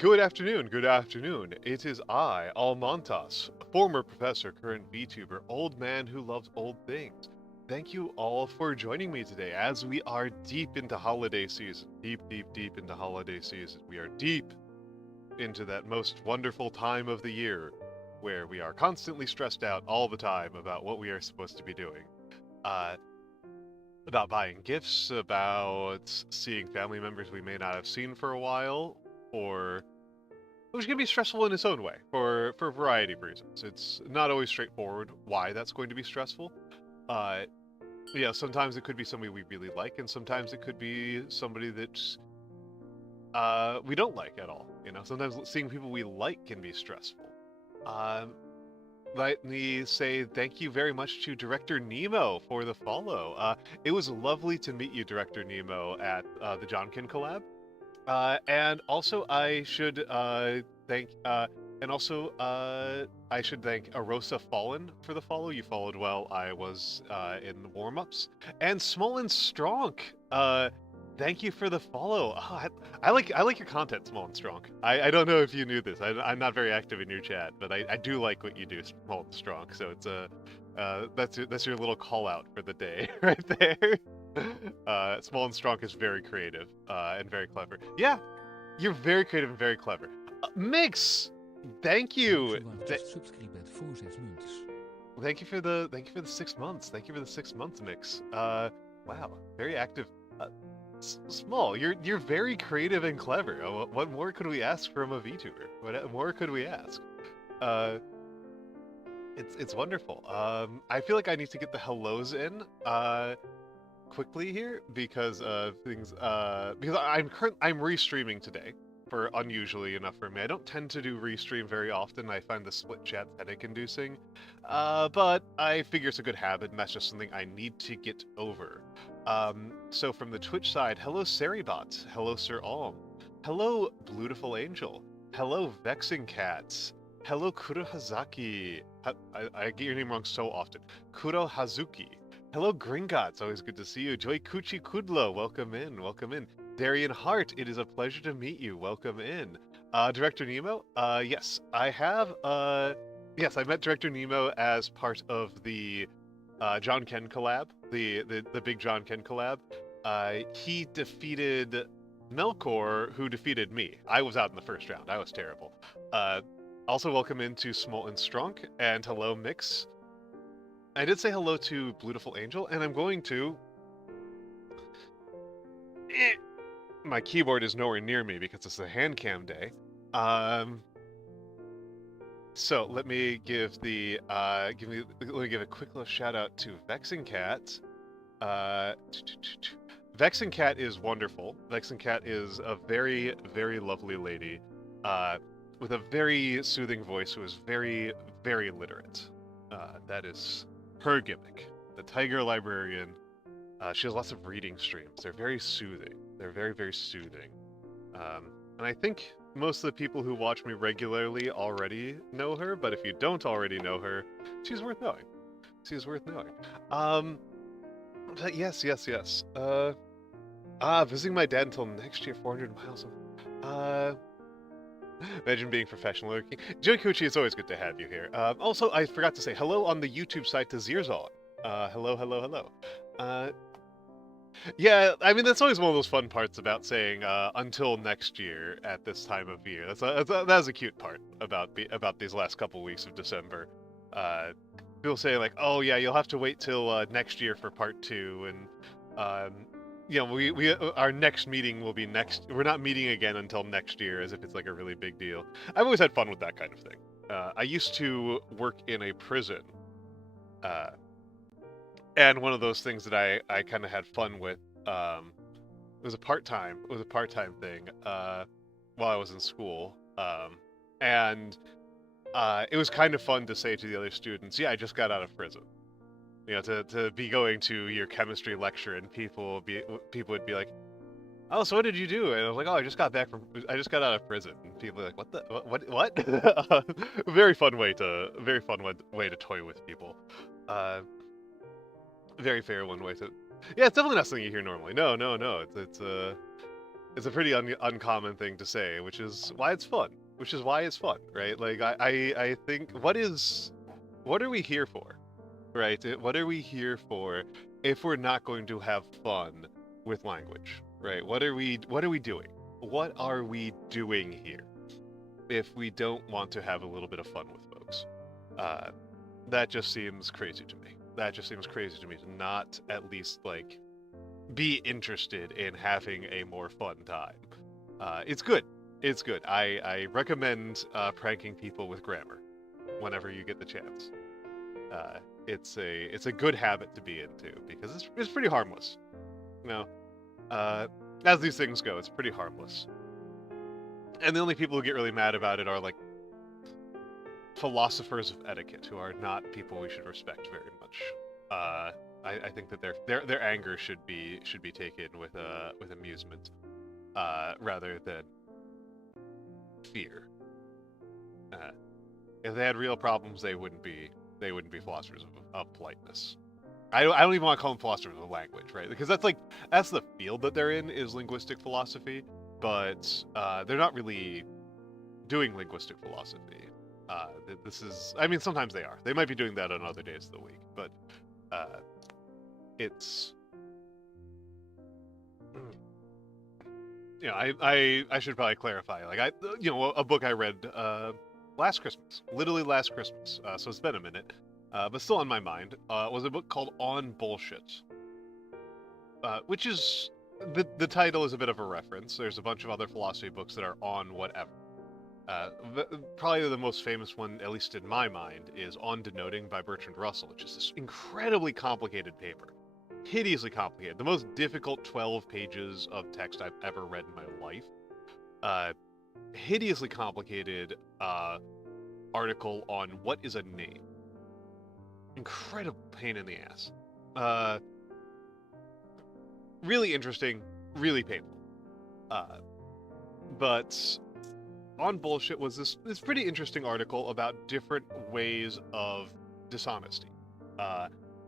Good afternoon, good afternoon. It is I, Almantas, former professor, current VTuber, old man who loves old things. Thank you all for joining me today as we are deep into holiday season. Deep into holiday season. We are deep into that most wonderful time of the year where we are constantly stressed out all the time about what we are supposed to be doing. Uh, about buying gifts, about seeing family members we may not have seen for a while, or which can be stressful in its own way for a variety of reasons. It's not always straightforward why that's going to be stressful. Uh, sometimes it could be somebody we really like, and sometimes it could be somebody that we don't like at all. Sometimes seeing people we like can be stressful. Um, Let me say thank you very much to Director Nemo for the follow. It was lovely to meet you, Director Nemo, at the Johnkin collab. And also, I should thank I should thank Arosa Fallen for the follow. You followed while I was in warm-ups. And Small and Strong, thank you for the follow. I like your content, Small and Strong. I don't know if you knew this. I'm not very active in your chat, but I do like what you do, Small and Strong. So it's that's your little call out for the day right there. Small and Strong is very creative and very clever. Yeah, you're very creative and very clever. Mix, thank you. Thank you for the 6 months. Thank you for the 6 months, Mix. Wow, very active. Small, you're very creative and clever. What more could we ask from a VTuber? What more could we ask? It's wonderful. I feel like I need to get the hellos in quickly here because things because I'm restreaming today for unusually enough for me. I don't tend to do restream very often. I find the split chat headache inducing, but I figure it's a good habit, and that's just something I need to get over. So from the Twitch side, hello Seribot, hello Sir Alm, hello Beautiful Angel, hello Vexing Cats, hello Kurohazaki. I get your name wrong so often. Kurohazuki. Hello, Gringotts. Always good to see you. Joy Kuchi Kudlo. Welcome in. Welcome in. Darian Hart. It is a pleasure to meet you. Welcome in. Director Nemo. Yes, I have. Yes, I met Director Nemo as part of the John Ken collab. The big John Ken collab. He defeated Melkor, who defeated me. I was out in the first round. I was terrible. Also, welcome into Small and Strong, and hello, Mix. I did say hello to Beautiful Angel, and I'm going to... My keyboard is nowhere near me because it's a hand cam day. So let me give the let me give a quick little shout out to Vexing Cat. Vexing Cat is wonderful. Vexing Cat is a very, very lovely lady with a very soothing voice who is very, very literate. That is her gimmick. The Tiger Librarian. She has lots of reading streams. They're very soothing. They're very, very soothing. And I think most of the people who watch me regularly already know her, but if you don't already know her, she's worth knowing. She's worth knowing. But yes. Visiting my dad until next year, 400 miles. Imagine being professional looking. Joey Kuchi, it's always good to have you here. Also, I forgot to say hello on the YouTube side to Zirzon. Hello. Yeah, I mean, that's always one of those fun parts about saying until next year at this time of year. That's a cute part about these last couple weeks of December. People say like, oh yeah, you'll have to wait till next year for part 2, and our next meeting will be next. We're not meeting again until next year, as if it's like a really big deal. I've always had fun with that kind of thing. I used to work in a prison, and one of those things that I kind of had fun with. It was a part-time thing while I was in school, and it was kind of fun to say to the other students, "Yeah, I just got out of prison." To be going to your chemistry lecture and people would be like, "Oh, so what did you do?" And I was like, "Oh, I just got out of prison." And people are like, "What?" Very fun way to toy with people. Very fair one way to. Yeah, it's definitely not something you hear normally. No. It's a pretty uncommon thing to say, which is why it's fun. Which is why it's fun, right? Like I think what are we here for, right? What are we here for if we're not going to have fun with language, right? What are we doing? What are we doing here if we don't want to have a little bit of fun with folks? Uh, that just seems crazy to me. That just seems crazy to me to not at least like be interested in having a more fun time. It's good. It's good. I recommend pranking people with grammar whenever you get the chance. Uh, it's a good habit to be into because it's pretty harmless. You know, uh, as these things go, it's pretty harmless. And the only people who get really mad about it are like philosophers of etiquette, who are not people we should respect very much. I think that their anger should be taken with amusement, rather than fear. Uh, if they had real problems, they wouldn't be philosophers of politeness. I don't even want to call them philosophers of language, right? Because that's the field that they're in, is linguistic philosophy, but they're not really doing linguistic philosophy. This is, I mean, sometimes they are. They might be doing that on other days of the week, but it's, you know, I should probably clarify. Like a book I read last Christmas, literally last Christmas. So it's been a minute, but still on my mind. Was a book called On Bullshit, which is the title is a bit of a reference. There's a bunch of other philosophy books that are on whatever. Probably the most famous one, at least in my mind, is On Denoting by Bertrand Russell, which is this incredibly complicated paper. Hideously complicated. The most difficult 12 pages of text I've ever read in my life. Hideously complicated article on what is a name. Incredible pain in the ass. Really interesting, really painful. But On Bullshit was this pretty interesting article about different ways of dishonesty.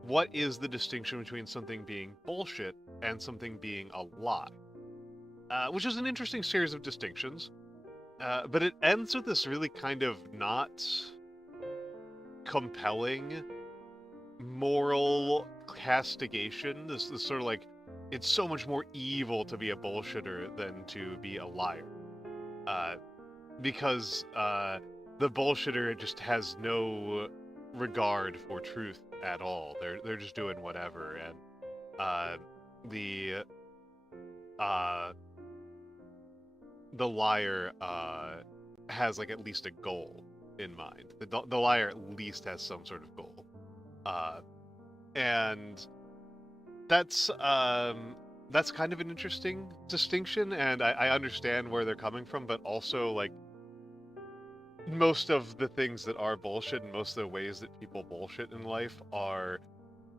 What is the distinction between something being bullshit and something being a lie? Which is an interesting series of distinctions, but it ends with this really kind of not compelling moral castigation. This sort of like, it's so much more evil to be a bullshitter than to be a liar. Because the bullshitter just has no regard for truth at all. They're just doing whatever, and the liar has like at least a goal in mind. The liar at least has some sort of goal, and that's kind of an interesting distinction, and I understand where they're coming from, but also like most of the things that are bullshit and most of the ways that people bullshit in life are,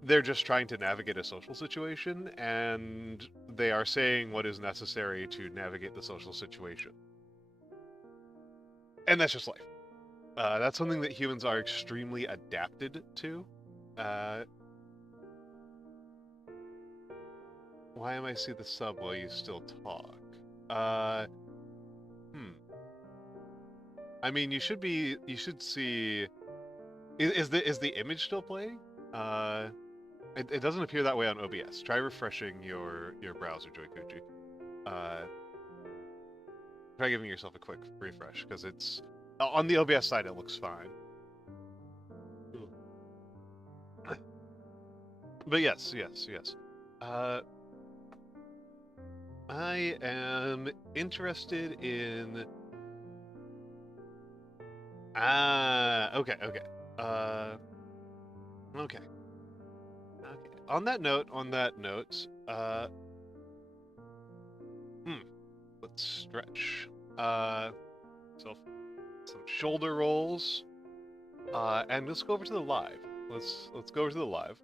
they're just trying to navigate a social situation, and they are saying what is necessary to navigate the social situation. And that's just life. That's something that humans are extremely adapted to. Why am I see the sub while you still talk? I mean, you should see. Is the image still playing? It doesn't appear that way on OBS. Try refreshing your browser, Joykuji. Try giving yourself a quick refresh, because it's on the OBS side. It looks fine. But yes. I am interested in. Okay. Okay. On that note, let's stretch. So some shoulder rolls, and let's go over to the live. Let's go over to the live.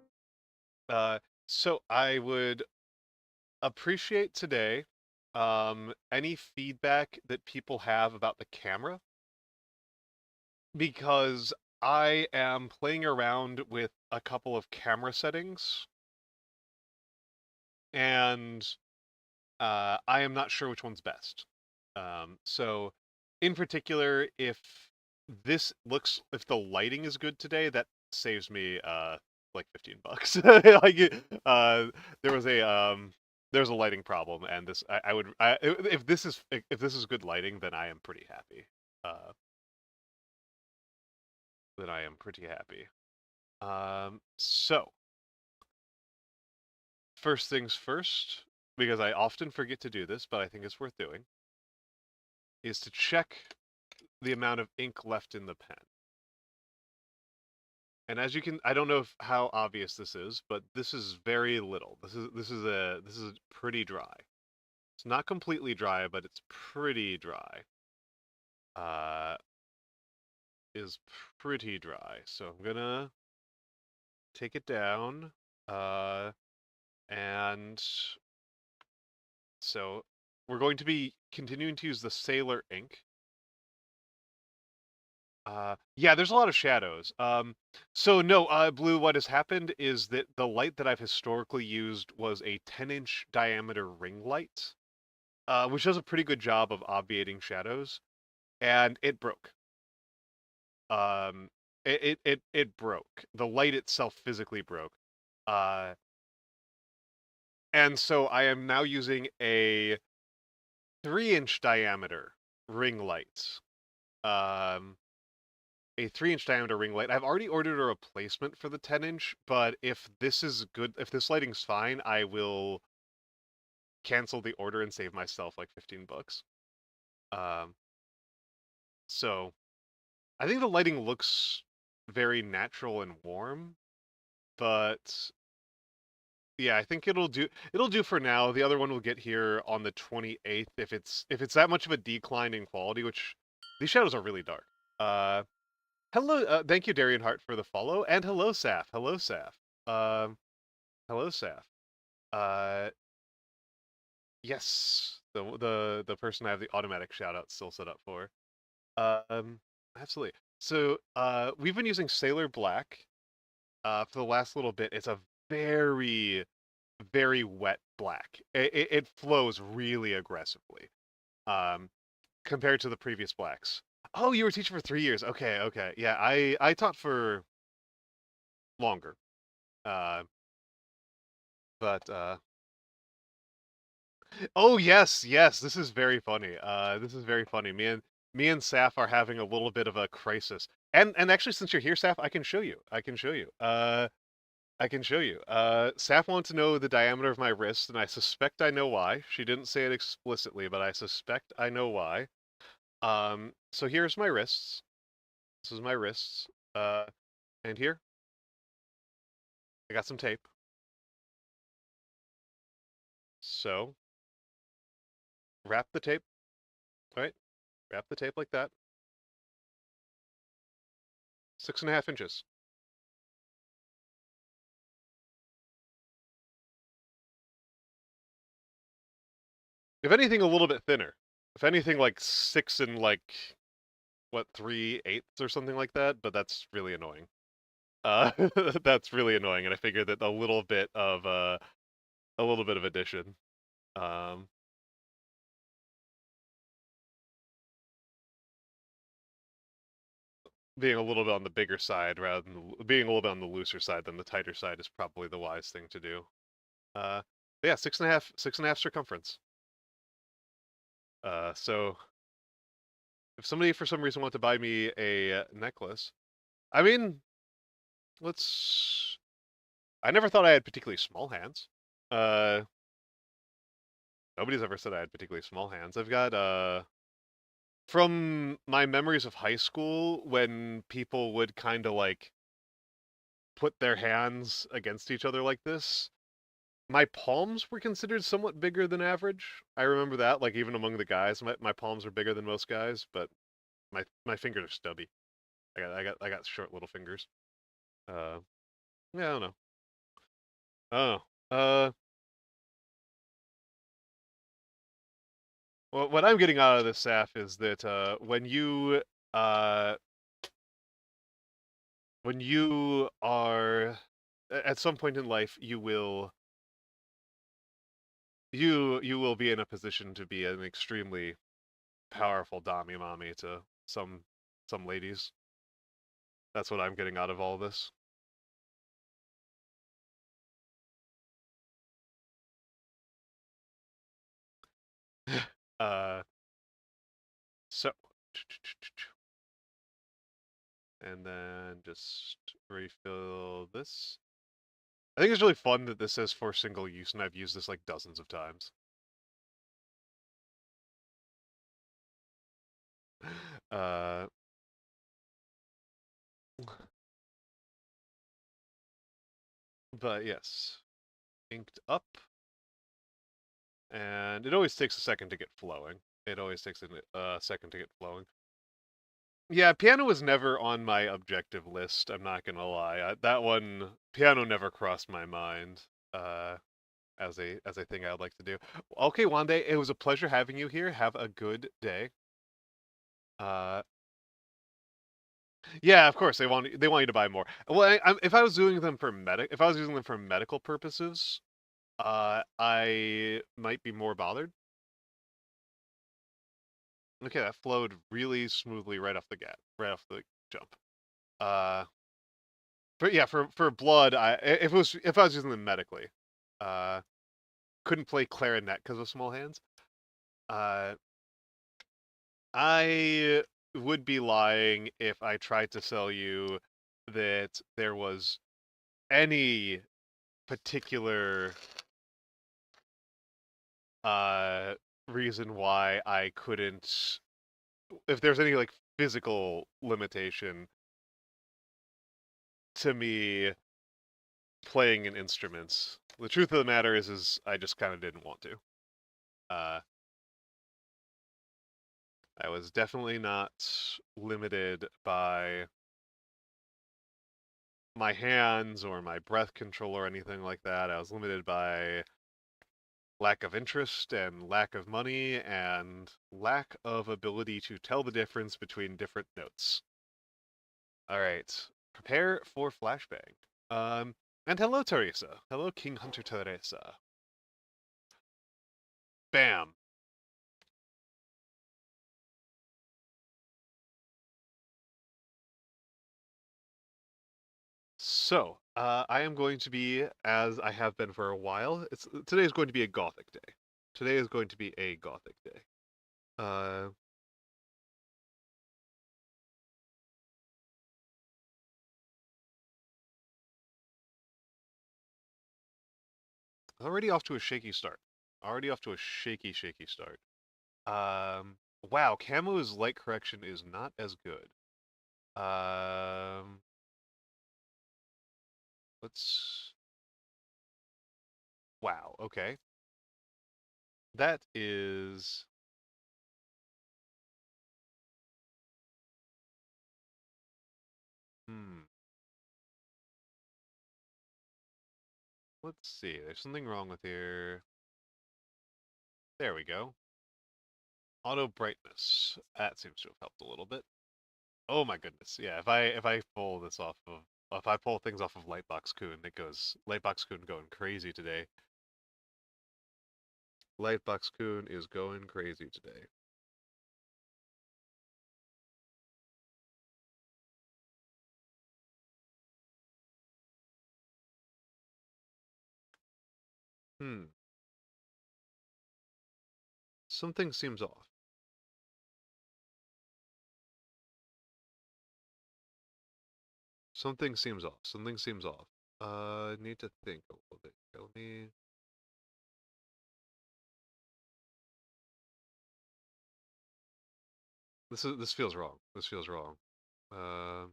So I would appreciate today any feedback that people have about the camera, because I am playing around with a couple of camera settings, and I am not sure which one's best. So, in particular, if the lighting is good today, that saves me like $15. Like, uh, there was a there's a lighting problem, and if this is good lighting, then I am pretty happy. Uh, then I am pretty happy. So first things first, because I often forget to do this, but I think it's worth doing, is to check the amount of ink left in the pen. And as you can, I don't know how obvious this is, but this is very little. This is pretty dry. It's not completely dry, but it's pretty dry. Uh, is pretty dry. So I'm gonna take it down. And so we're going to be continuing to use the Sailor ink. Yeah, there's a lot of shadows. So no, Blue, what has happened is that the light that I've historically used was a 10-inch diameter ring light, which does a pretty good job of obviating shadows, and it broke. It broke. The light itself physically broke. Uh, and so I am now using a 3-inch diameter ring light. Um, a 3-inch diameter ring light. I've already ordered a replacement for the 10-inch, but if this lighting's fine, I will cancel the order and save myself like $15. Um, so I think the lighting looks very natural and warm, but yeah, I think it'll do. It'll do for now. The other one will get here on the 28th if it's that much of a decline in quality, which these shadows are really dark. Uh, Hello, thank you, Darian Hart, for the follow, and hello, Saf. Hello, Saf. Um, hello, Saf. Uh, yes, the person I have the automatic shout out still set up for. Um, Absolutely. So, we've been using Sailor Black, for the last little bit. It's a very, very wet black. It flows really aggressively, um, compared to the previous blacks. Oh, you were teaching for 3 years. Okay, okay. Yeah, I taught for longer. Uh, but oh yes, yes, this is very funny. This is very funny. Me and Saf are having a little bit of a crisis. And actually, since you're here, Saf, I can show you. I can show you. I can show you. Saf wants to know the diameter of my wrist, and I suspect I know why. She didn't say it explicitly, but I suspect I know why. So here's my wrists. This is my wrists. Uh, and here I got some tape. So wrap the tape. All right, wrap the tape like that. 6.5 inches. If anything, a little bit thinner. If anything, like 6 and like what 3/8 or something like that. But that's really annoying. Uh, that's really annoying, and I figured that a little bit of addition, um, being a little bit on the bigger side rather than being a little bit on the looser side than the tighter side is probably the wise thing to do. But yeah, 6.5 circumference. So if somebody for some reason wanted to buy me a necklace, I mean, let's. I never thought I had particularly small hands. Uh, Nobody's ever said I had particularly small hands. I've got from my memories of high school when people would kind of like put their hands against each other like this. My palms were considered somewhat bigger than average. I remember that, like even among the guys, my palms are bigger than most guys, but my fingers are stubby. I got short little fingers. Uh, yeah, I don't know. Oh, well, what I'm getting out of this, Saf, is that uh when you are at some point in life, you will you will be in a position to be an extremely powerful Dami mommy to some ladies. That's what I'm getting out of all this. uh, so, and then just refill this. I think it's really fun that this says for single use, and I've used this like dozens of times. Uh, but yes, inked up, and it always takes a second to get flowing. It always takes a second to get flowing. Yeah, piano was never on my objective list. I'm not gonna lie. That one, piano never crossed my mind as a thing I'd like to do. Okay, Wande, it was a pleasure having you here. Have a good day. Uh, yeah, of course they want you to buy more. Well, if I was doing them for if I was using them for medical purposes, I might be more bothered. Okay, that flowed really smoothly right off the jump. Uh, but yeah, for blood, if I was using them medically, uh, couldn't play clarinet because of small hands. Uh, I would be lying if I tried to sell you that there was any particular uh reason why I couldn't, if there's any like physical limitation to me playing an instrument. The truth of the matter is I just kind of didn't want to. Uh, I was definitely not limited by my hands or my breath control or anything like that. I was limited by lack of interest and lack of money and lack of ability to tell the difference between different notes. All right, prepare for flashbang. And hello, Teresa. Hello, King Hunter Teresa. Bam. So, I am going to be, as I have been for a while, today is going to be a gothic day. Today is going to be a gothic day. Uh, already off to a shaky start. Already off to a shaky start. Wow, Camu's light correction is not as good. Um, let's. Wow. Okay, that is. Hmm. Let's see. There's something wrong with here. There we go. Auto brightness. That seems to have helped a little bit. Oh my goodness. Yeah, if I pull this off of if I pull things off of Lightbox Kun, it goes Lightbox Kun going crazy today. Lightbox Kun is going crazy today. Hmm. Something seems off. Something seems off. Something seems off. Need to think a little bit. Let me. This feels wrong. This feels wrong. Uh,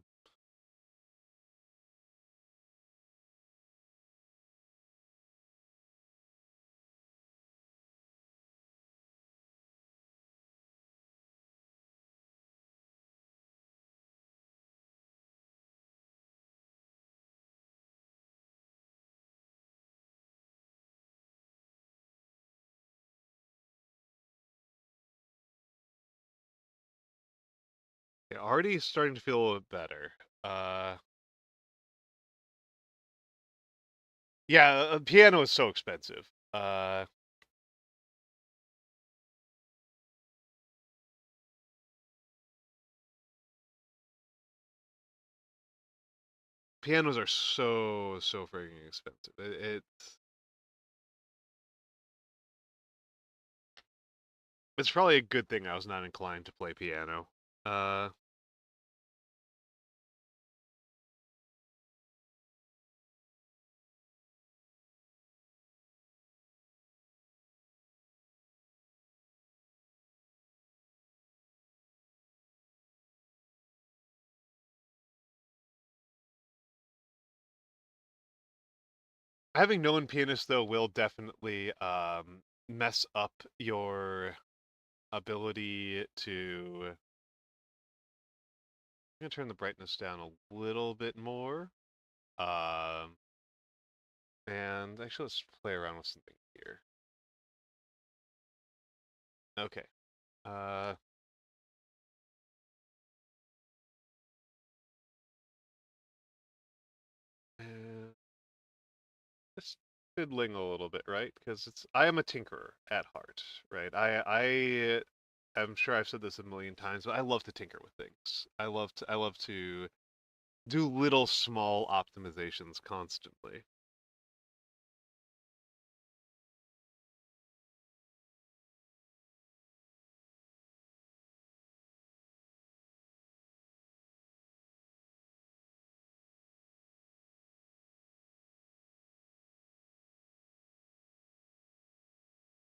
yeah, already starting to feel a little better. Uh, yeah, piano is so expensive. pianos are so freaking expensive. It's probably a good thing I was not inclined to play piano. Uh, Having known pianists though will definitely mess up your ability to. I'm gonna turn the brightness down a little bit more. Um, and actually, let's play around with something here. Okay. Uh, and just fiddling a little bit, right? Because I am a tinkerer at heart, right? I'm sure I've said this a million times, but I love to tinker with things. I love to do little small optimizations constantly.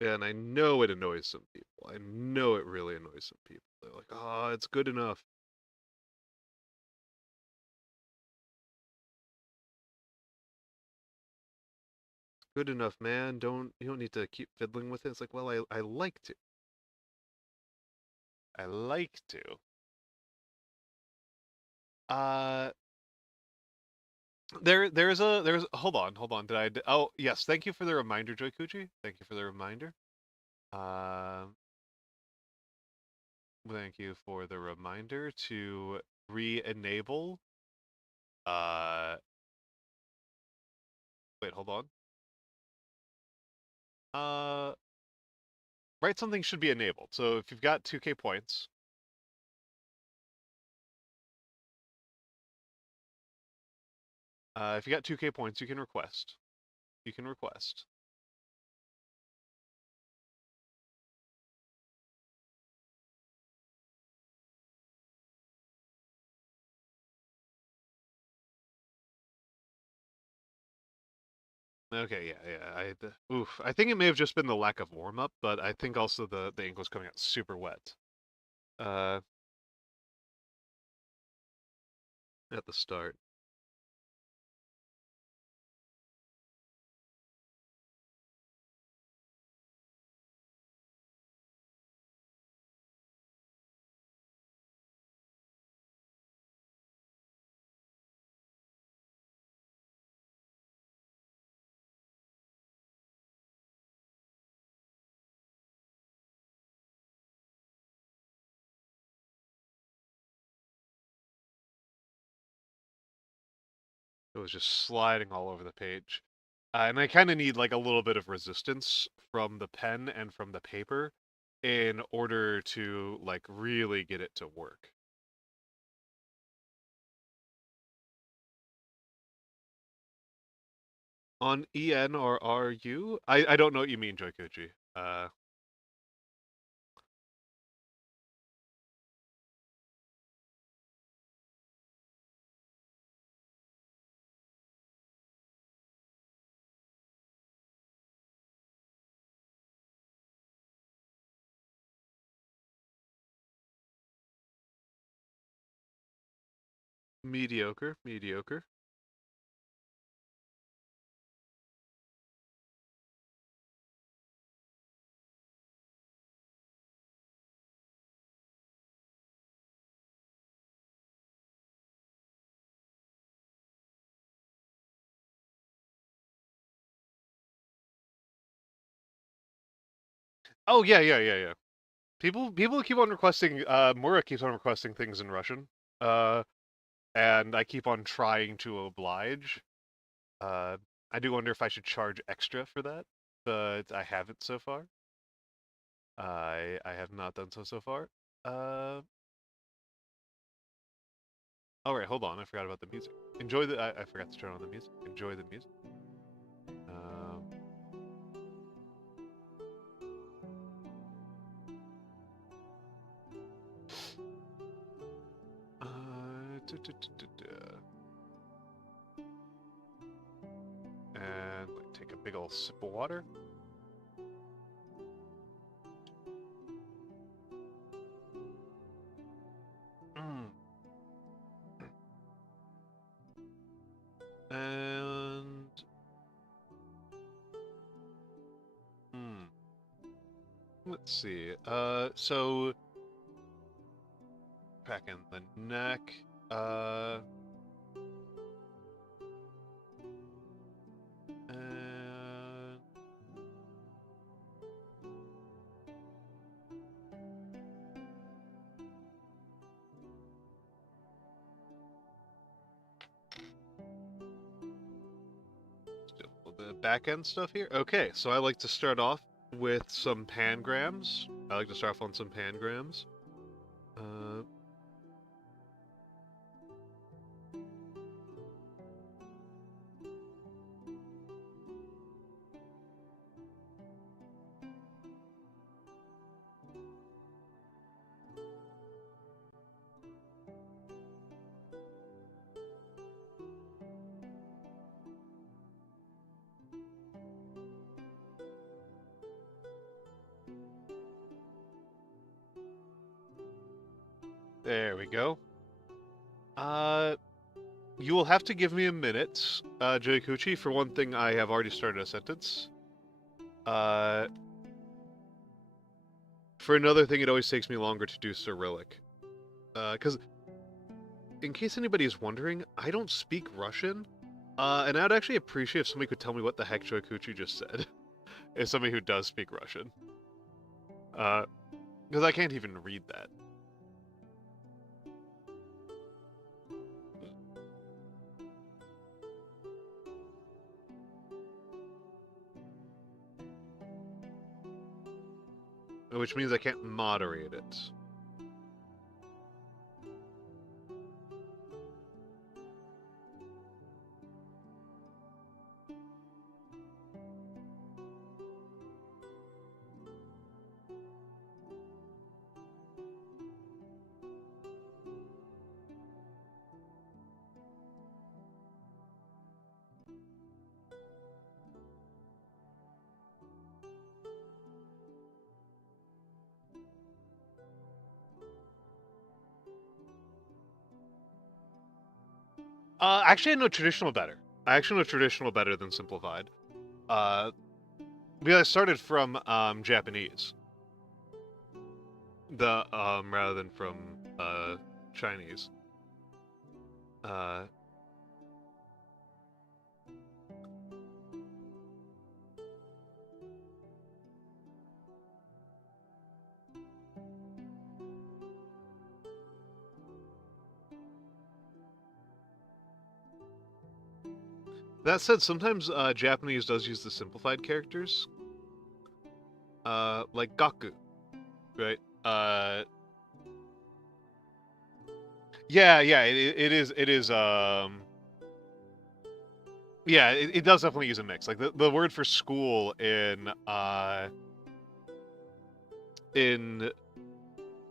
And I know it annoys some people. I know it really annoys some people. They're like, "Oh, it's good enough." Good enough, man. You don't need to keep fiddling with it. It's like, well, I like to. I like to. Uh, there's hold on. Oh yes, thank you for the reminder, Joykuchi. Thank you for the reminder. Um, Thank you for the reminder to re-enable. Uh, Wait, hold on. Uh, right, something should be enabled. So if you've got 2K points, if you got 2K points, you can request. You can request. Okay, yeah. Oof. I think it may have just been the lack of warm up, but I think also the ink was coming out super wet. Uh, at the start. It was just sliding all over the page. And I kind of need like a little bit of resistance from the pen and from the paper in order to like really get it to work. On EN or RU? I don't know what you mean, Joykuchi. Mediocre, mediocre. Oh yeah. People keep on requesting. Mura keeps on requesting things in Russian. Uh, and I keep on trying to oblige. Uh, I do wonder if I should charge extra for that, but I haven't so far. I, I, have not done so far. Uh, All right, hold on. I forgot about the music. Enjoy the. I forgot to turn on the music. Enjoy the music. Um, uh, duh, duh, duh, duh, duh. And like, take a big old sip of water. Mm. And hmm, let's see. So back in the neck. And the back end stuff here. Okay, so I like to start off with some pangrams. I like to start off on some pangrams. Uh, there we go. You will have to give me a minute, Joikuchi. For one thing, I have already started a sentence. For another thing, it always takes me longer to do Cyrillic. Because, in case anybody is wondering, I don't speak Russian. And I'd actually appreciate if somebody could tell me what the heck Joikuchi just said. As somebody who does speak Russian. Because I can't even read that. Which means I can't moderate it. Actually, I know traditional better. I actually know traditional better than simplified. Because I started from Japanese, rather than from Chinese. Uh, that said, sometimes Japanese does use the simplified characters, like gaku, right? Yeah, it is. It is. Yeah, it does definitely use a mix. Like the word for school in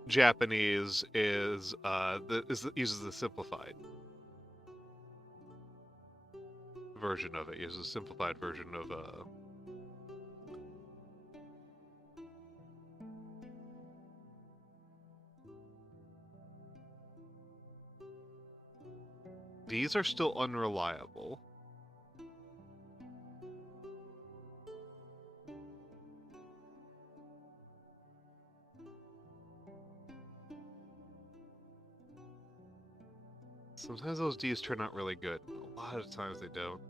Japanese uses the simplified version of it. Uses a simplified version of These are still unreliable. Sometimes those Ds turn out really good. A lot of times they don't.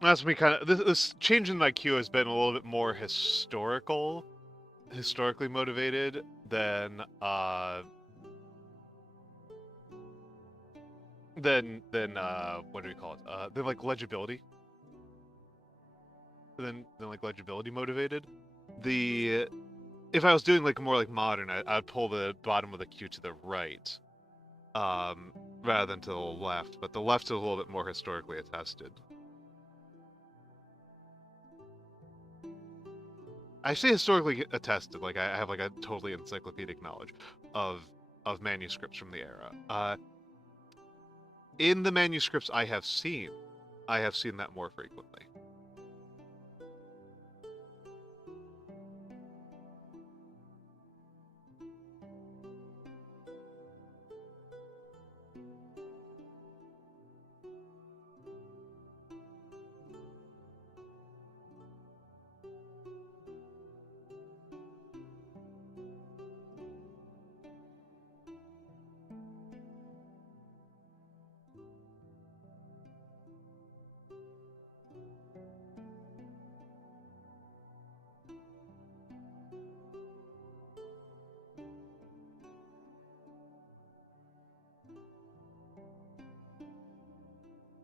That's me kind of this change in my queue has been a little bit more historically motivated than what do we call it? Than like legibility. Than like legibility motivated. If I was doing like more like modern, I'd pull the bottom of the queue to the right, rather than to the left. But the left is a little bit more historically attested. I say historically attested, like I have like a totally encyclopedic knowledge of manuscripts from the era. In the manuscripts I have seen that more frequently.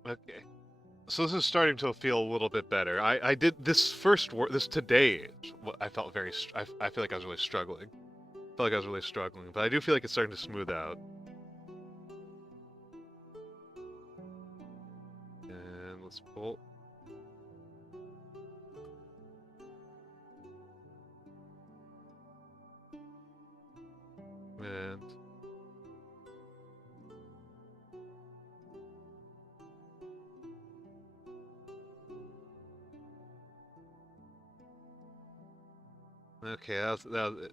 Okay. So this is starting to feel a little bit better. I did this first work, this today, I felt I feel like I was really struggling. I felt like I was really struggling, but I do feel like it's starting to smooth out. And let's pull. And okay, that was it.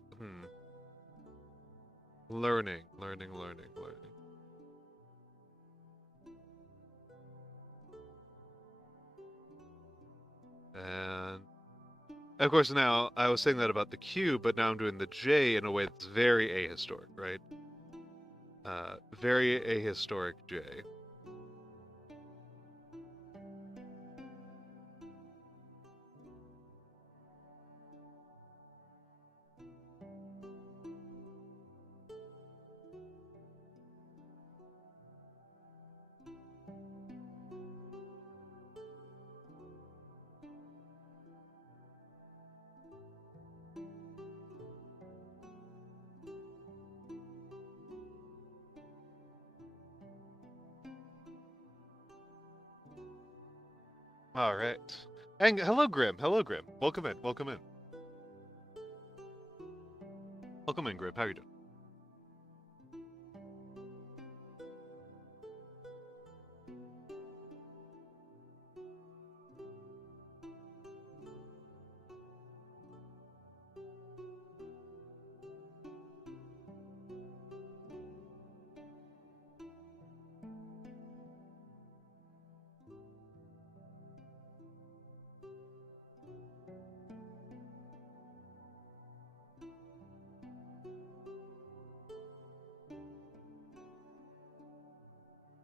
Learning. And of course now, I was saying that about the Q, but now I'm doing the J in a way that's very ahistoric, right? Very ahistoric J. All right. And hello, Grim. Hello, Grim. Welcome in. Welcome in. Welcome in, Grim. How are you doing?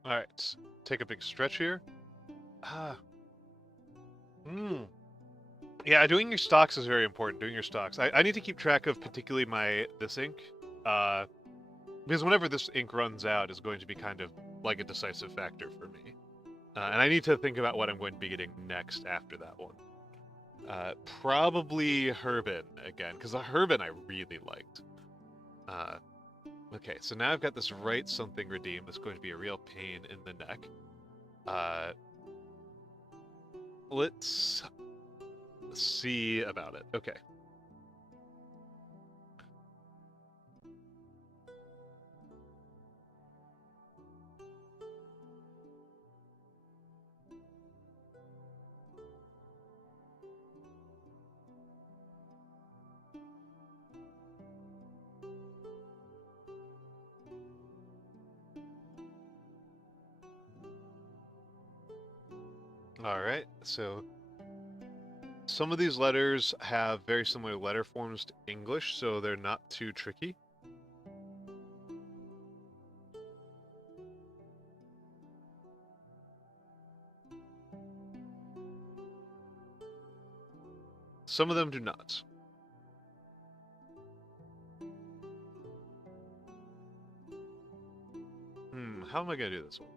All right. Take a big stretch here. Ah. Yeah, doing your stocks is very important. Doing your stocks. I need to keep track of particularly this ink. Uh, because whenever this ink runs out is going to be kind of like a decisive factor for me. And I need to think about what I'm going to be getting next after that one. Probably Herbin again, because the Herbin I really liked. Okay, so now I've got this write something redeem that's going to be a real pain in the neck. Let's see about it. Okay. All right, so some of these letters have very similar letter forms to English, so they're not too tricky. Some of them do not. How am I gonna do this one?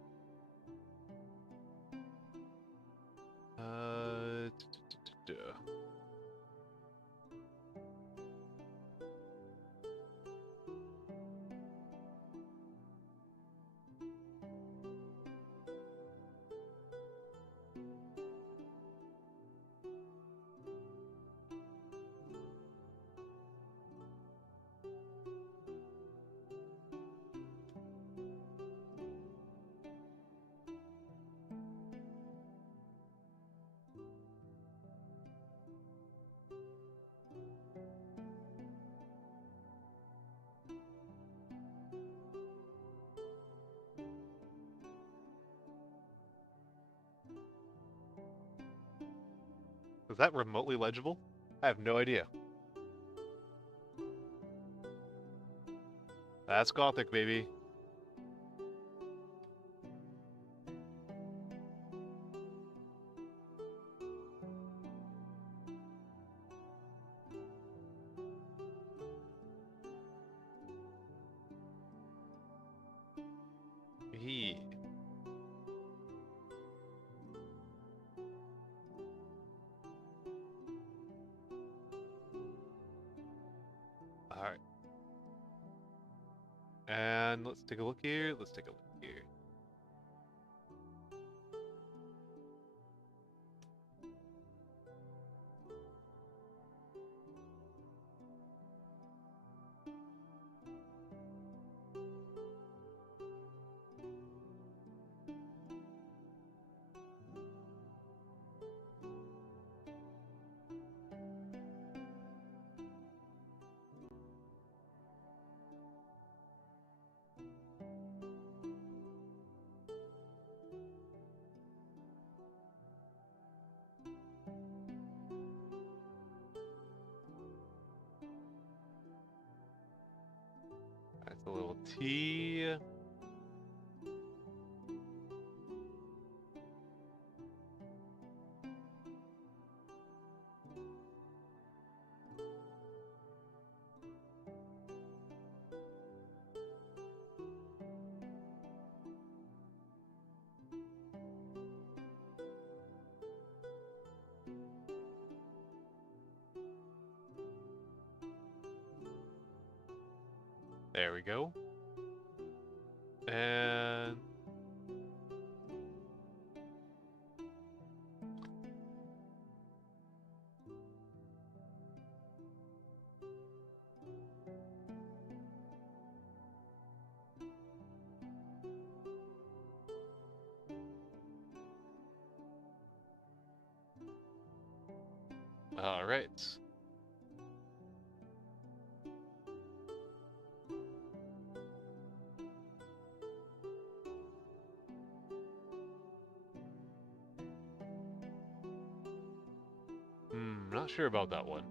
Is that remotely legible? I have no idea. That's Gothic, baby. He. Alright. And let's take a look here. Let's take a look here. That's a little T. There we go. And all right. Not sure about that one.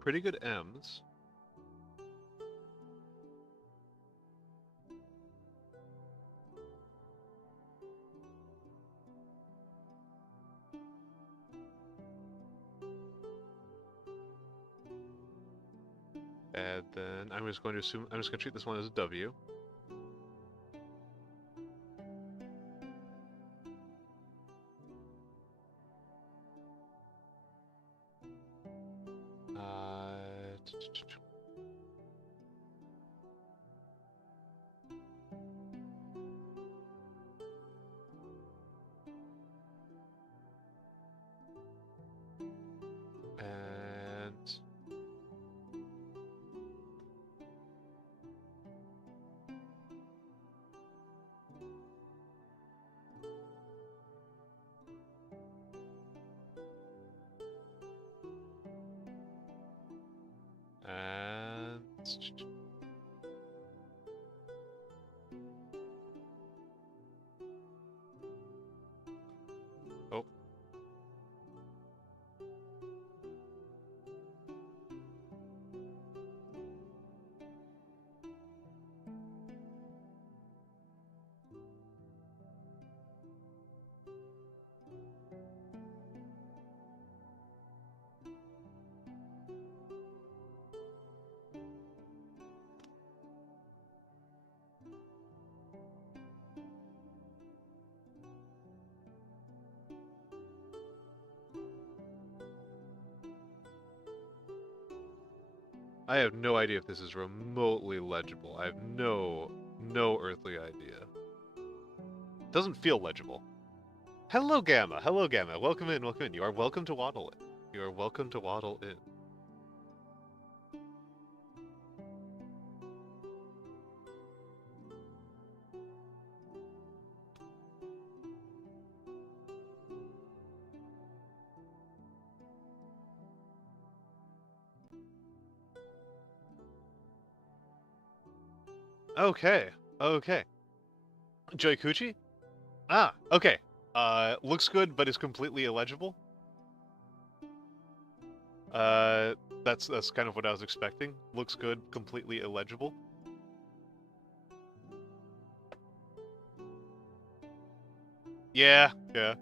Pretty good M's. And then I'm just going to assume, I'm just going to treat this one as a W. And I have no idea if this is remotely legible. I have no earthly idea. Doesn't feel legible. Hello, Gamma. Hello, Gamma. Welcome in. Welcome in. You are welcome to waddle in. You are welcome to waddle in. Okay. Okay. Joikuchi? Ah, okay. Looks good, but is completely illegible. Uh, that's kind of what I was expecting. Looks good, completely illegible. Yeah, yeah.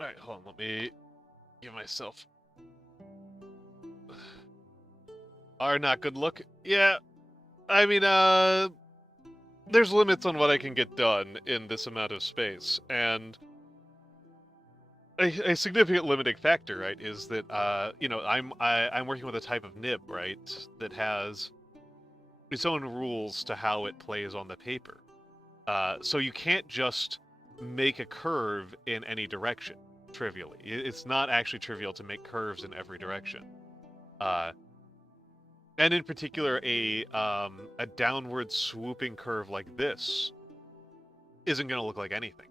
Alright, hold on, let me give myself... Are not good look? Yeah, I mean, there's limits on what I can get done in this amount of space, and a significant limiting factor, right, is that, you know, I'm working with a type of nib, right, that has its own rules to how it plays on the paper. So you can't just make a curve in any direction, trivially. It's not actually trivial to make curves in every direction. And in particular, a downward swooping curve like this isn't going to look like anything.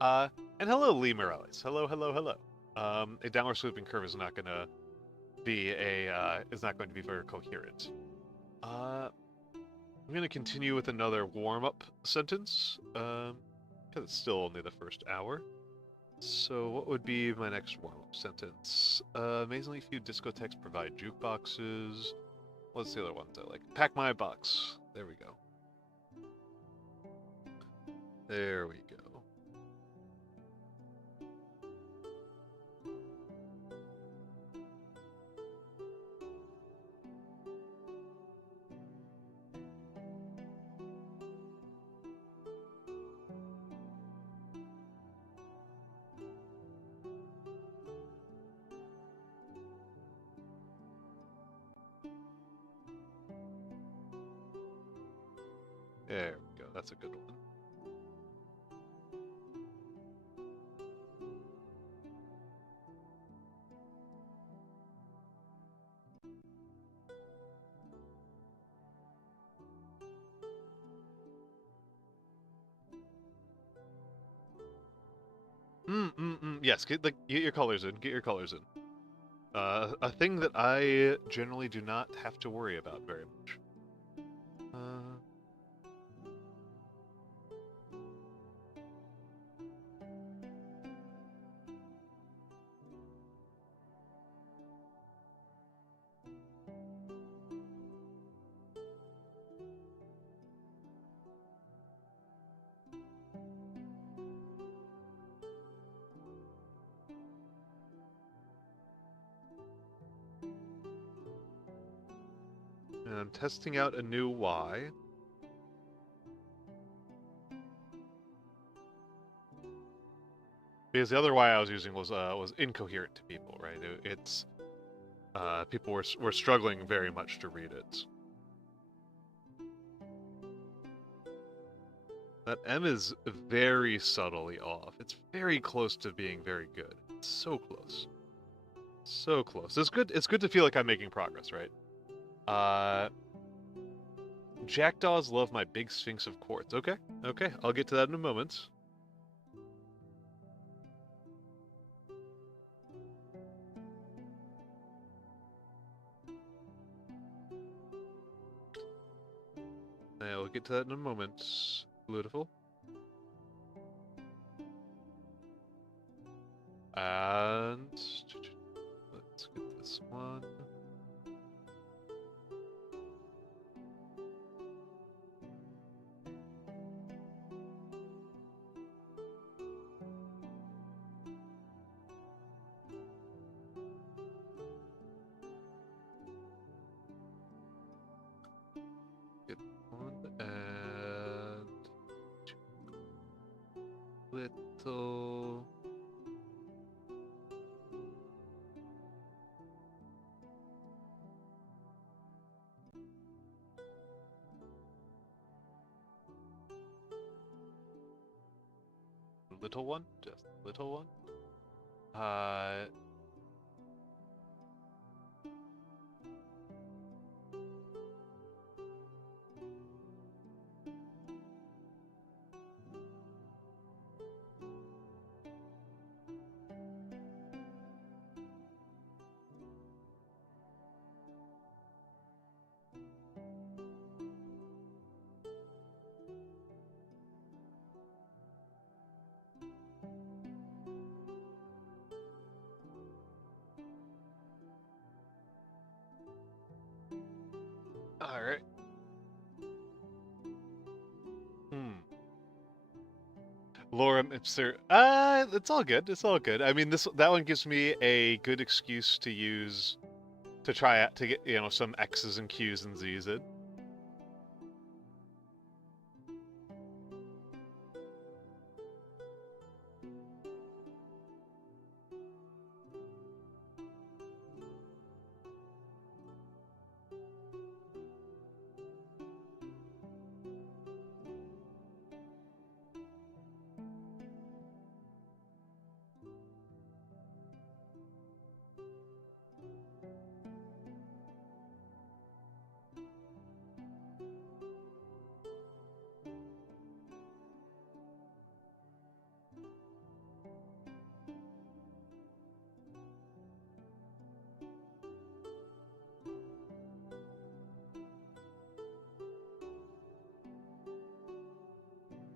And hello, Lee Morales. Hello, hello, hello. A downward swooping curve is not going to be very coherent. I'm going to continue with another warm-up sentence, because it's still only the first hour. So what would be my next warm-up sentence? Amazingly few discotheques provide jukeboxes. What's the other ones I like? Pack my box. There we go. There we go. There we go. That's a good one. Yes, get your colors in. Get your colors in. A thing that I generally do not have to worry about very much. And I'm testing out a new Y. Because the other Y I was using was incoherent to people, right? It's people were struggling very much to read it. That M is very subtly off. It's very close to being very good. It's so close. So close. It's good to feel like I'm making progress, right? Jackdaws love my big sphinx of quartz. Okay, okay, I'll get to that in a moment. I'll get to that in a moment. Beautiful. And let's get this one. Get one and little. little one, just little one. All right. Lorem ipser. It's all good. It's all good. I mean, that one gives me a good excuse to use to try out to get some X's and Q's and Z's in.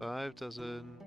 Five dozen.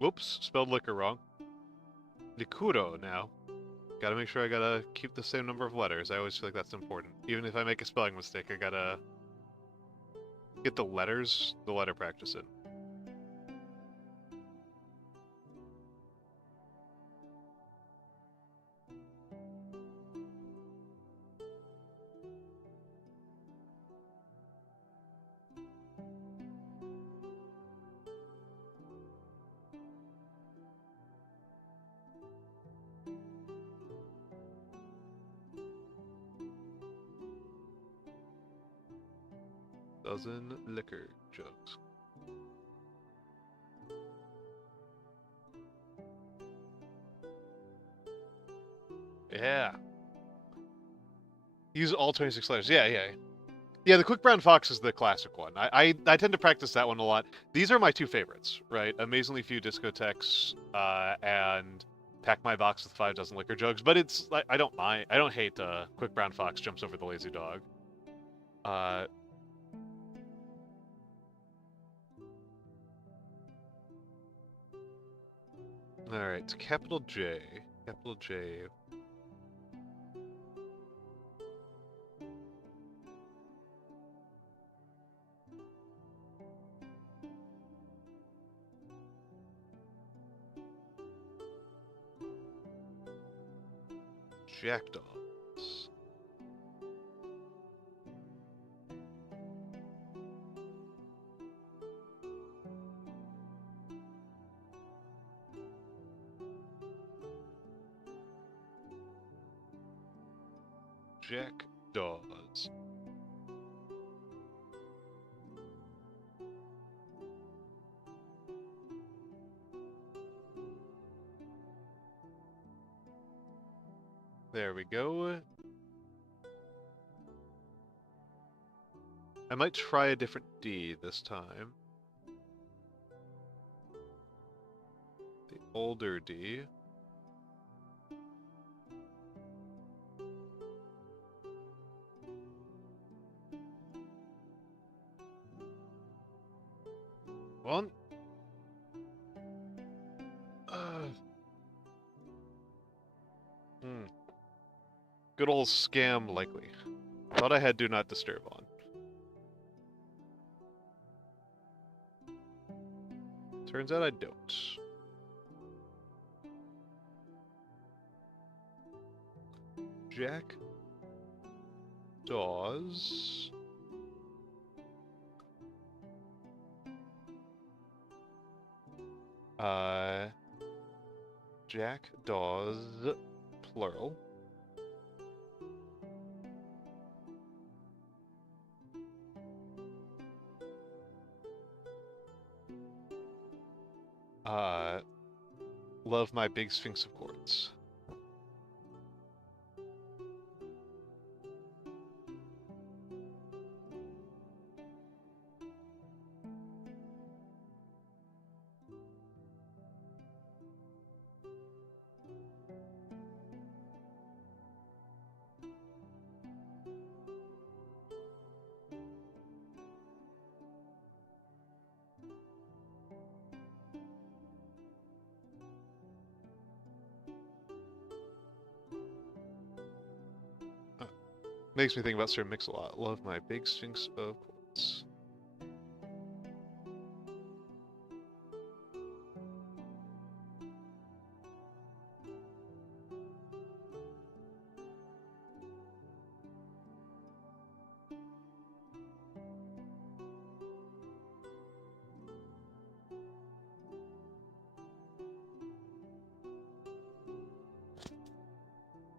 Whoops, spelled liquor wrong. Licuro now. Gotta make sure I gotta keep the same number of letters. I always feel like that's important. Even if I make a spelling mistake, I gotta get the letter practice in. Dozen liquor jugs. Yeah. Use all 26 letters. Yeah. Yeah, the Quick Brown Fox is the classic one. I tend to practice that one a lot. These are my two favorites, right? Amazingly Few Discotheques, and Pack My Box with 5 dozen liquor jugs. But it's I don't mind. I don't hate Quick Brown Fox jumps over the lazy dog. All right, capital J. Capital J. Jackdaws. Jackdaws. There we go. I might try a different D this time. The older D. One. Good old scam likely. Thought I had Do Not Disturb on. Turns out I don't. Jack does... Jack does plural. Love my big Sphinx of Quartz. Makes me think about Sir Mix-a-Lot. Love my big Sphinx of Quartz.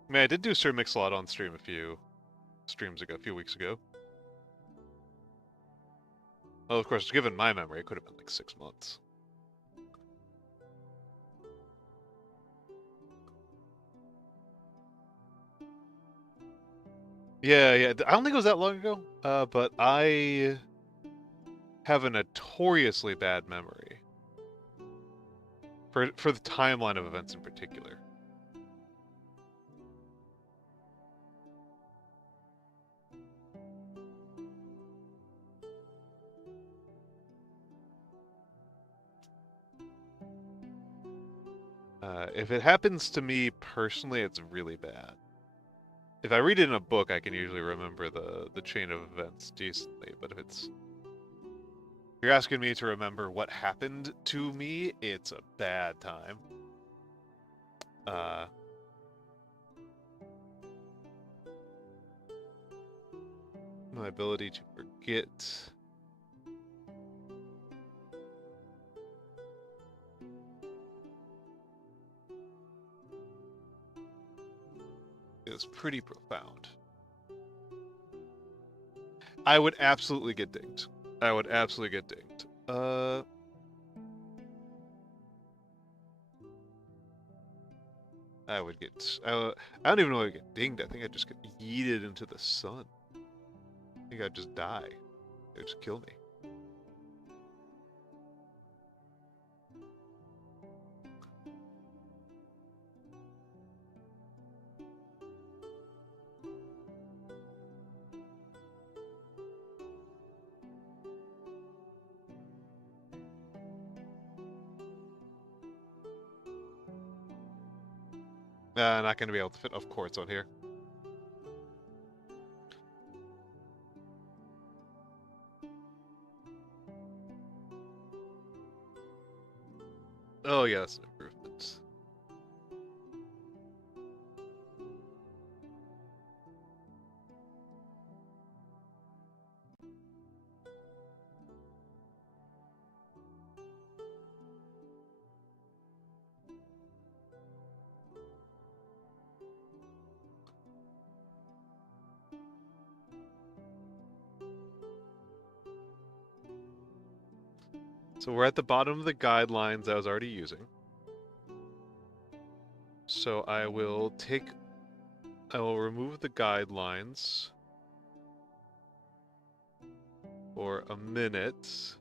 I mean, I did do Sir Mix-a-Lot on stream a few weeks ago. Well, of course, given my memory, it could have been like 6 months. Yeah, I don't think it was that long ago, but I have a notoriously bad memory for the timeline of events in particular. If it happens to me personally, it's really bad. If I read it in a book, I can usually remember the chain of events decently, but if you're asking me to remember what happened to me, it's a bad time. My ability to forget... is pretty profound. I would absolutely get dinged. I would absolutely get dinged. I would get... I don't even know if I get dinged. I think I'd just get yeeted into the sun. I think I'd just die. It would just kill me. Not going to be able to fit enough quartz on here. Oh yeah, that's an improvement. So we're at the bottom of the guidelines I was already using. So I will remove the guidelines for a minute.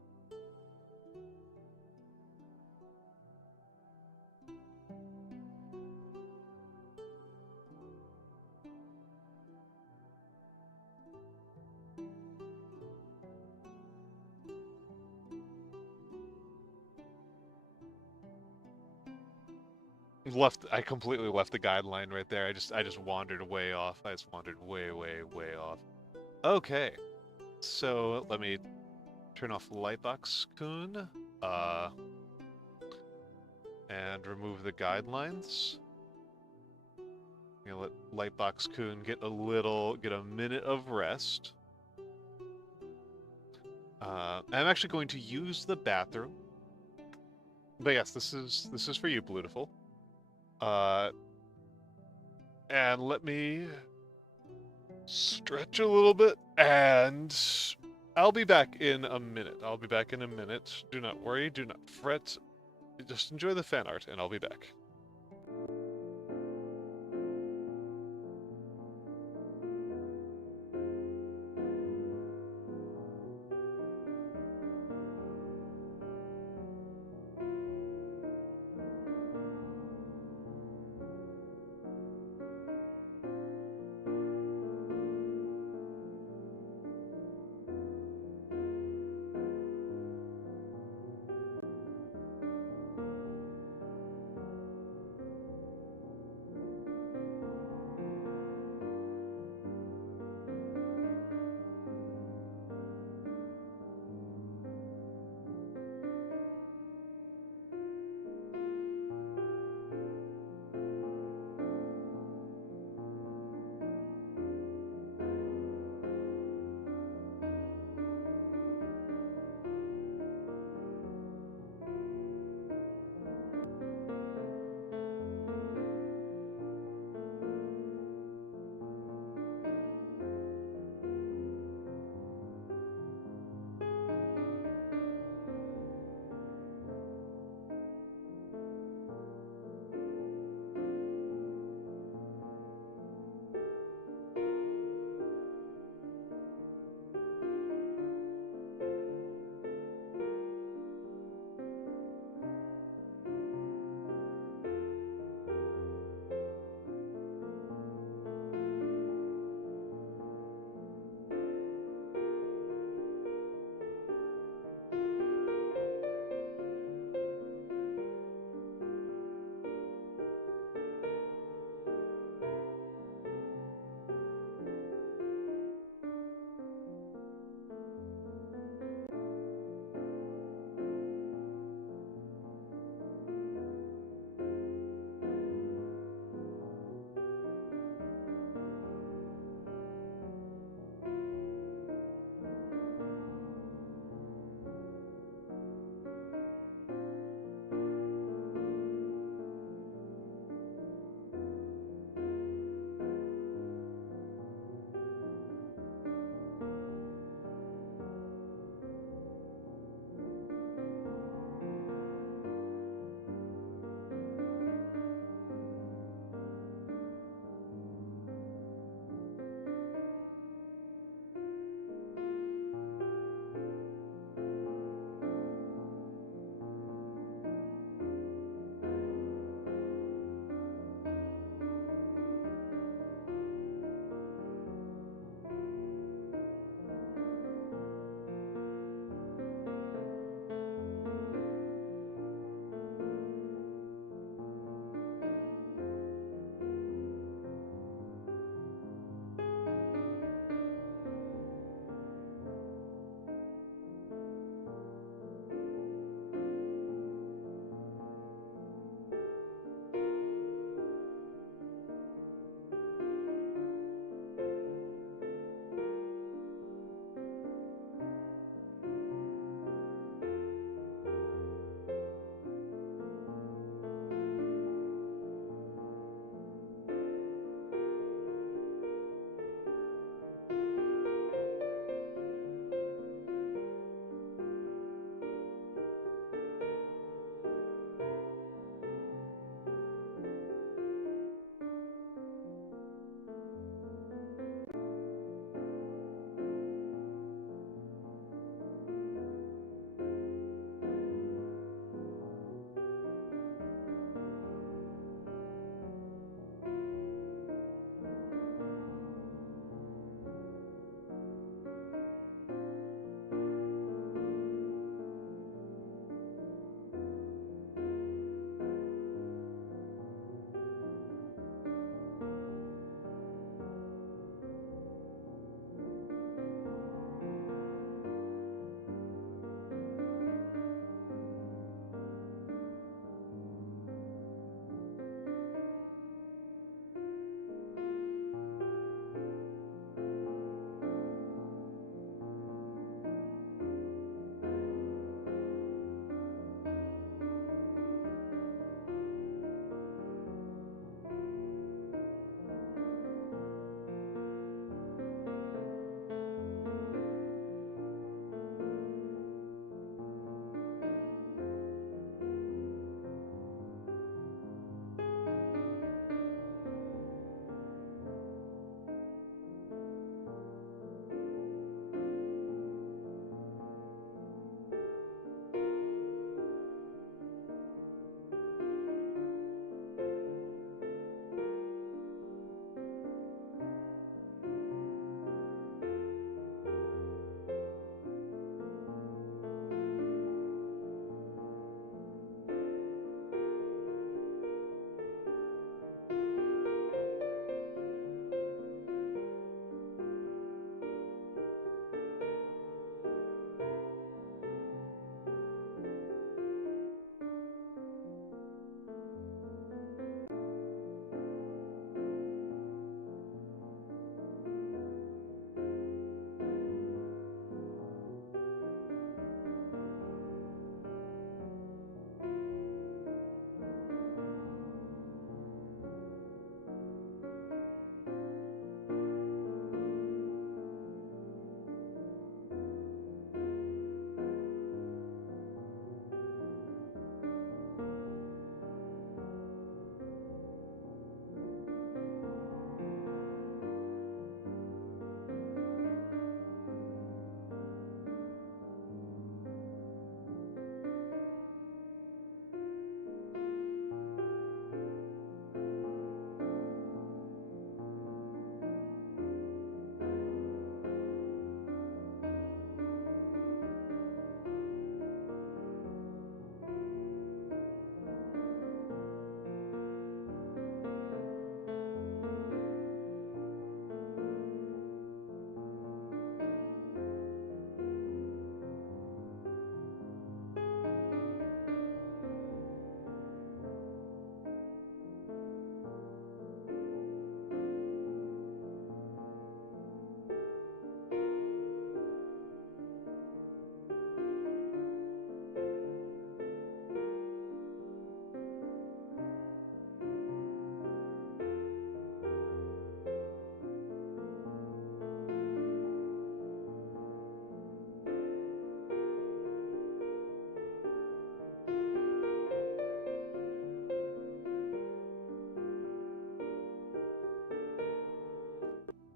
I completely left the guideline right there. I just wandered way off. I just wandered way off. Okay. So let me turn off Lightbox Kun. and remove the guidelines. I'm gonna let Lightbox Coon get a minute of rest. I'm actually going to use the bathroom. But yes, this is for you, Beautiful. And let me stretch a little bit, and I'll be back in a minute. Do not worry, do not fret. Just enjoy the fan art, and I'll be back.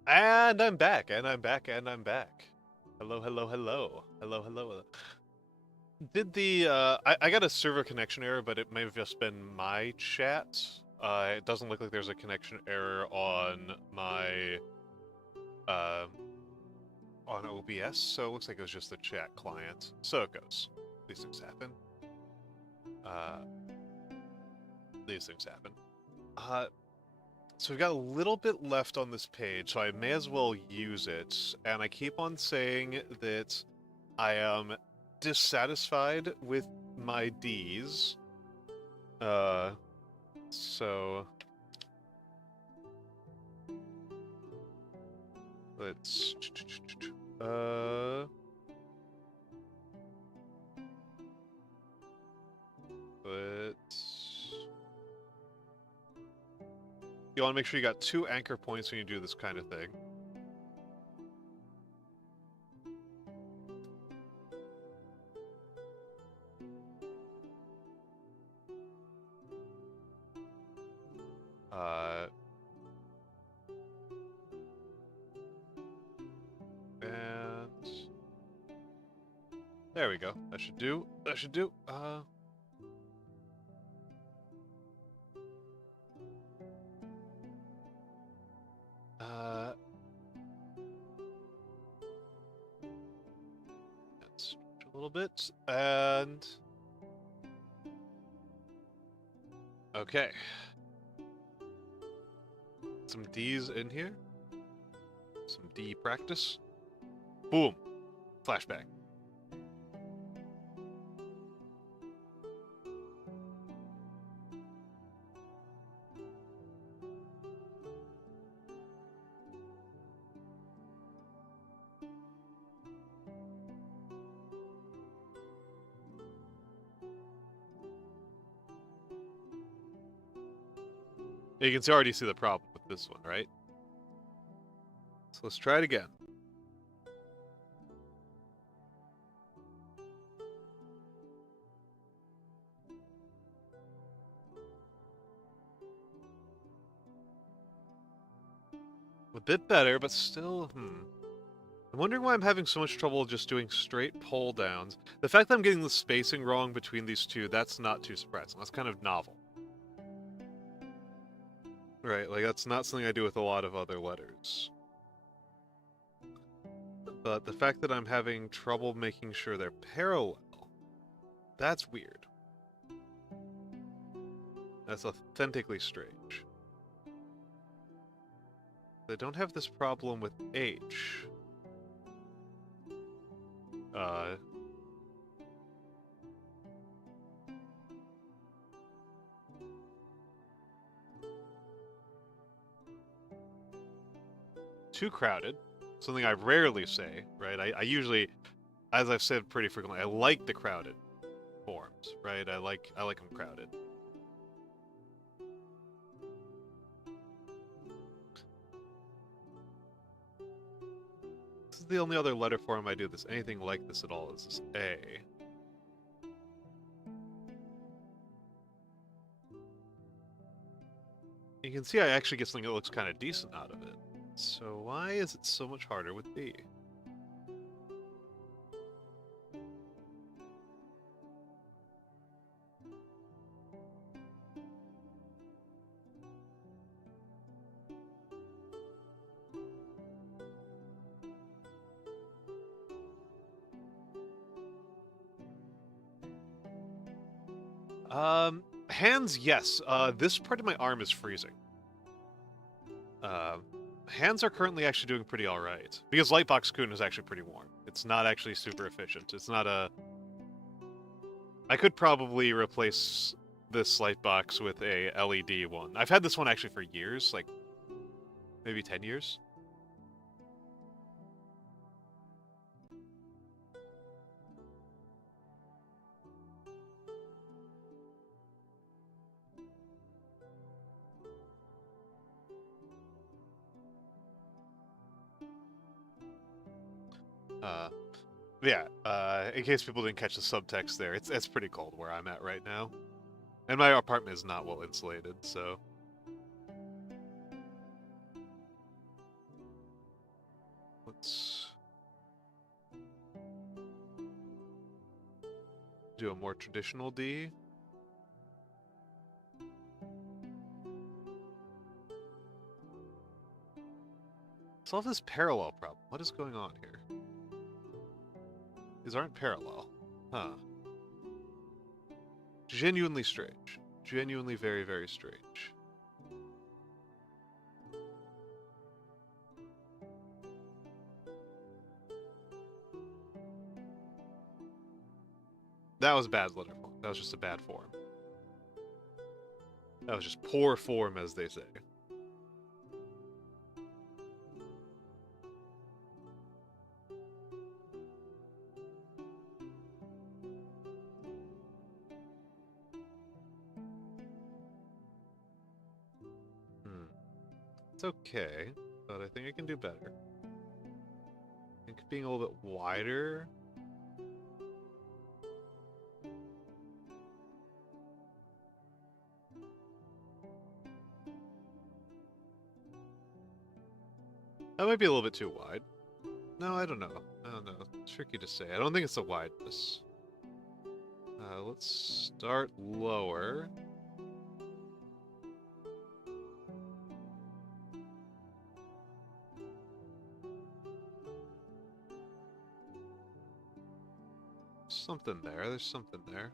And I'm back, and I'm back, and I'm back. Hello, hello, hello. Hello, hello. Did the, I got a server connection error, but it may have just been my chat. It doesn't look like there's a connection error on my, uh, on OBS, so it looks like it was just the chat client. So it goes. These things happen. Uh, these things happen. So we've got a little bit left on this page, so I may as well use it. And I keep on saying that I am dissatisfied with my Ds. So let's you want to make sure you got 2 anchor points when you do this kind of thing. And there we go. That should do. That should do. Let's stretch a little bit, and okay. Some D's in here. Some D practice. Boom. Flashback. You can already see the problem with this one, right? So let's try it again. A bit better, but still, I'm wondering why I'm having so much trouble just doing straight pull downs. The fact that I'm getting the spacing wrong between these two, that's not too surprising. That's kind of novel. Right, like that's not something I do with a lot of other letters. But the fact that I'm having trouble making sure they're parallel, that's weird. That's authentically strange. I don't have this problem with H. Too crowded. Something I rarely say, right? I usually, as I've said pretty frequently, I like the crowded forms, right? I like them crowded. This is the only other letter form I do this anything like this at all is this A. You can see I actually get something that looks kind of decent out of it. So why is it so much harder with D? Hands, yes. This part of my arm is freezing. Hands are currently actually doing pretty alright. Because Lightbox Kun is actually pretty warm. It's not actually super efficient. It's not a... I could probably replace this Lightbox with a LED one. I've had this one actually for years, like maybe 10 years. In case people didn't catch the subtext there, it's pretty cold where I'm at right now. And my apartment is not well insulated, so... let's do a more traditional D. Solve this parallel problem. What is going on here? These aren't parallel. Huh. Genuinely strange. Genuinely very, very strange. That was bad letter form. That was just a bad form. That was just poor form, as they say. It's okay, but I think I can do better. I think being a little bit wider. That might be a little bit too wide. No, I don't know. I don't know. It's tricky to say. I don't think it's the wideness. Let's start lower. Something there. There's something there.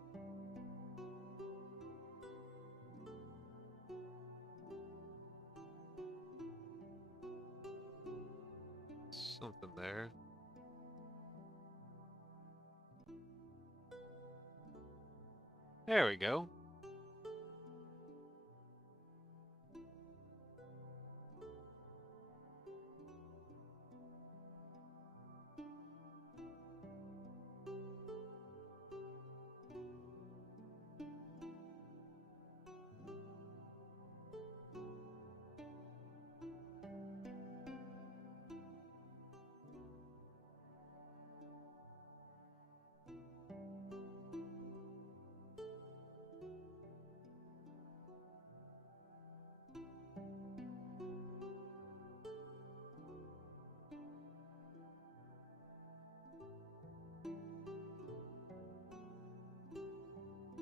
Something there. There we go.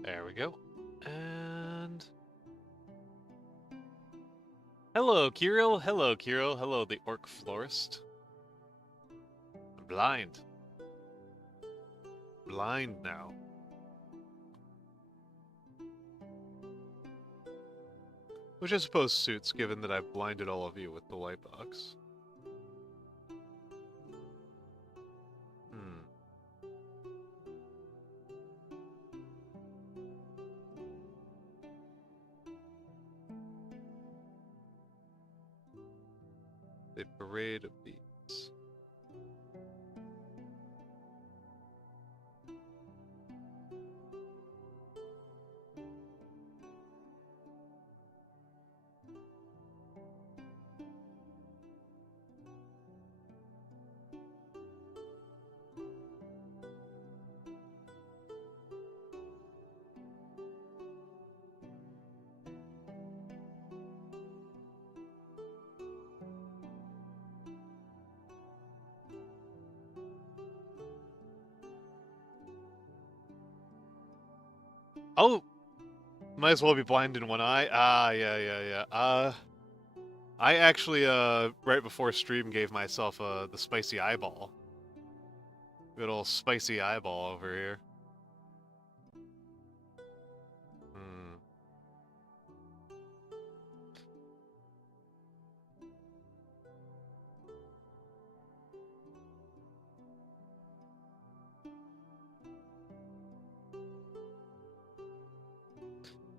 There we go. And... Hello, Kirill. Hello, Kirill. Hello, the Orc Florist. I'm blind. Blind now. Which I suppose suits, given that I've blinded all of you with the light box. The parade of bees. Oh! Might as well be blind in one eye. Ah, yeah. I actually, right before stream gave myself, the spicy eyeball. Good old spicy eyeball over here.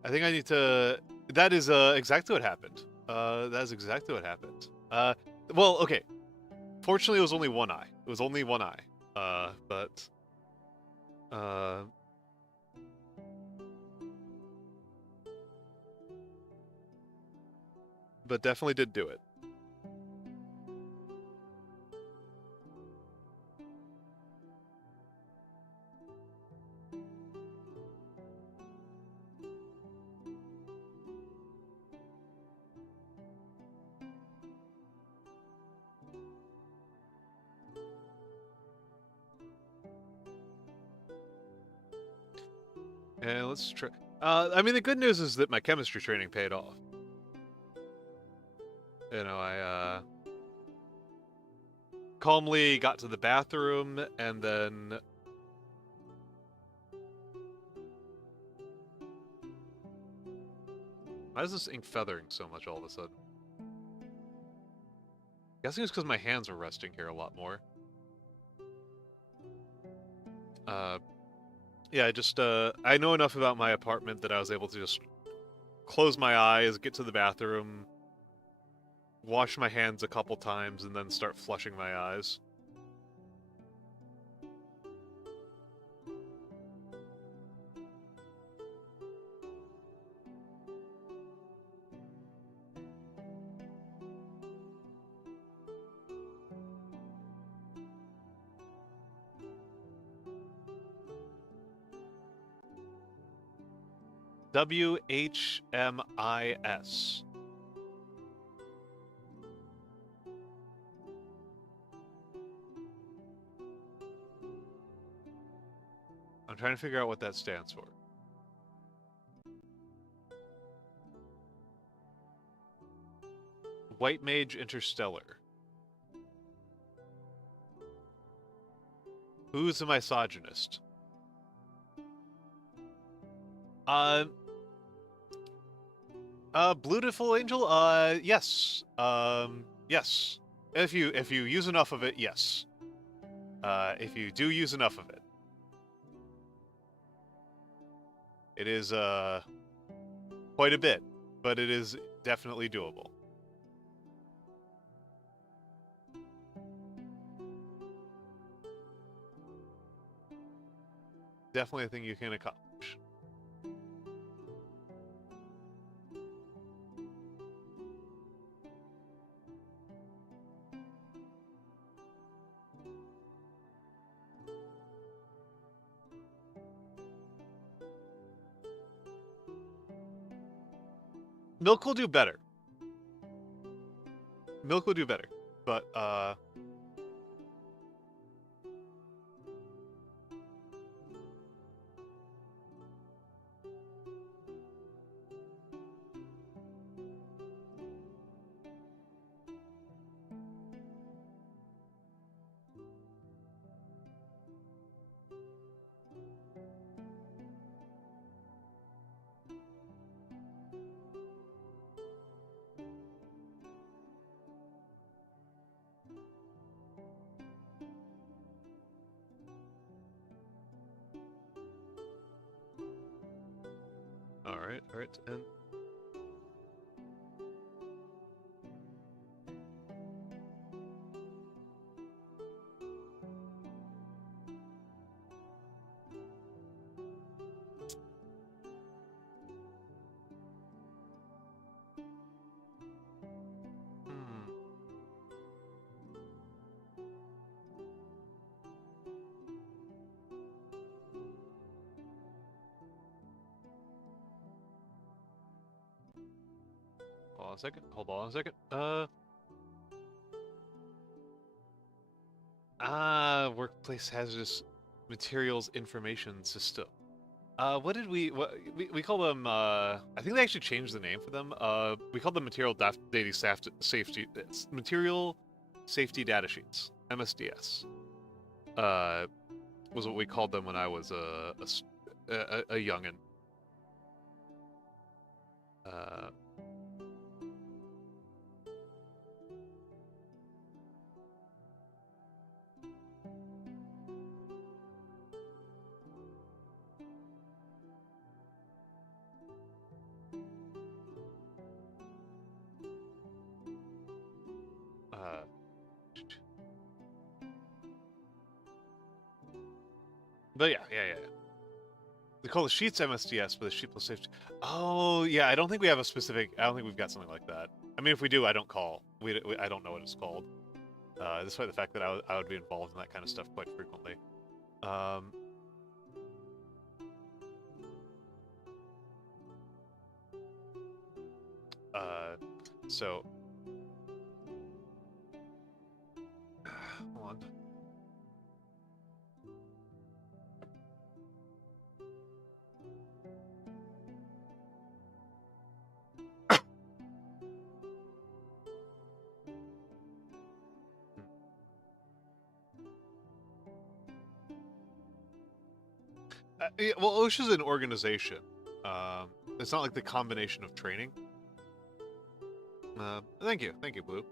I think I need to... That is, exactly what happened. That is exactly what happened. Well, okay. Fortunately, it was only one eye. It was only one eye. But definitely did do it. Let's try. I mean, the good news is that my chemistry training paid off. You know, I calmly got to the bathroom and then why is this ink feathering so much all of a sudden? Guessing it's because my hands are resting here a lot more. Yeah, I know enough about my apartment that I was able to just close my eyes, get to the bathroom, wash my hands a couple times, and then start flushing my eyes. WHMIS. I'm trying to figure out what that stands for. White Mage Interstellar. Who's a misogynist? Beautiful Angel? Yes. Yes. If you use enough of it, yes. If you do use enough of it. It is, quite a bit, but it is definitely doable. Definitely a thing you can accomplish. Milk will do better. Milk will do better, but, alright, and... Hold on a second. Workplace hazardous materials information system. What did we call them, I think they actually changed the name for them. We called them material safety data sheets, MSDS. Was what we called them when I was a youngin'. But yeah. They call the sheets MSDS, but the sheet plus safety. Oh yeah, I don't think we have a specific. I don't think we've got something like that. I mean, if we do, I don't call. I don't know what it's called. Despite the fact that I would be involved in that kind of stuff quite frequently. So. Hold on. Well, OSHA's an organization. It's not like the combination of training. Thank you, Blue.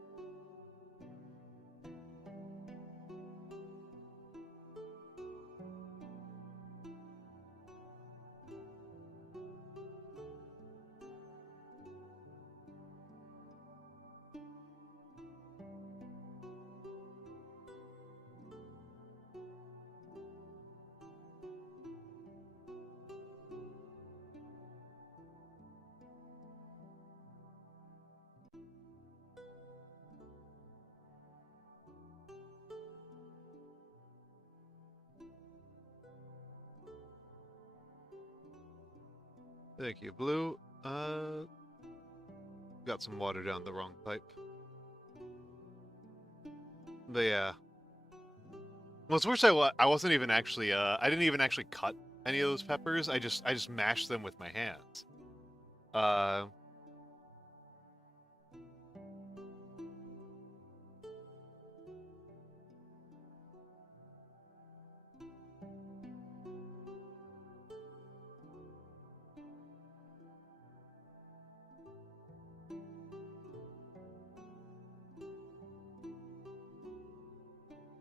Thank you, Blue. Got some water down the wrong pipe. But yeah. What's worse, I wasn't even actually, I didn't even actually cut any of those peppers. I just mashed them with my hands.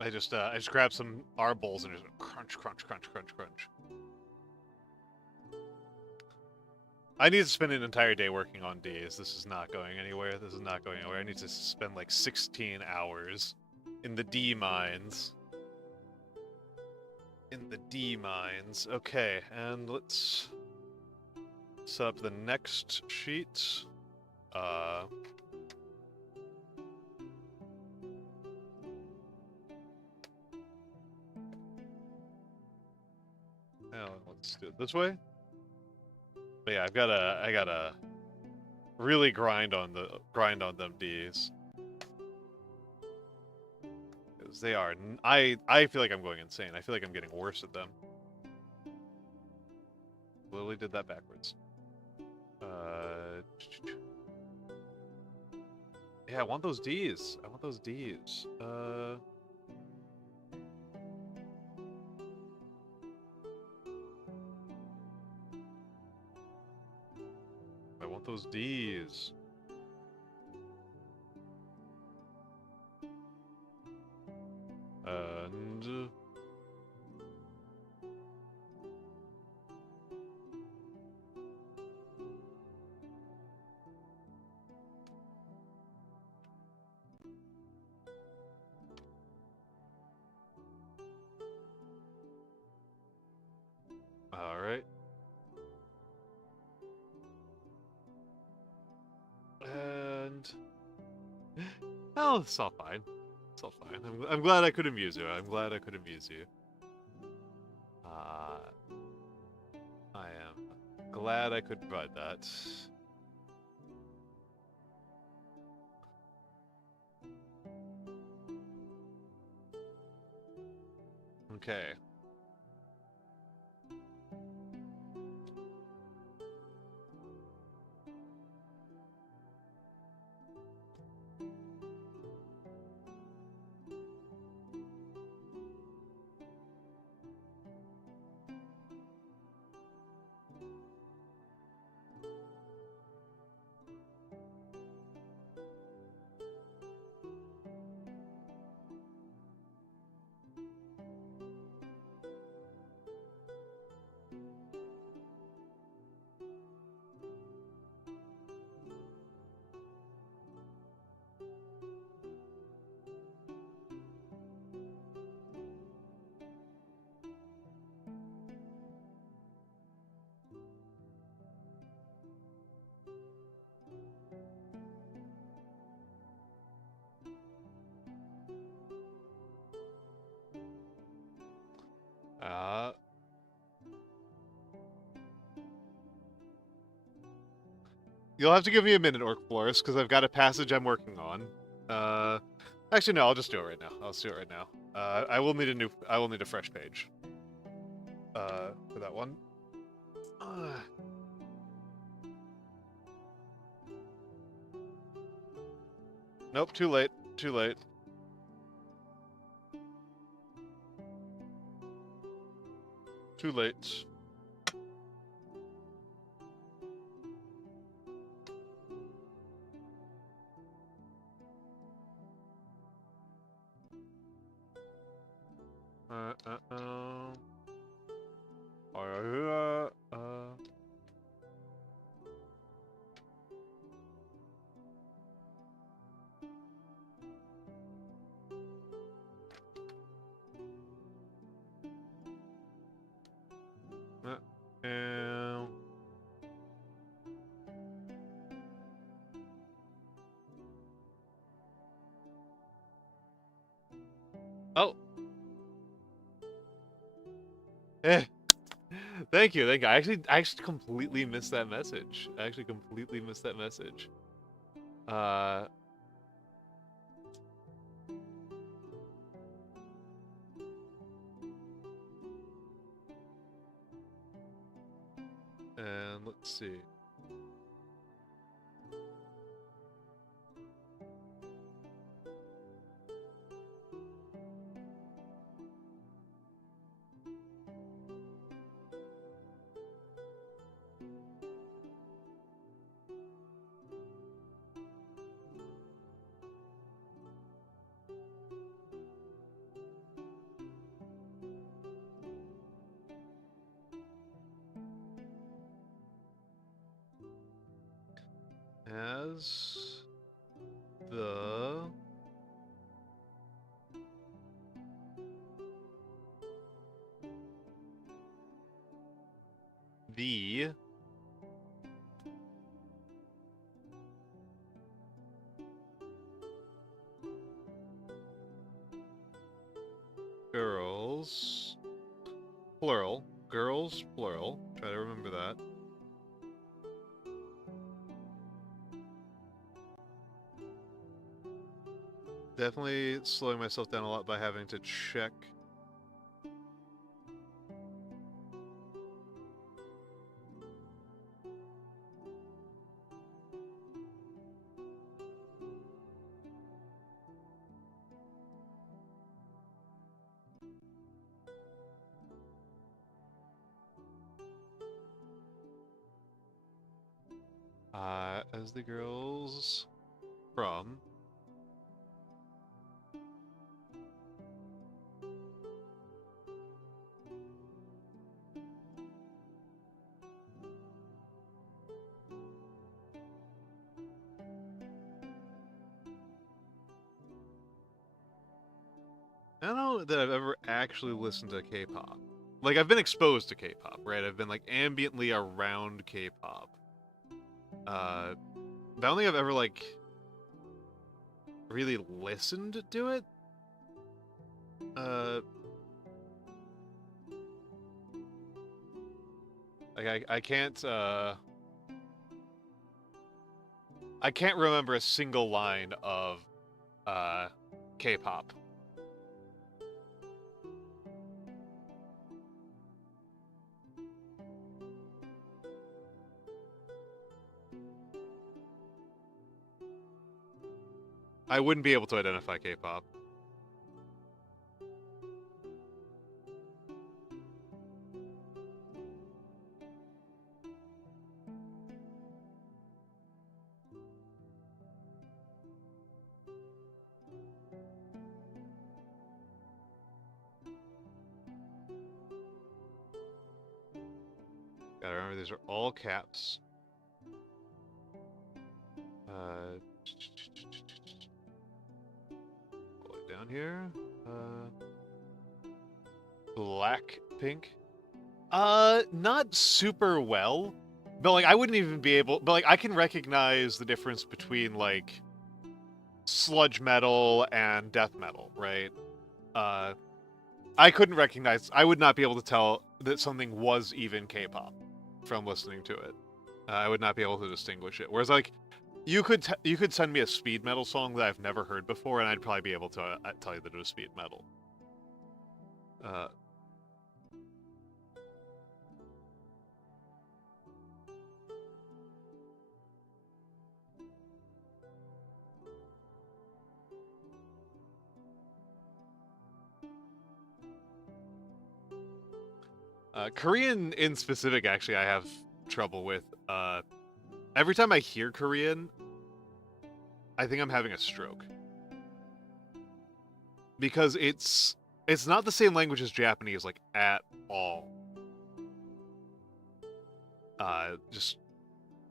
I just grabbed some bowls and just crunch, crunch, crunch, crunch, crunch. I need to spend an entire day working on Ds. This is not going anywhere. This is not going anywhere. I need to spend like 16 hours in the D mines. In the D mines. Okay, and let's set up the next sheet. Let's do it this way. But yeah, I gotta really grind on them Ds. Because they are, I feel like I'm going insane. I feel like I'm getting worse at them. Lily did that backwards. Yeah, I want those Ds. I want those Ds. I want those Ds. And... Alright. And... Oh, it's all fine. It's all fine. I'm glad I could amuse you. I'm glad I could amuse you. I am glad I could provide that. Okay. You'll have to give me a minute, Orc Florist, because I've got a passage I'm working on. Actually, no, I'll just do it right now. I'll just do it right now. I will need a fresh page. For that one. Nope, too late. Too late. Too late. Oh. Eh. Thank you. I actually completely missed that message. I actually completely missed that message. And let's see. As the girls, plural, girls, plural, try to remember that. Definitely slowing myself down a lot by having to check. As the girls from I don't know that I've ever actually listened to K-pop. Like, I've been exposed to K-pop, right? I've been, like, ambiently around K-pop. I don't think I've ever, like, really listened to it. Like, I can't remember a single line of, K-pop. I wouldn't be able to identify K-pop. Gotta remember, these are all caps. Down here. Blackpink. Not super well. But, like, I wouldn't even be able... But, like, I can recognize the difference between, like, sludge metal and death metal, right? I couldn't recognize... I would not be able to tell that something was even K-pop from listening to it. I would not be able to distinguish it. Whereas, like, you could send me a speed metal song that I've never heard before, and I'd probably be able to tell you that it was speed metal. Korean in specific, actually, I have trouble with. Every time I hear Korean, I think I'm having a stroke. Because it's It's not the same language as Japanese, like, at all. Just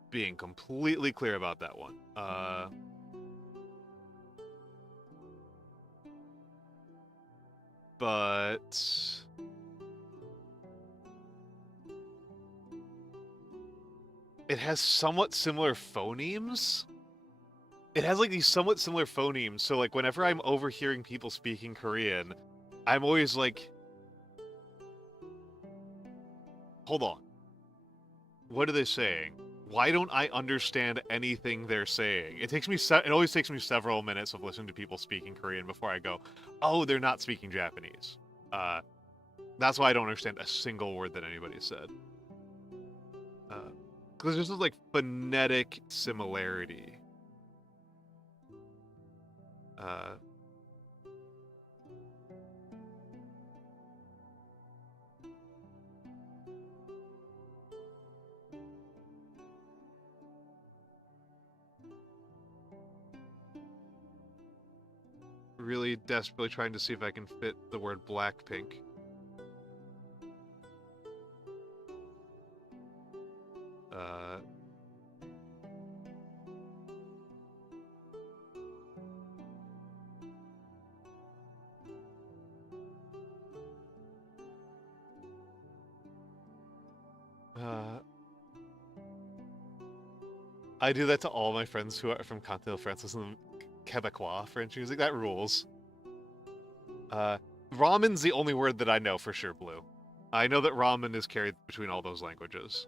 being completely clear about that one. But it has somewhat similar phonemes. It has like these somewhat similar phonemes, so like whenever I'm overhearing people speaking Korean, I'm always like, hold on. What are they saying? Why don't I understand anything they're saying? It always takes me several minutes of listening to people speaking Korean before I go, oh, they're not speaking Japanese. That's why I don't understand a single word that anybody said. Because there's this like phonetic similarity. Really desperately trying to see if I can fit the word Blackpink. I do that to all my friends who are from Continental France. Listen to Quebecois French music. That rules. Ramen's the only word that I know for sure, Blue. I know that ramen is carried between all those languages.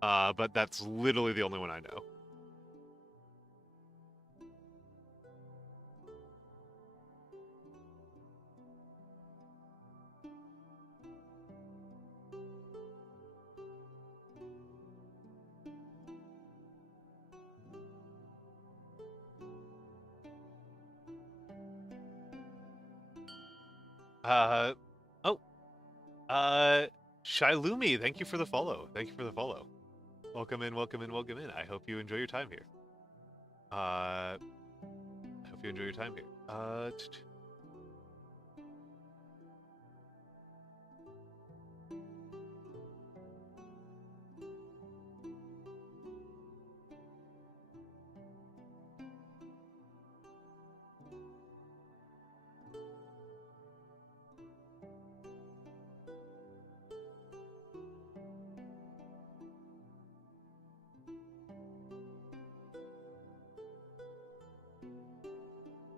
But that's literally the only one I know. Shailumi, thank you for the follow. Thank you for the follow. Welcome in, welcome in, welcome in. I hope you enjoy your time here. I hope you enjoy your time here.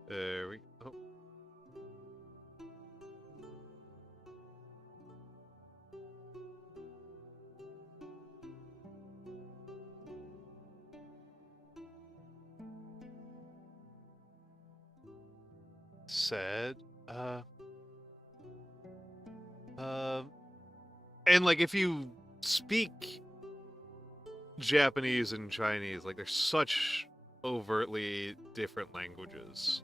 There we go. Said, and like if you speak Japanese and Chinese, like they're such overtly different languages.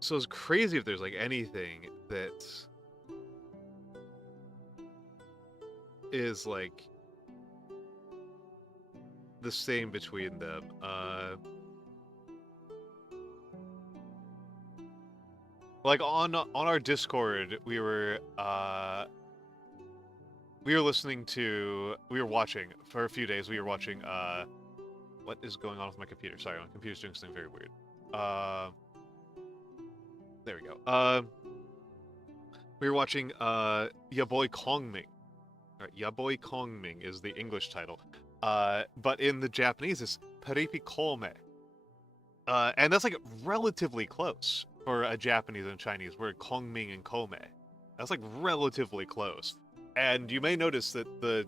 So it's crazy if there's like anything that is like the same between them. Like on our Discord, we were listening to, we were watching for a few days. We were watching what is going on with my computer? Sorry, my computer's doing something very weird. There we go. We were watching Ya Boy Kongming. All right, Ya Boy Kongming is the English title. But in the Japanese, it's Paripi Kome. And that's like relatively close for a Japanese and Chinese word, Kongming and Kome. That's like relatively close. And you may notice that the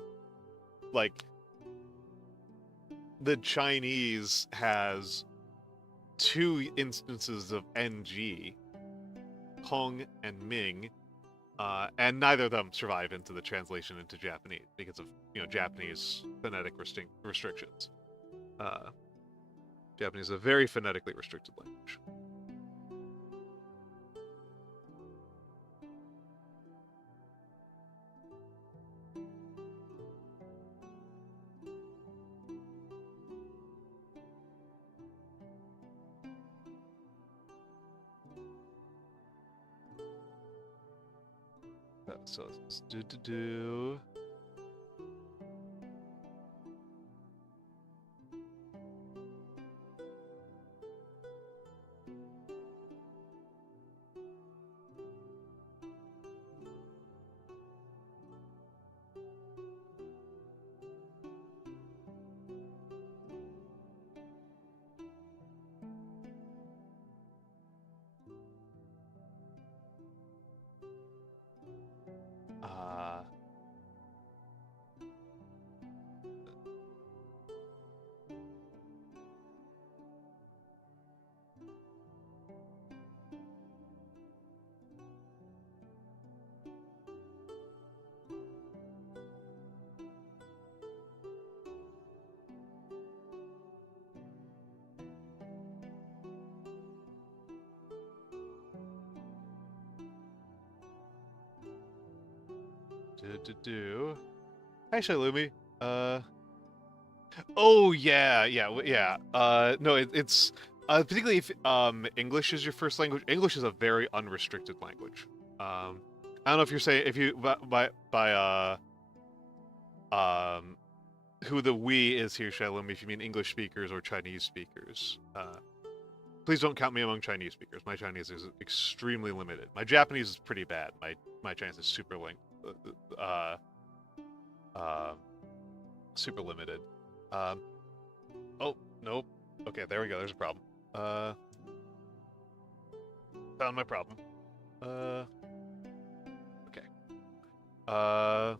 Chinese has two instances of NG, Kong and Ming, and neither of them survive into the translation into Japanese because of Japanese phonetic restrictions. Japanese is a very phonetically restricted language. So let's do. Hi, Shalumi. Oh yeah. No, it's particularly if English is your first language. English is a very unrestricted language. I don't know if you're saying if you by who the we is here, Shalumi. If you mean English speakers or Chinese speakers. Please don't count me among Chinese speakers. My Chinese is extremely limited. My Japanese is pretty bad. My Chinese is super super limited. Oh nope. Okay, there we go. There's a problem. Found my problem. Okay. Um.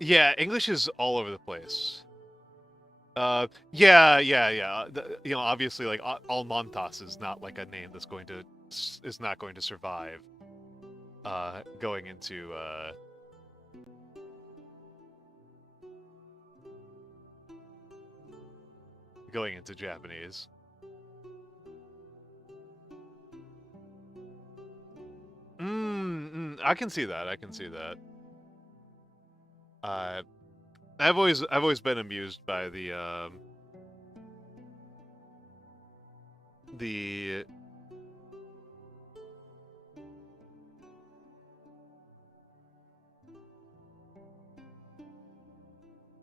Yeah, English is all over the place. Yeah. You know, obviously, like Almantas is not like a name that's not going to survive. Going into Japanese. I can see that. I can see that. I've always been amused by the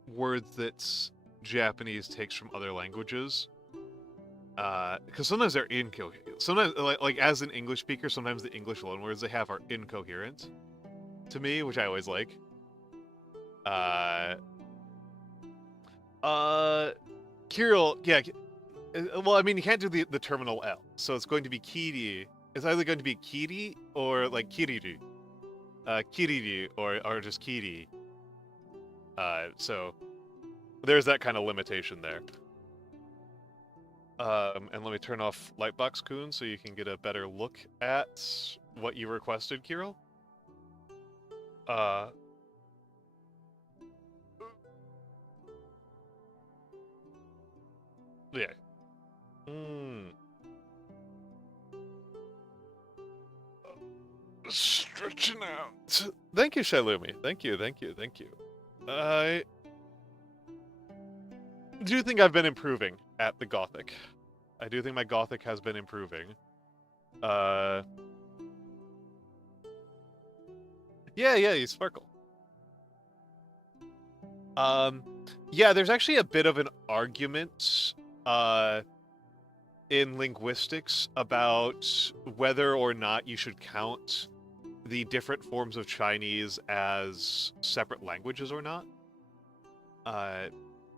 words that Japanese takes from other languages. Because sometimes they're incoherent. Sometimes, like as an English speaker, sometimes the English loanwords they have are incoherent to me, which I always like. Kirill, yeah. Well, I mean, you can't do the terminal L, so it's going to be kiri. It's either going to be kiri or like kiriri, kiriri or just kiri. So there's that kind of limitation there. And let me turn off Lightbox Kun so you can get a better look at what you requested, Kirill. Yeah. Stretching out. Thank you, Shalumi. Thank you. I do think I've been improving at the Gothic. I do think my Gothic has been improving. Yeah, you sparkle. Yeah, there's actually a bit of an argument, in linguistics about whether or not you should count the different forms of Chinese as separate languages or not. Like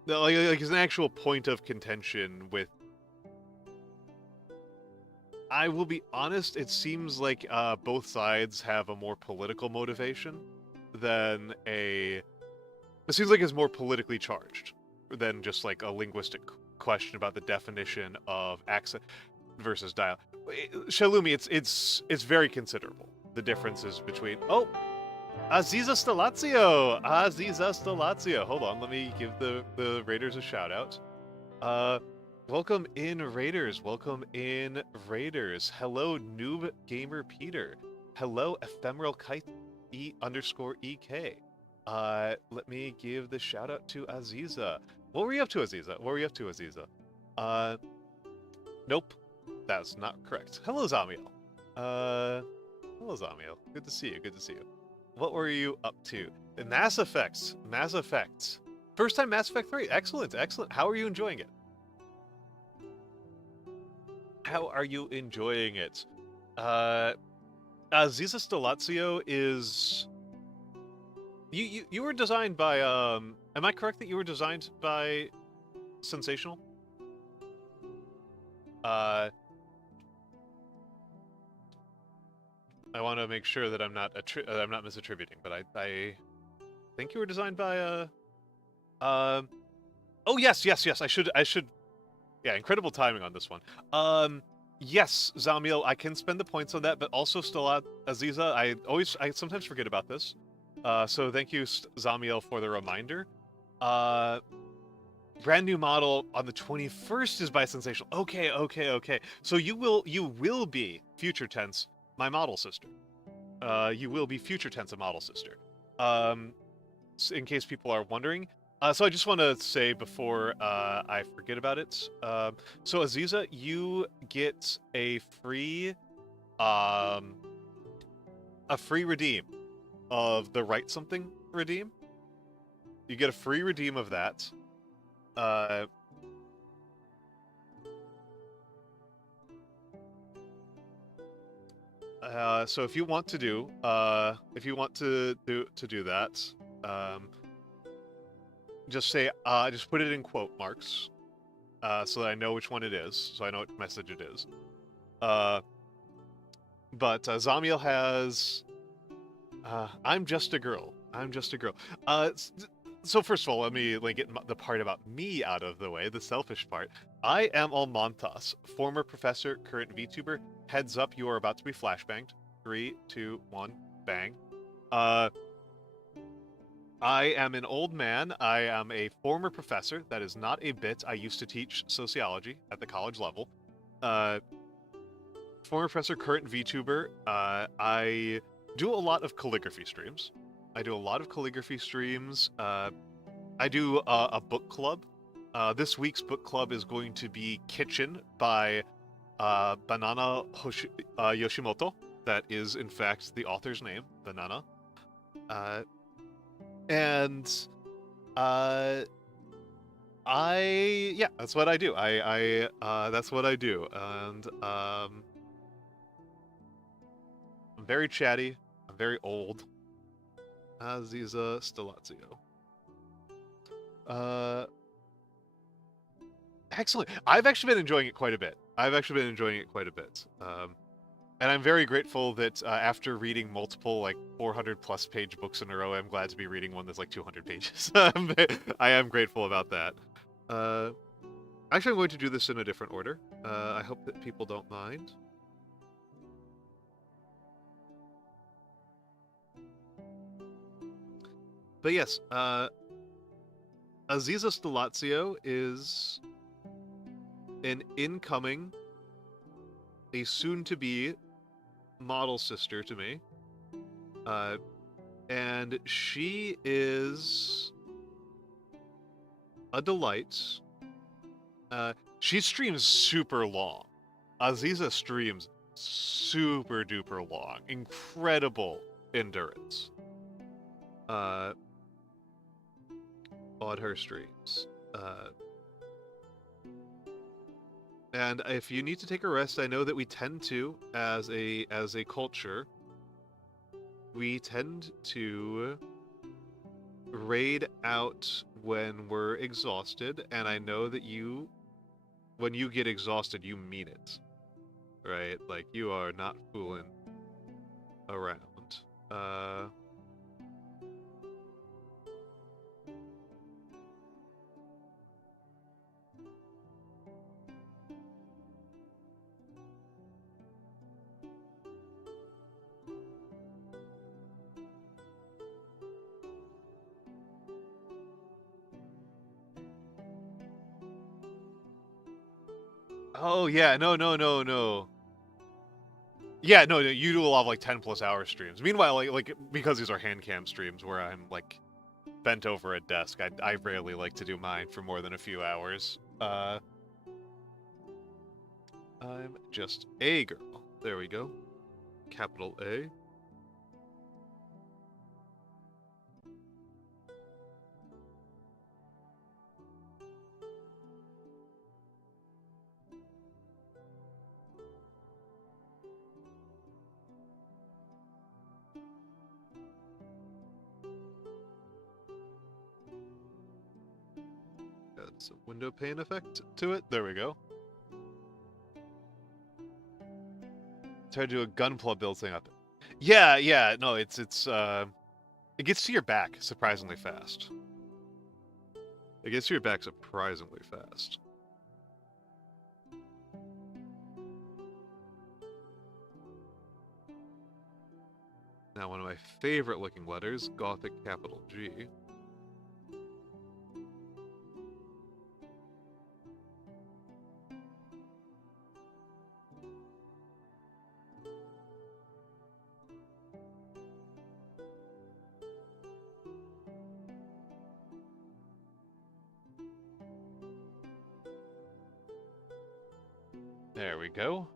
is an actual point of contention with. I will be honest, it seems like both sides have a more political motivation than It seems like it's more politically charged than just like a linguistic question about the definition of accent versus dialect. Shalumi, it's very considerable, the differences between. Oh, Aziza Stelazio! Aziza Stelazio! Hold on, let me give the Raiders a shout out. Welcome in, Raiders. Welcome in, Raiders. Hello, Noob Gamer Peter. Hello, Ephemeral Kite _EK. Let me give the shout out to Aziza. What were you up to, Aziza? What were you up to, Aziza? Nope. That's not correct. Hello, Zamiel. Hello, Zamiel. Good to see you. Good to see you. What were you up to? Mass Effect. Mass Effect. First time Mass Effect 3. Excellent, excellent. How are you enjoying it? How are you enjoying it? Ziza Stelazio is... You were designed by, am I correct that you were designed by Sensational? I want to make sure that I'm not misattributing, but I think you were designed by oh yes, I should yeah, incredible timing on this one. Yes, Zamiel, I can spend the points on that, but also Aziza, I sometimes forget about this. So thank you, Zamiel, for the reminder. Brand new model on the 21st is by Sensational. Okay. So you will be future tense my model sister. You will be future tense a model sister. In case people are wondering. So I just want to say before I forget about it. So Aziza, you get a free redeem of the Write Something redeem. You get a free redeem of that. So if you want to do that, just say just put it in quote marks, so that I know which one it is, so I know what message it is. But Zamiel has I'm just a girl. I'm just a girl. So first of all, let me get the part about me out of the way, the selfish part. I am Almantas, former professor, current VTuber. Heads up, you are about to be flashbanged. 3, 2, 1, bang. I am an old man. I am a former professor. That is not a bit. I used to teach sociology at the college level. Former professor, current VTuber. I do a lot of calligraphy streams. I do a book club. This week's book club is going to be Kitchen by Banana Yoshimoto. That is, in fact, the author's name, Banana. Yeah, that's what I do. That's what I do, and I'm very chatty. I'm very old. Aziza Stelazio. Excellent. I've actually been enjoying it quite a bit. And I'm very grateful that after reading multiple, like, 400-plus page books in a row, I'm glad to be reading one that's like 200 pages. I am grateful about that. Actually, I'm going to do this in a different order. I hope that people don't mind. But yes, Aziza Stelazio is an incoming, a soon-to-be model sister to me. And she is a delight. She streams super long. Aziza streams super duper long. Incredible endurance. On her streams. And if you need to take a rest, I know that we tend to, as a culture, we tend to raid out when we're exhausted, and I know that when you get exhausted, you mean it, right? Like, you are not fooling around. Oh yeah, no. Yeah, no, you do a lot of like 10+ hour streams. Meanwhile, like because these are hand cam streams where I'm like bent over a desk, I rarely like to do mine for more than a few hours. I'm just a girl. There we go. Capital A. Got some window pane effect to it. There we go. Try to do a gunpla build thing up. Yeah, no, it gets to your back surprisingly fast. It gets to your back surprisingly fast. Now, one of my favorite looking letters, Gothic capital G. There we go.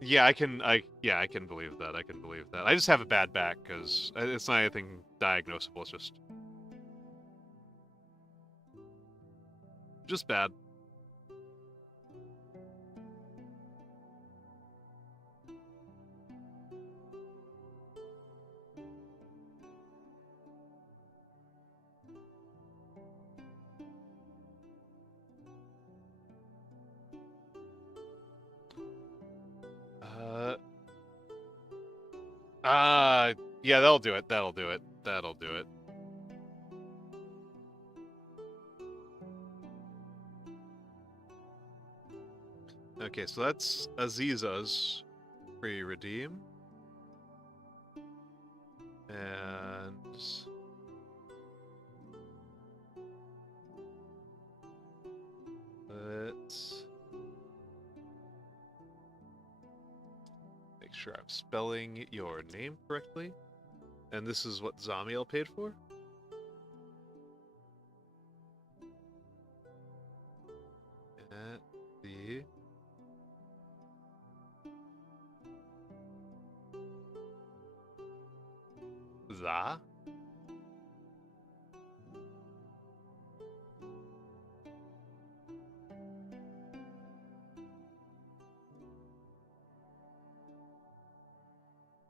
Yeah, I can believe that. I can believe that. I just have a bad back because it's not anything diagnosable. It's just bad. Yeah, that'll do it. That'll do it. That'll do it. Okay, so that's Aziza's pre-redeem. And let's make sure I'm spelling your name correctly. And this is what Zamiel paid for? At the Za?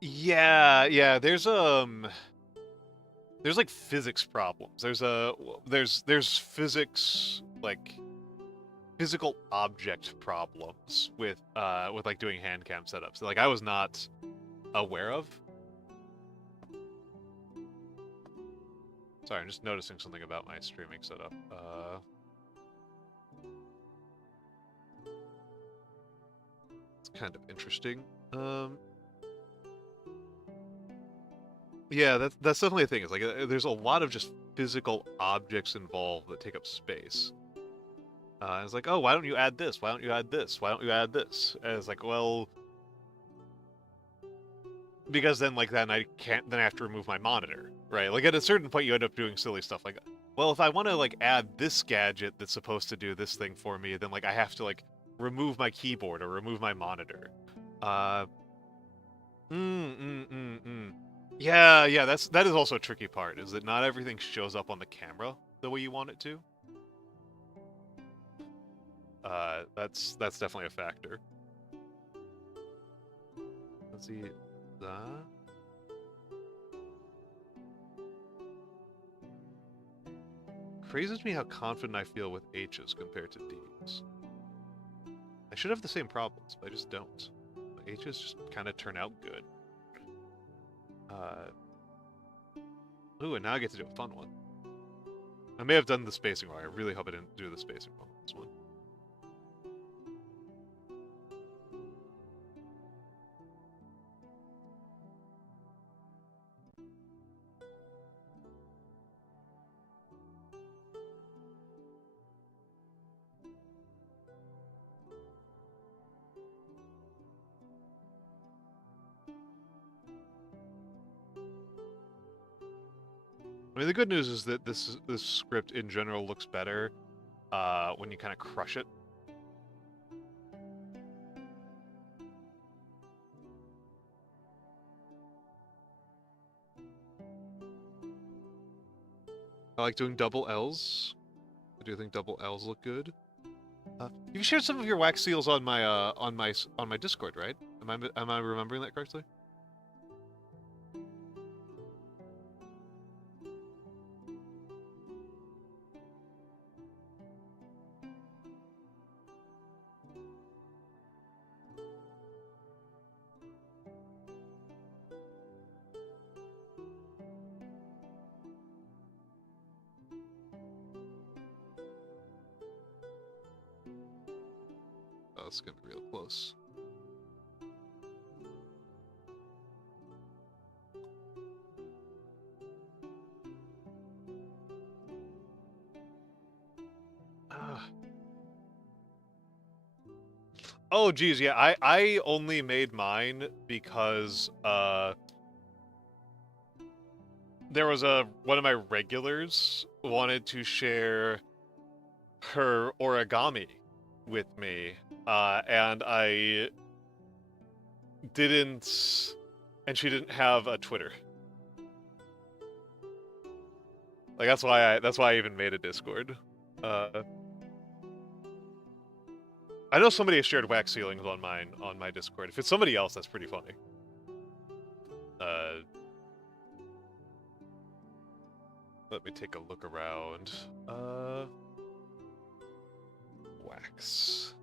Yeah, there's like physics problems. There's physics like physical object problems with like doing hand cam setups. Like I was not aware of. Sorry, I'm just noticing something about my streaming setup. It's kind of interesting. Yeah, that's definitely a thing. It's like there's a lot of just physical objects involved that take up space. It's like, oh, why don't you add this? Why don't you add this? Why don't you add this? And it's like, well, because then like then I can't. Then I have to remove my monitor, right? Like at a certain point, you end up doing silly stuff. Like, well, if I want to like add this gadget that's supposed to do this thing for me, then like I have to like remove my keyboard or remove my monitor. Yeah, that is also a tricky part, is that not everything shows up on the camera the way you want it to. That's definitely a factor. Let's see that. Crazes me how confident I feel with H's compared to D's. I should have the same problems, but I just don't. H's just kind of turn out good. Ooh, and now I get to do a fun one. I may have done the spacing wrong. I really hope I didn't do the spacing wrong on this one. I mean, the good news is that this script in general looks better when you kind of crush it. I like doing double L's. I do think double L's look good. You shared some of your wax seals on my Discord, right? Am I remembering that correctly? Oh, it's gonna be real close. Oh, geez, yeah. I only made mine because there was one of my regulars wanted to share her origami with me, and I didn't, and she didn't have a Twitter. Like that's why I even made a Discord. I know somebody has shared wax ceilings on my Discord. If it's somebody else, that's pretty funny. Let me take a look around. Wax.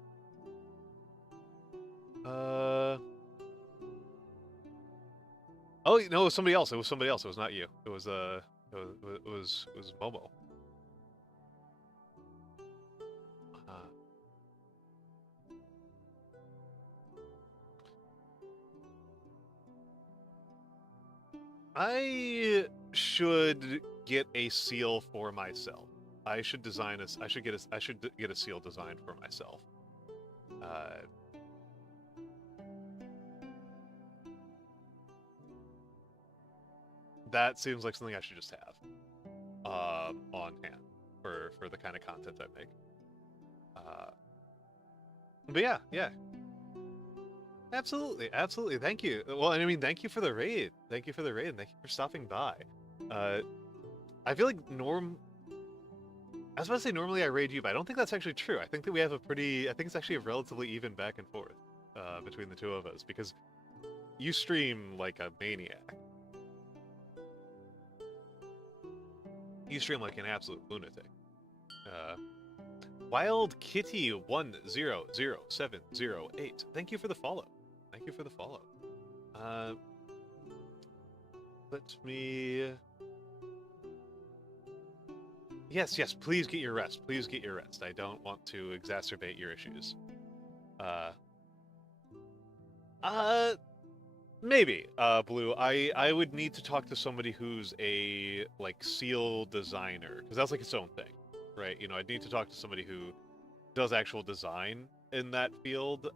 Oh no, it was somebody else. It was somebody else. It was not you. It was Momo. I should get a seal for myself. I should design a. I should get a seal designed for myself. That seems like something I should just have on hand for the kind of content I make. But yeah. Absolutely. Thank you. Well, I mean, thank you for the raid. Thank you for the raid, and thank you for stopping by. I feel like I was about to say normally I raid you, but I don't think that's actually true. I think that we have I think it's actually a relatively even back and forth between the two of us, because you stream like a maniac. You stream like an absolute lunatic. Wild Kitty 100708. Thank you for the follow. Thank you for the follow. Let me. Yes. Please get your rest. Please get your rest. I don't want to exacerbate your issues. Maybe. Blue. I would need to talk to somebody who's a like seal designer, because that's like its own thing, right? You know, I'd need to talk to somebody who does actual design in that field.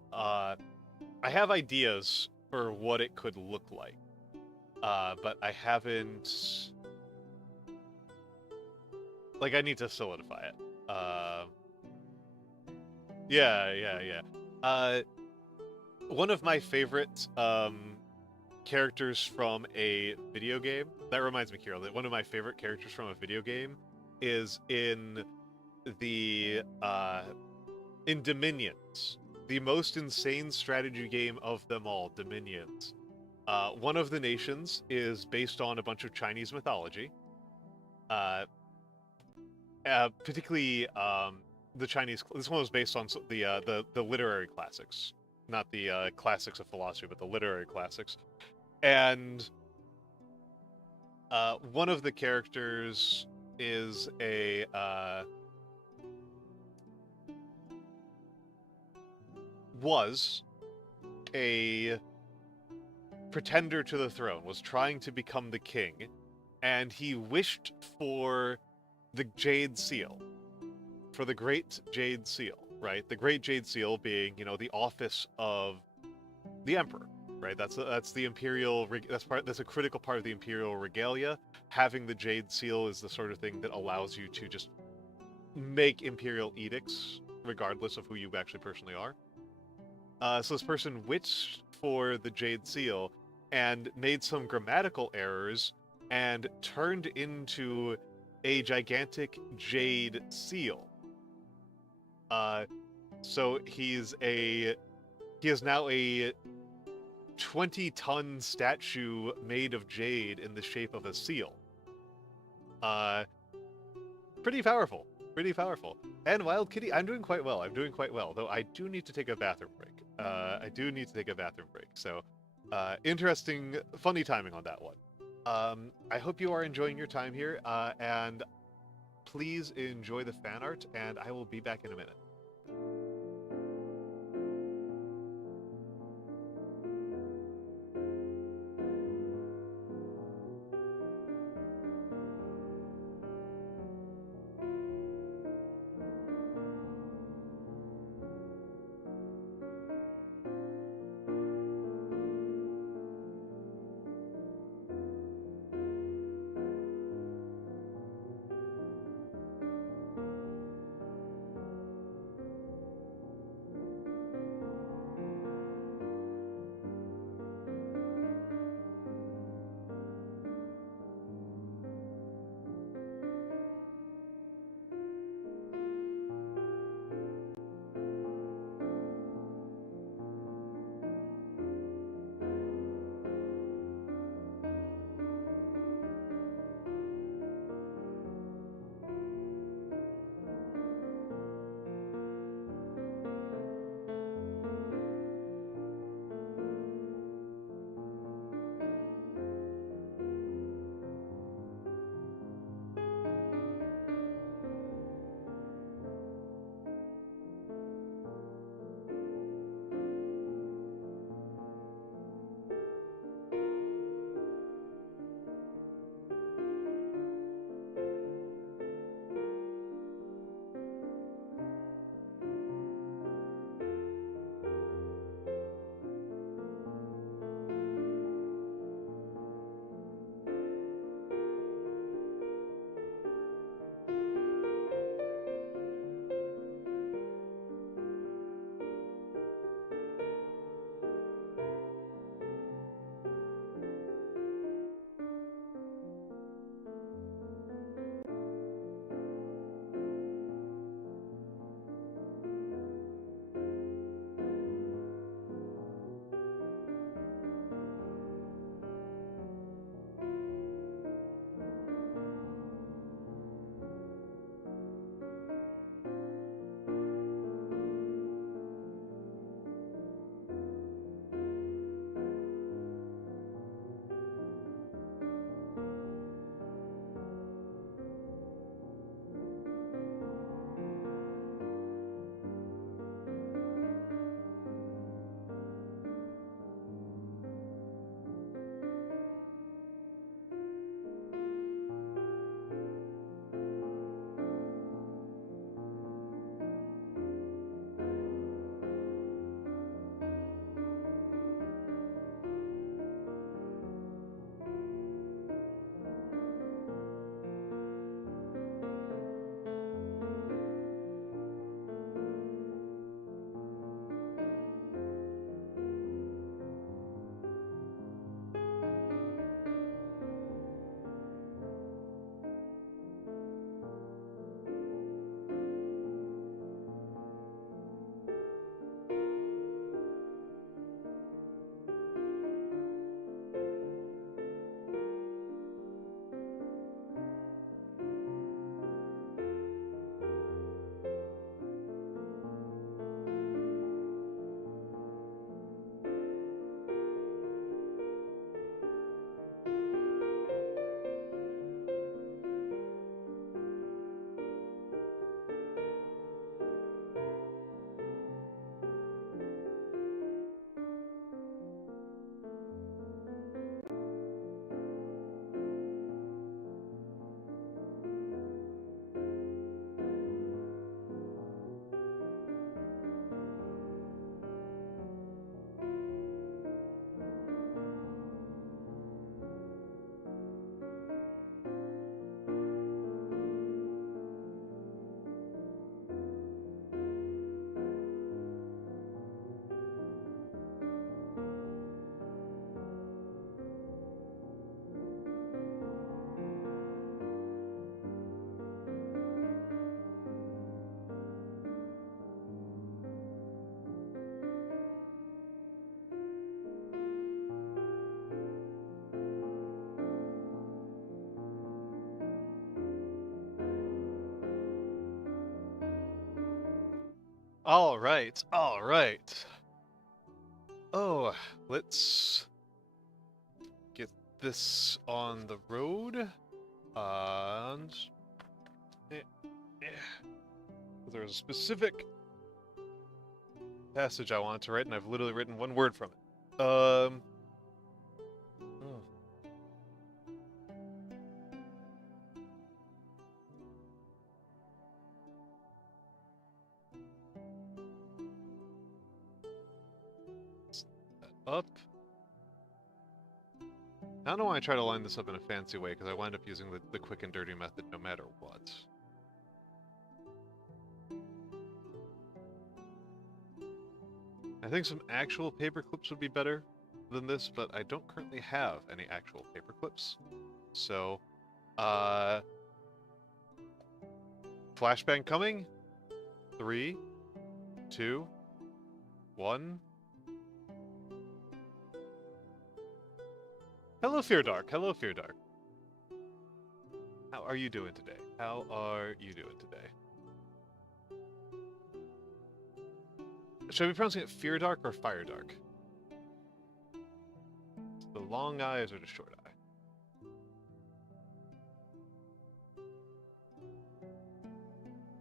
I have ideas for what it could look like, but I haven't. Like, I need to solidify it. Yeah. One of my favorite characters from a video game. That reminds me, Kirill, that one of my favorite characters from a video game is in Dominions, the most insane strategy game of them all, Dominions. One of the nations is based on a bunch of Chinese mythology. Particularly the Chinese. This one was based on the literary classics, not the classics of philosophy, but the literary classics. And one of the characters is was a pretender to the throne, was trying to become the king, and he wished for the Jade Seal, for the Great Jade Seal, right? The Great Jade Seal being, you know, the office of the Emperor, right? That's the imperial. That's a critical part of the imperial regalia. Having the jade seal is the sort of thing that allows you to just make imperial edicts, regardless of who you actually personally are. So this person witched for the jade seal and made some grammatical errors and turned into a gigantic jade seal. So he is now a 20-ton statue made of jade in the shape of a seal. Uh, Pretty powerful. Pretty powerful. And Wild Kitty, I'm doing quite well. I'm doing quite well, though I do need to take a bathroom break. I do need to take a bathroom break. So, interesting, funny timing on that one. I hope you are enjoying your time here, and please enjoy the fan art, and I will be back in a minute. All right, all right. Oh, let's get this on the road. And there's a specific passage I want to write, and I've literally written one word from it. Oh. Up. I don't know why I try to line this up in a fancy way, because I wind up using the quick and dirty method no matter what. I think some actual paper clips would be better than this, but I don't currently have any actual paper clips. So, flashbang coming. 3, 2, 1. Hello, Feardark. Hello, Feardark. How are you doing today? How are you doing today? Should I be pronouncing it Feardark or Firedark? The long eyes or the short eye?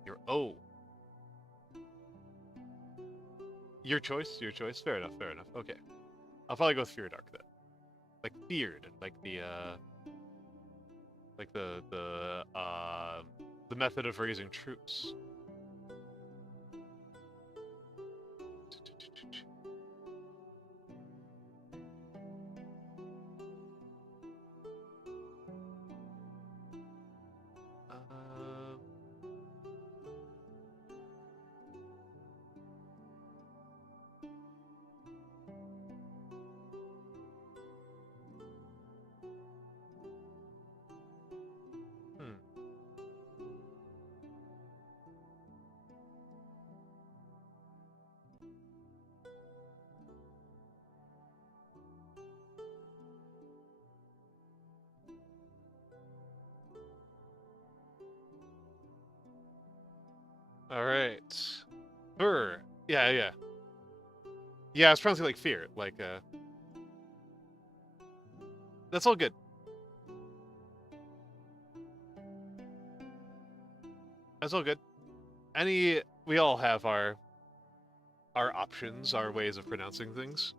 Your O. Your choice, your choice. Fair enough, fair enough. Okay. I'll probably go with Feardark then. Like feared, like the method of raising troops. Alright. Fur. Yeah, yeah. Yeah, I was pronouncing like fear. Like, that's all good. That's all good. We all have our options, our ways of pronouncing things.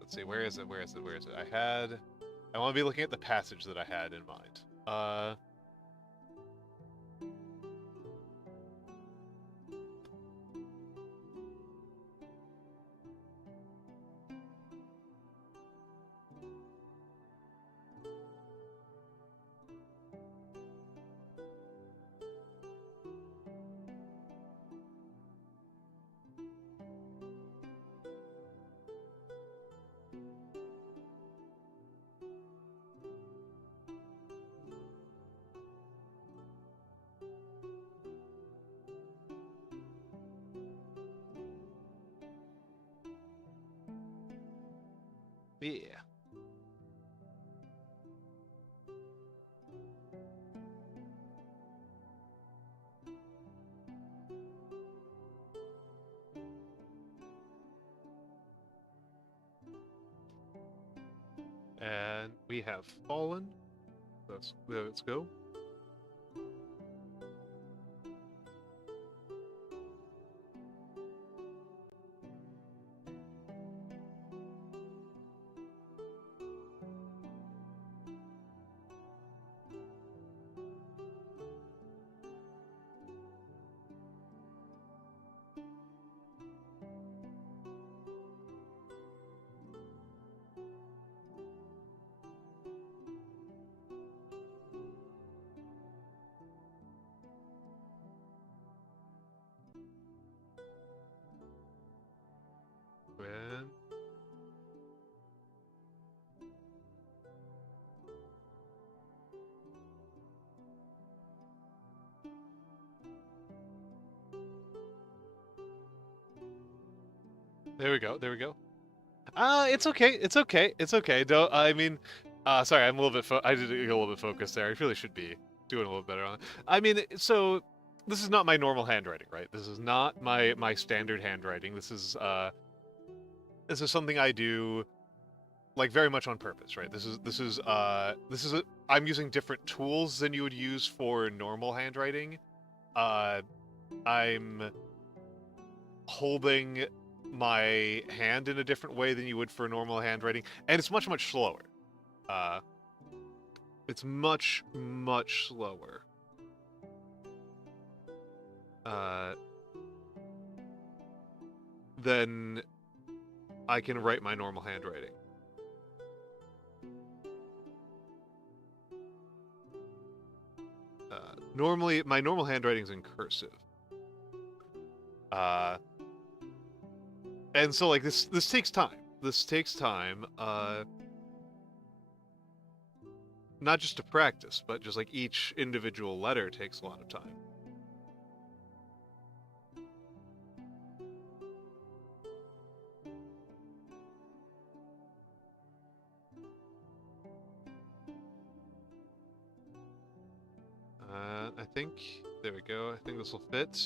Let's see, where is it? Where is it? Where is it? I want to be looking at the passage that I had in mind. Yeah. And we have fallen. Let's go. And there we go. There we go. It's okay. It's okay. It's okay. Don't. I mean, sorry. I'm a little bit. I did get a little bit focused there. I really should be. doing a little better on it. I mean, so this is not my normal handwriting, right? This is not my standard handwriting. This is something I do like very much on purpose, right? I'm using different tools than you would use for normal handwriting. I'm holding my hand in a different way than you would for normal handwriting, and it's much slower. It's much slower. Than I can write my normal handwriting. Normally, my normal handwriting's in cursive. And so like this takes time. This takes time. Not just to practice, but just like each individual letter takes a lot of time. I think, there we go. I think this will fit.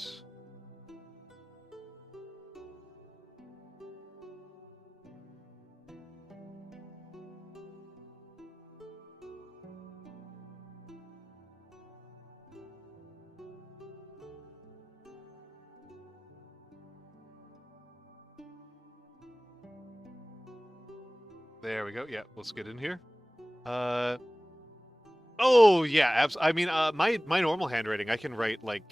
There we go. Yeah, let's get in here. Oh yeah, I mean, my normal handwriting, I can write like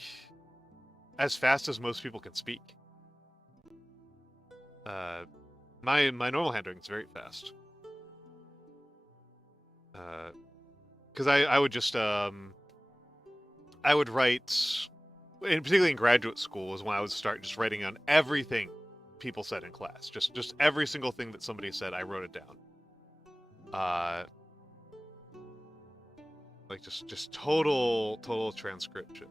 as fast as most people can speak. My normal handwriting is very fast. Because I would just I would write, and particularly in graduate school, is when I would start just writing on everything people said in class. Just every single thing that somebody said, I wrote it down. Like just total transcription.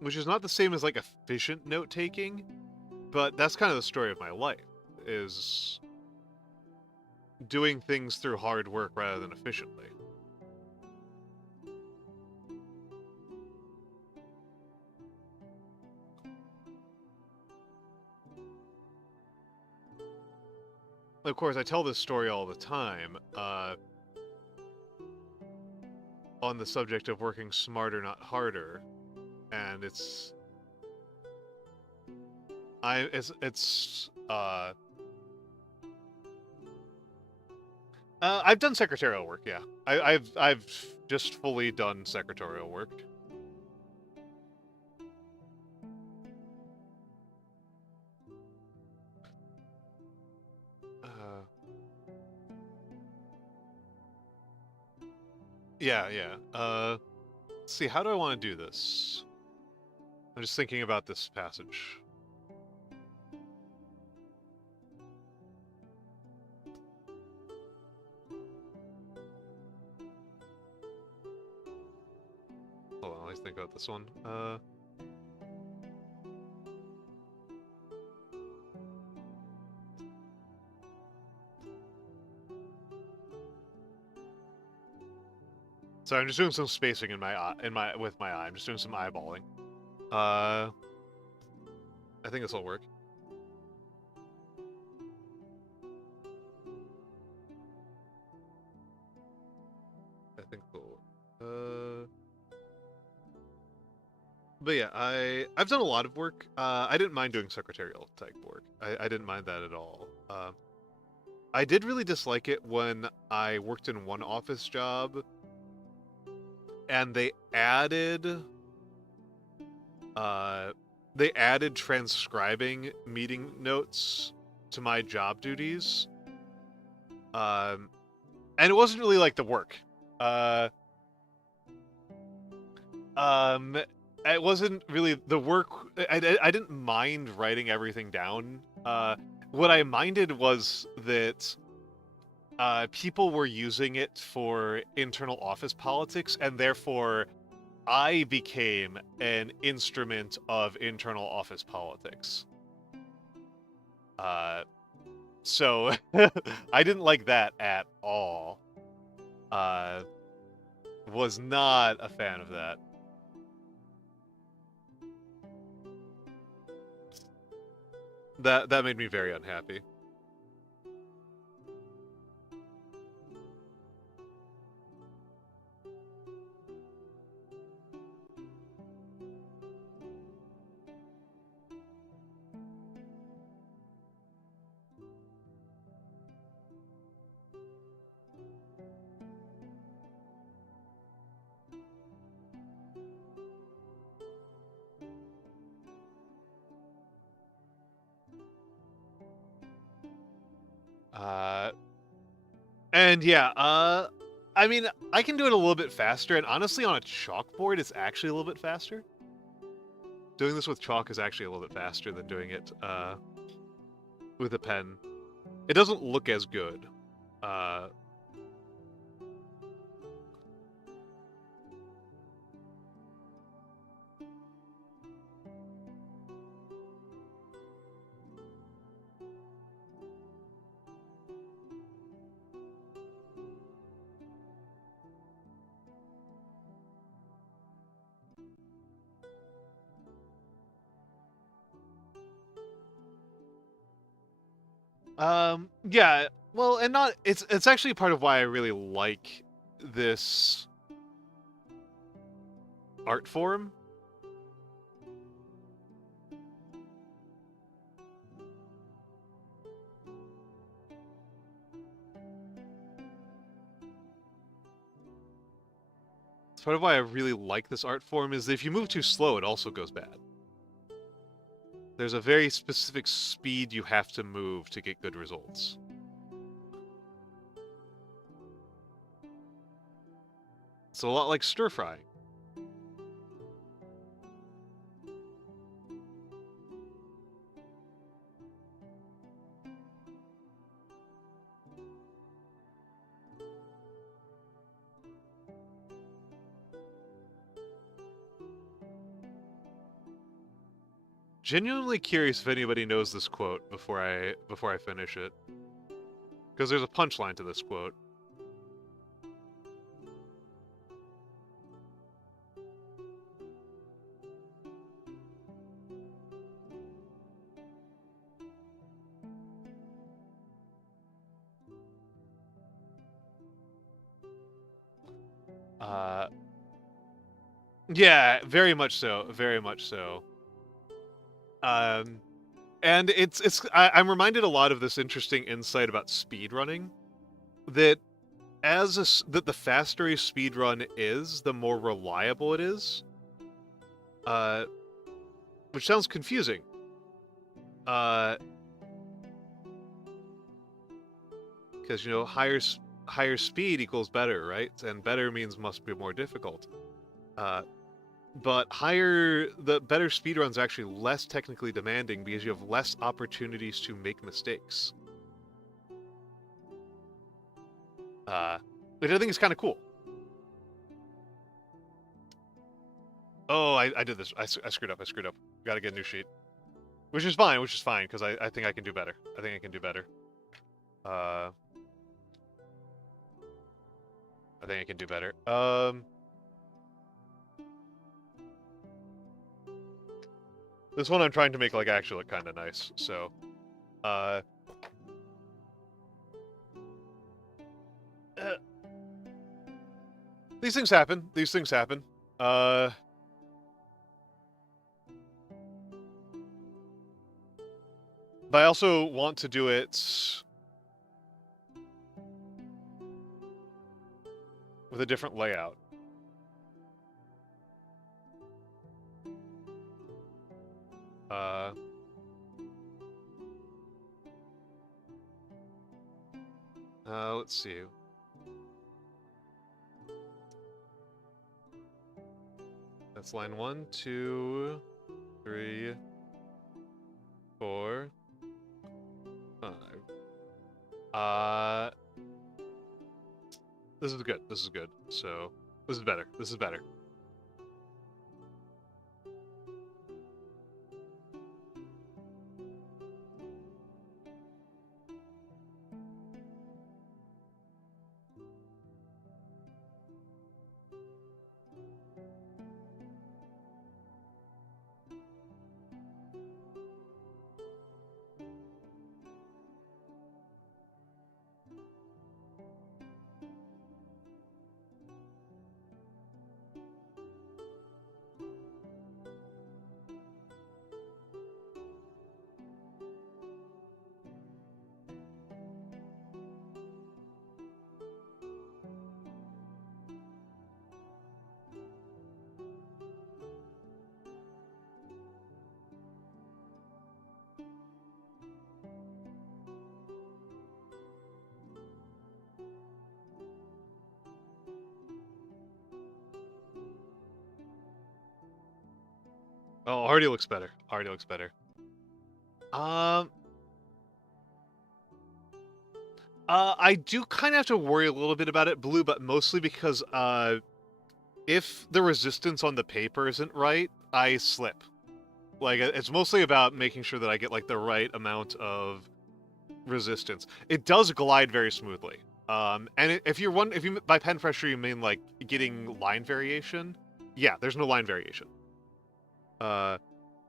Which is not the same as like efficient note taking, but that's kind of the story of my life, is doing things through hard work rather than efficiently. Of course, I tell this story all the time, on the subject of working smarter, not harder, and I've done secretarial work, yeah. I've just fully done secretarial work. Yeah. Let's see, how do I want to do this? I'm just thinking about this passage. Hold on, let me think about this one. So I'm just doing some spacing with my eye. I'm just doing some eyeballing. I think this will work. I think it'll work. But yeah, I've done a lot of work. I didn't mind doing secretarial type work. I didn't mind that at all. I did really dislike it when I worked in one office job, and they added transcribing meeting notes to my job duties. And it wasn't really like the work. It wasn't really the work. I didn't mind writing everything down. What I minded was that people were using it for internal office politics, and therefore I became an instrument of internal office politics. So I didn't like that at all. Was not a fan of that. That made me very unhappy. And yeah, I mean, I can do it a little bit faster, and honestly, on a chalkboard, it's actually a little bit faster. Doing this with chalk is actually a little bit faster than doing it with a pen. It doesn't look as good. Yeah, well, and not it's actually part of why I really like this art form. It's part of why I really like this art form is that if you move too slow, it also goes bad. There's a very specific speed you have to move to get good results. It's a lot like stir frying. Genuinely curious if anybody knows this quote before I finish it, because there's a punchline to this quote. Yeah, very much so, very much so. And I'm reminded a lot of this interesting insight about speedrunning, that that the faster a speedrun is, the more reliable it is. Which sounds confusing. Because higher speed equals better, right? And better means must be more difficult. But the better speedrun's actually less technically demanding because you have less opportunities to make mistakes. Which I think is kind of cool. Oh, I did this. I screwed up. Gotta get a new sheet. Which is fine, because I think I can do better. I think I can do better. I think I can do better. This one I'm trying to make, like, actually look kind of nice, so... These things happen. But I also want to do it with a different layout. Let's see. That's line 1, 2, 3, 4, 5. This is good. So, this is better. Oh, already looks better. Already looks better. I do kind of have to worry a little bit about it blue, but mostly because if the resistance on the paper isn't right, I slip. Like it's mostly about making sure that I get like the right amount of resistance. It does glide very smoothly. And if you by pen pressure you mean like getting line variation, yeah, there's no line variation. Uh,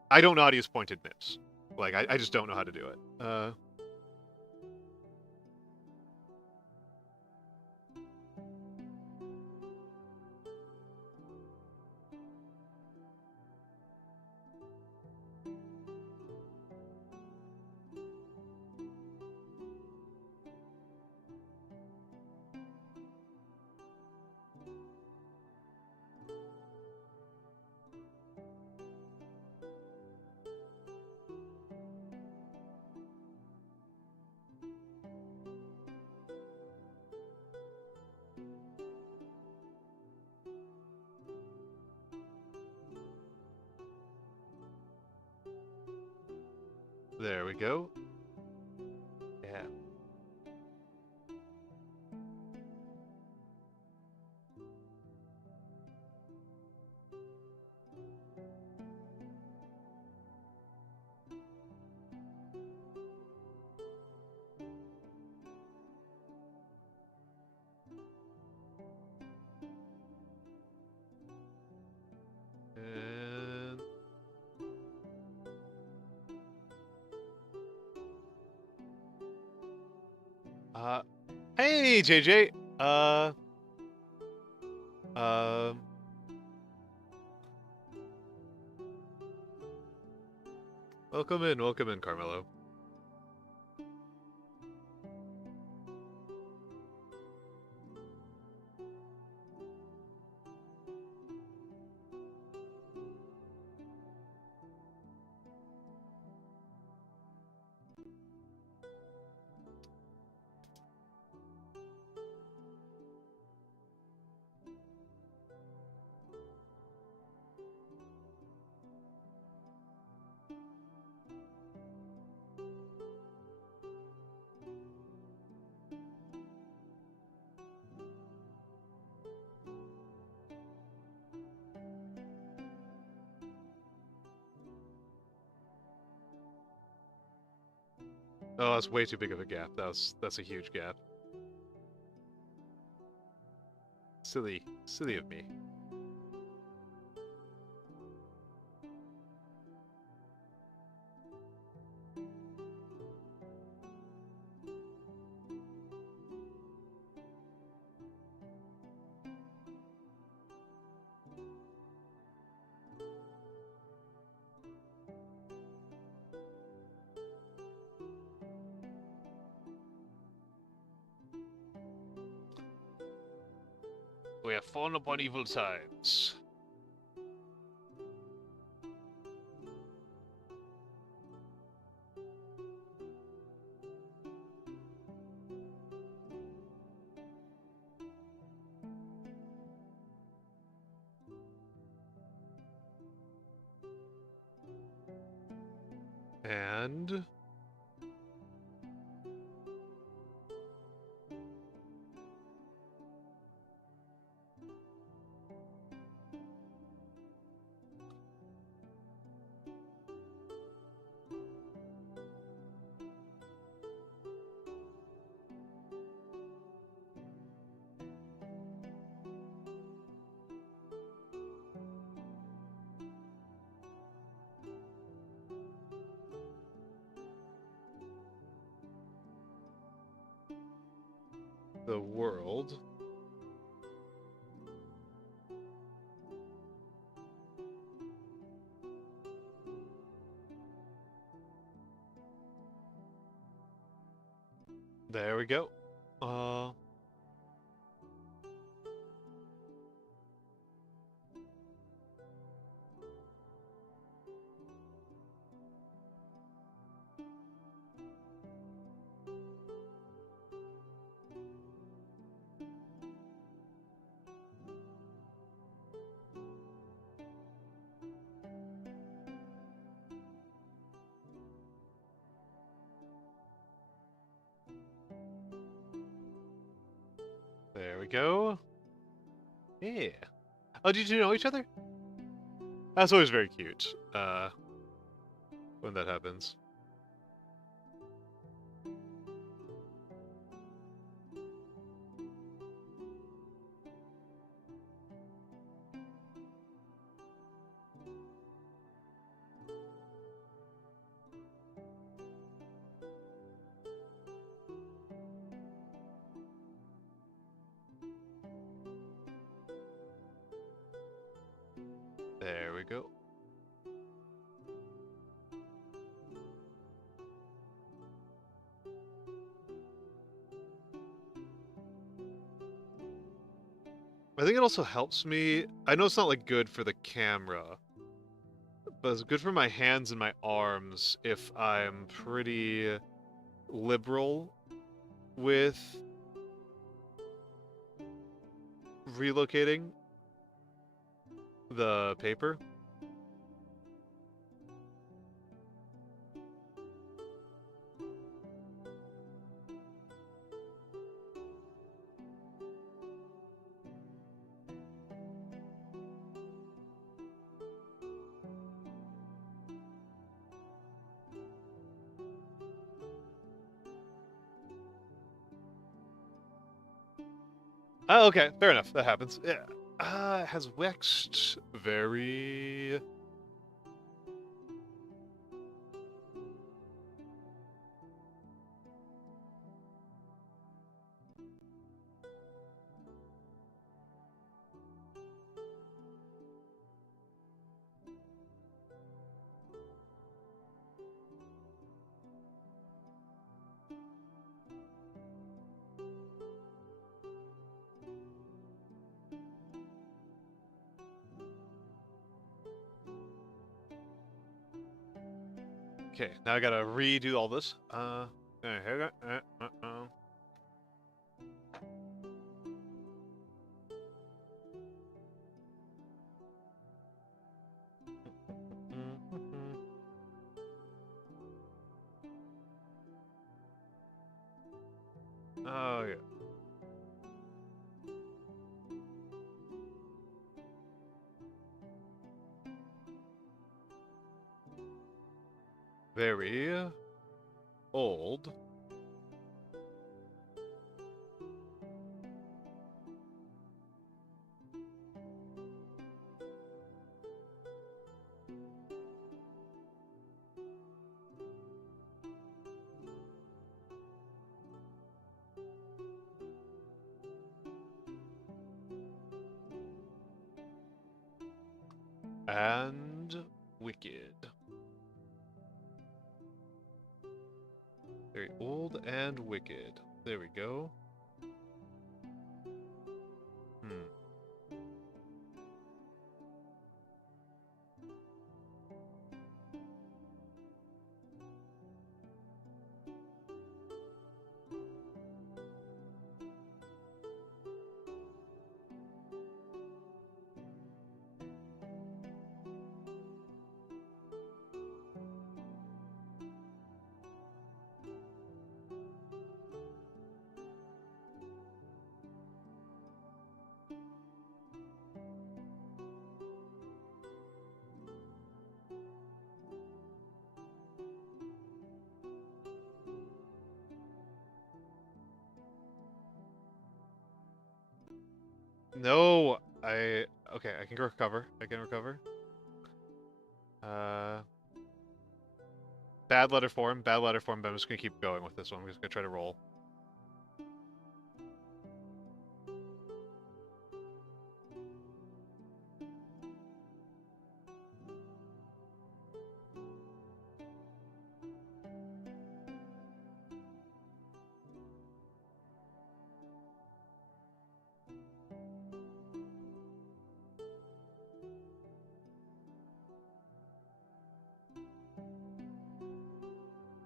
I don't know how to use pointed nibs. Like I just don't know how to do it. There we go. Yeah. And uh, hey JJ. Uh, um, welcome in, Carmelo. Oh, that's way too big of a gap. That's a huge gap. Silly of me. We have fallen upon evil times. And the world. There we go. we go. Yeah. Oh, did you know each other? That's always very cute. When that happens. There we go. I think it also helps me. I know it's not like good for the camera, but it's good for my hands and my arms if I'm pretty liberal with relocating the paper. Oh, okay, fair enough. That happens. Yeah. It has waxed very. Okay, now I gotta redo all this. Oh yeah. Very old. And wicked. Very old and wicked. There we go. No, okay, I can recover. I can recover. Bad letter form, but I'm just gonna keep going with this one. I'm just gonna try to roll.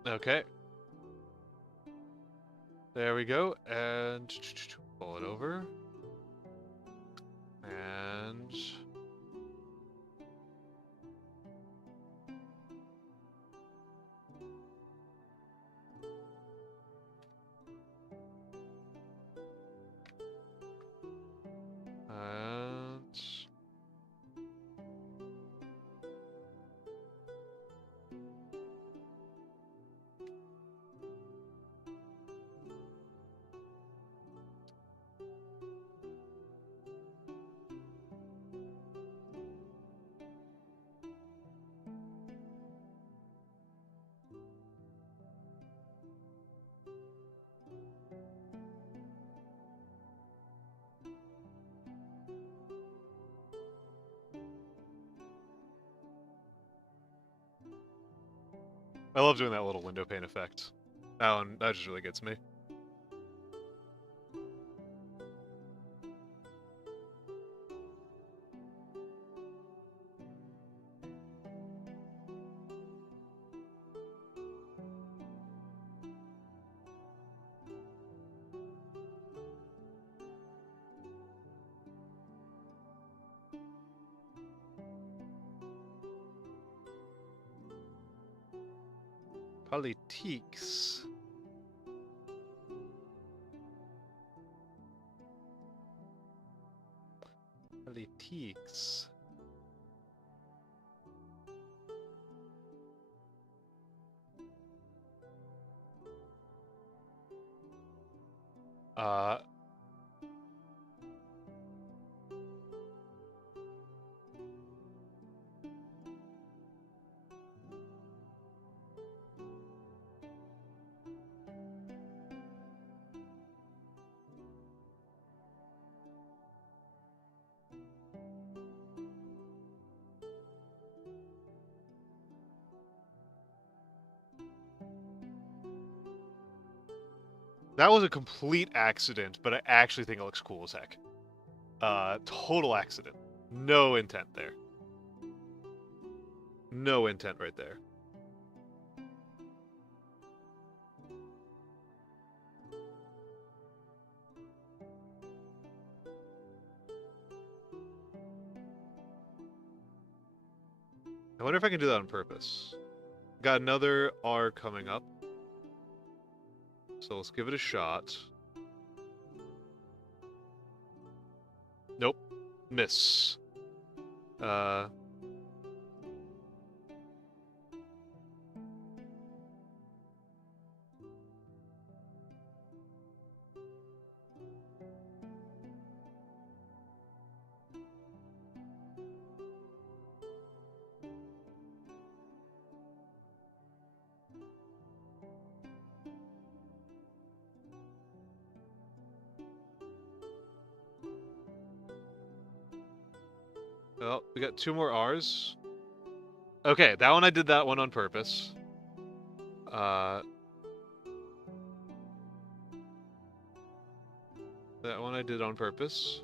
Okay. There we go, and pull it over. And And... I love doing that little window pane effect. That just really gets me. Politiques. Politiques. That was a complete accident, but I actually think it looks cool as heck. Total accident. No intent there. No intent right there. I wonder if I can do that on purpose. Got another R coming up. So let's give it a shot. Nope. Miss. Well, we got 2 more R's. Okay, that one I did that one on purpose. That one I did on purpose.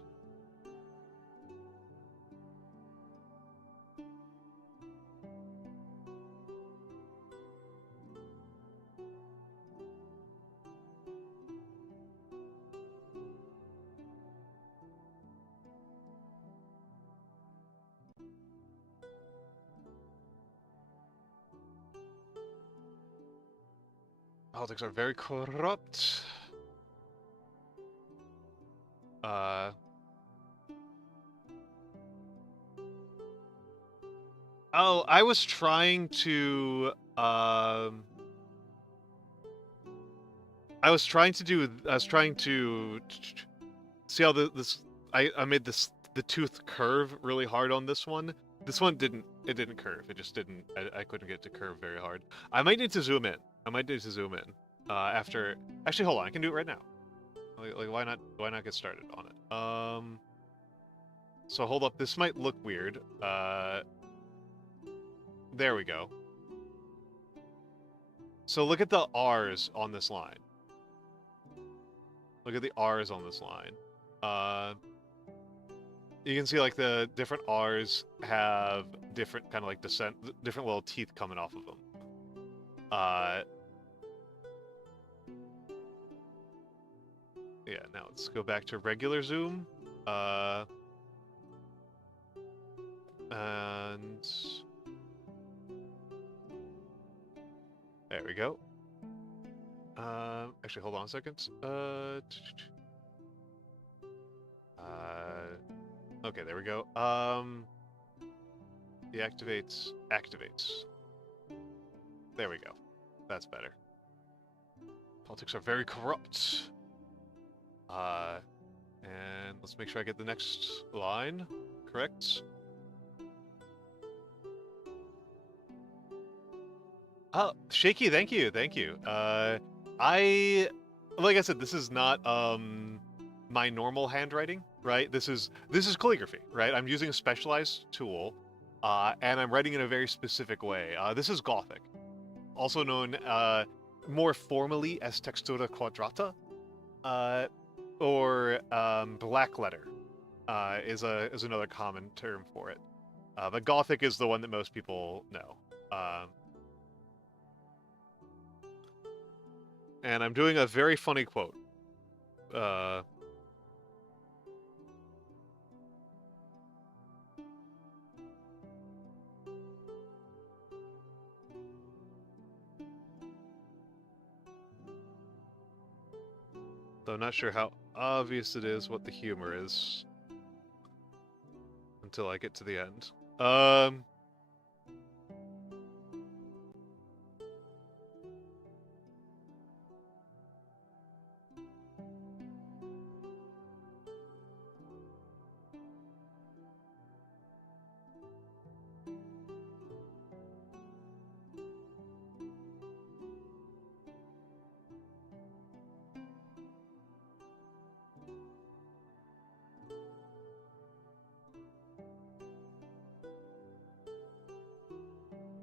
Politics are very corrupt. Oh, I was trying to, I was trying to see how I made the tooth curve really hard on this one. This one didn't curve. It just didn't, I couldn't get it to curve very hard. I might need to zoom in. After, actually, hold on, I can do it right now. Like why not get started on it? So hold up, this might look weird. There we go. So look at the R's on this line. Look at the R's on this line. You can see like the different R's have different kind of like different little teeth coming off of them. Yeah, now let's go back to regular zoom. And there we go. Actually, hold on a second. Okay, there we go. Deactivates, activates. There we go. That's better. Politics are very corrupt. And let's make sure I get the next line correct. Oh, Shaky, thank you, thank you. Like I said, this is not my normal handwriting, right? This is calligraphy, right? I'm using a specialized tool, and I'm writing in a very specific way. This is Gothic, also known more formally as textura quadrata, or black letter, is another common term for it. But Gothic is the one that most people know. And I'm doing a very funny quote. Though I'm not sure how obvious it is what the humor is until I get to the end.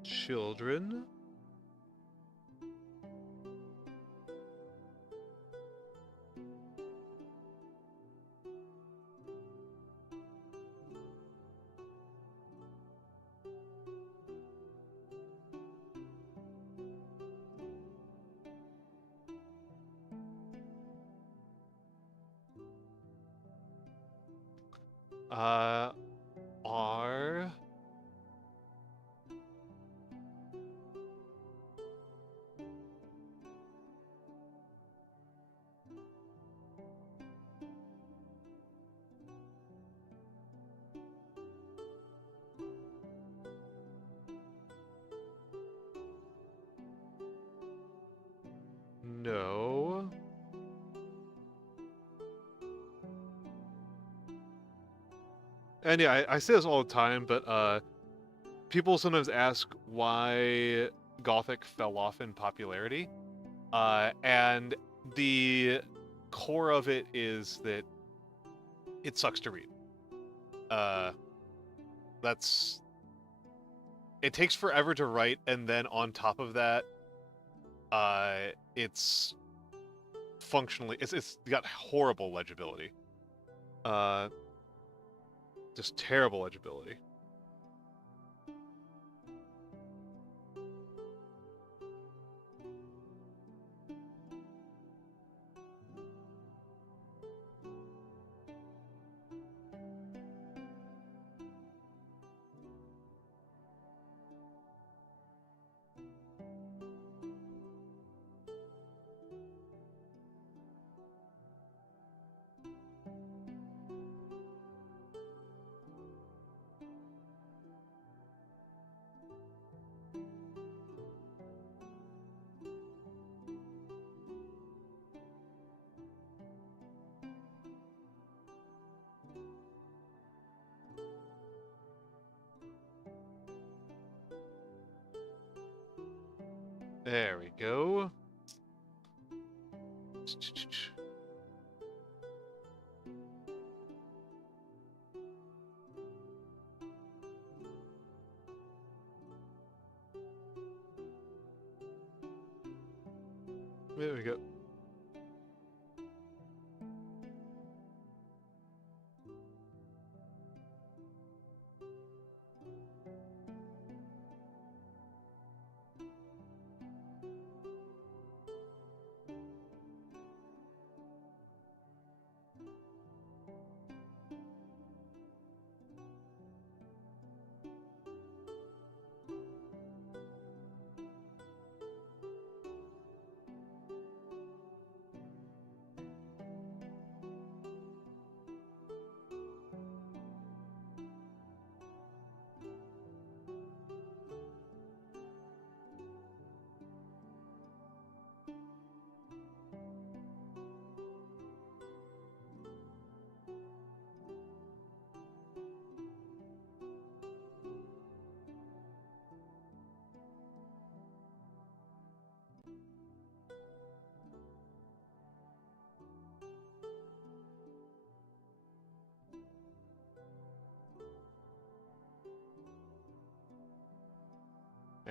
Children. Are no. And yeah, I say this all the time, but people sometimes ask why Gothic fell off in popularity. And the core of it is that it sucks to read. That's... It takes forever to write, and then on top of that, it's functionally... It's got horrible legibility. Just terrible legibility. There we go. There we go.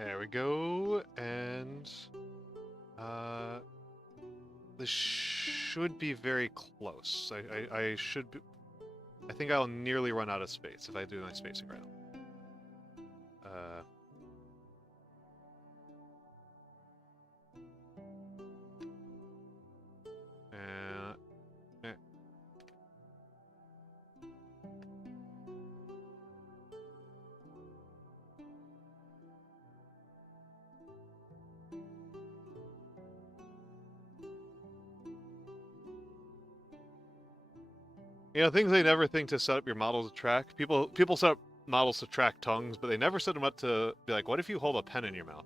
There we go, and this should be very close. I should be, I think I'll nearly run out of space if I do my spacing right now. Eh. You know, things they never think to set up your model to track. People set up models to track tongues, but they never set them up to be like, what if you hold a pen in your mouth?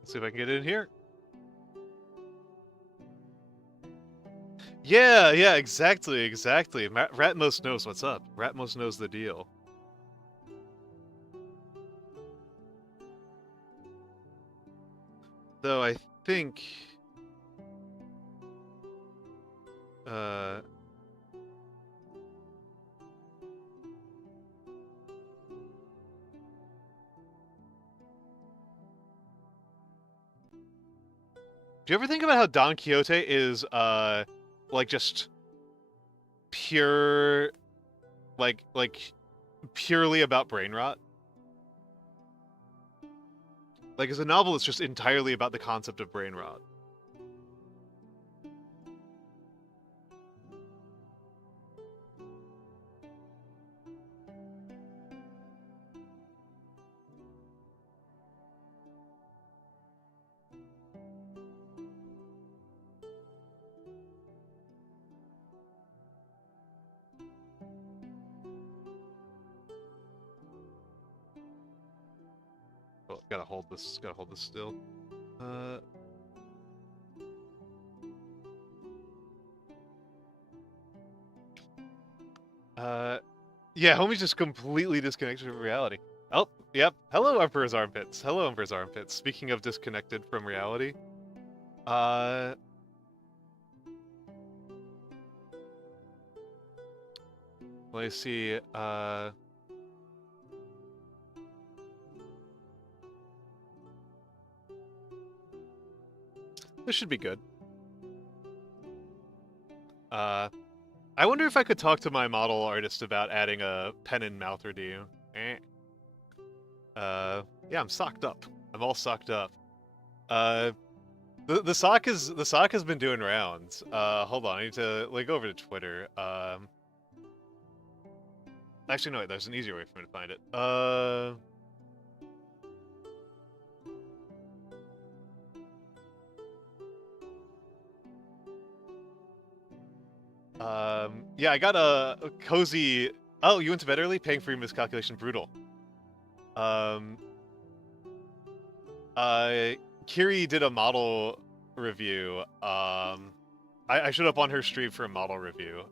Let's see if I can get in here. Yeah, yeah, exactly. Ratmos knows what's up. Ratmos knows the deal. Though I think... Do you ever think about how Don Quixote is, like, just pure... Like, purely about brain rot? Like, as a novel, it's just entirely about the concept of brain rot. Oh, gotta hold this still. Yeah, homie's just completely disconnected from reality. Oh, yep. Hello, Emperor's Armpits. Hello, Emperor's Armpits. Speaking of disconnected from reality, let me see, this should be good. I wonder if I could talk to my model artist about adding a pen and mouth redeem. Yeah, I'm socked up. I'm all socked up. The sock has been doing rounds. Hold on, I need to go over to Twitter. Actually, no, wait, there's an easier way for me to find it. Yeah, I got a cozy... Oh, you went to bed early? Paying for your miscalculation, brutal. Kiri did a model review. I showed up on her stream for a model review.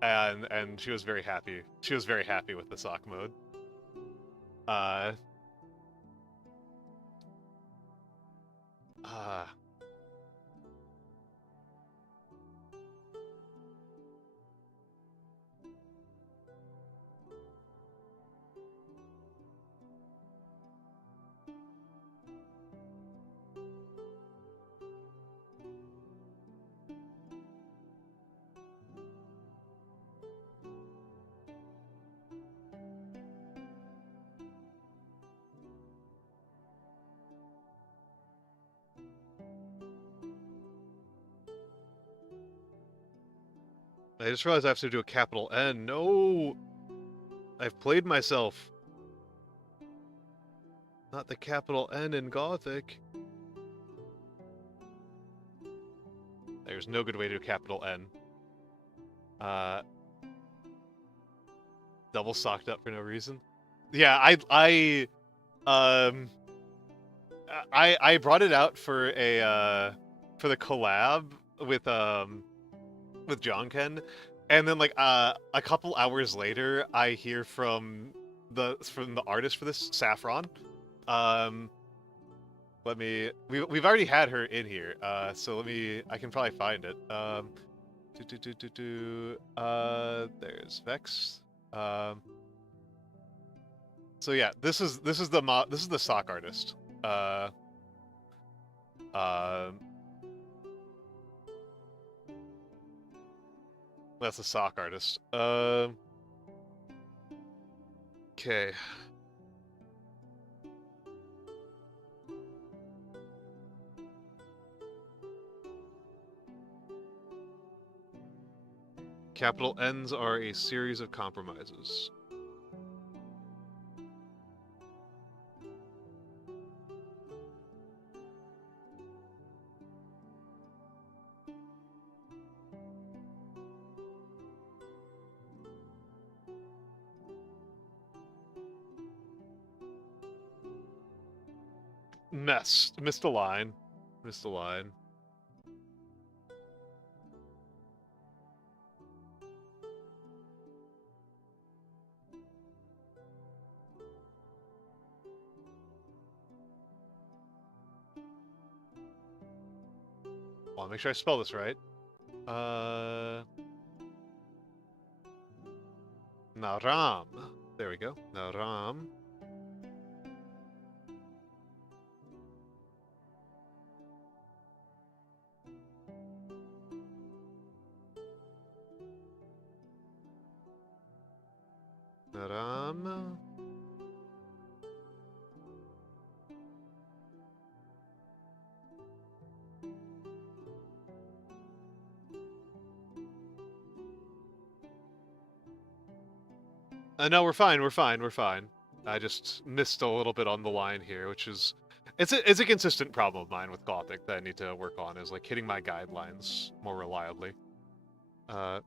And she was very happy. She was very happy with the sock mode. I just realized I have to do a capital N. No! I've played myself. Not the capital N in Gothic. There's no good way to capital N. Double socked up for no reason. Yeah, I brought it out for the collab with John Ken, and then like a couple hours later, I hear from the artist for this, Saffron. We've already had her in here, so I can probably find it. There's Vex. So yeah, this is the sock artist. That's the sock artist. Okay. Capital N's are a series of compromises. Missed a line. Missed a line. Well, make sure I spell this right. Naram. There we go. Naram. Naram. No, we're fine. We're fine. We're fine. I just missed a little bit on the line here, which is it's a consistent problem of mine with Gothic that I need to work on, is like hitting my guidelines more reliably. And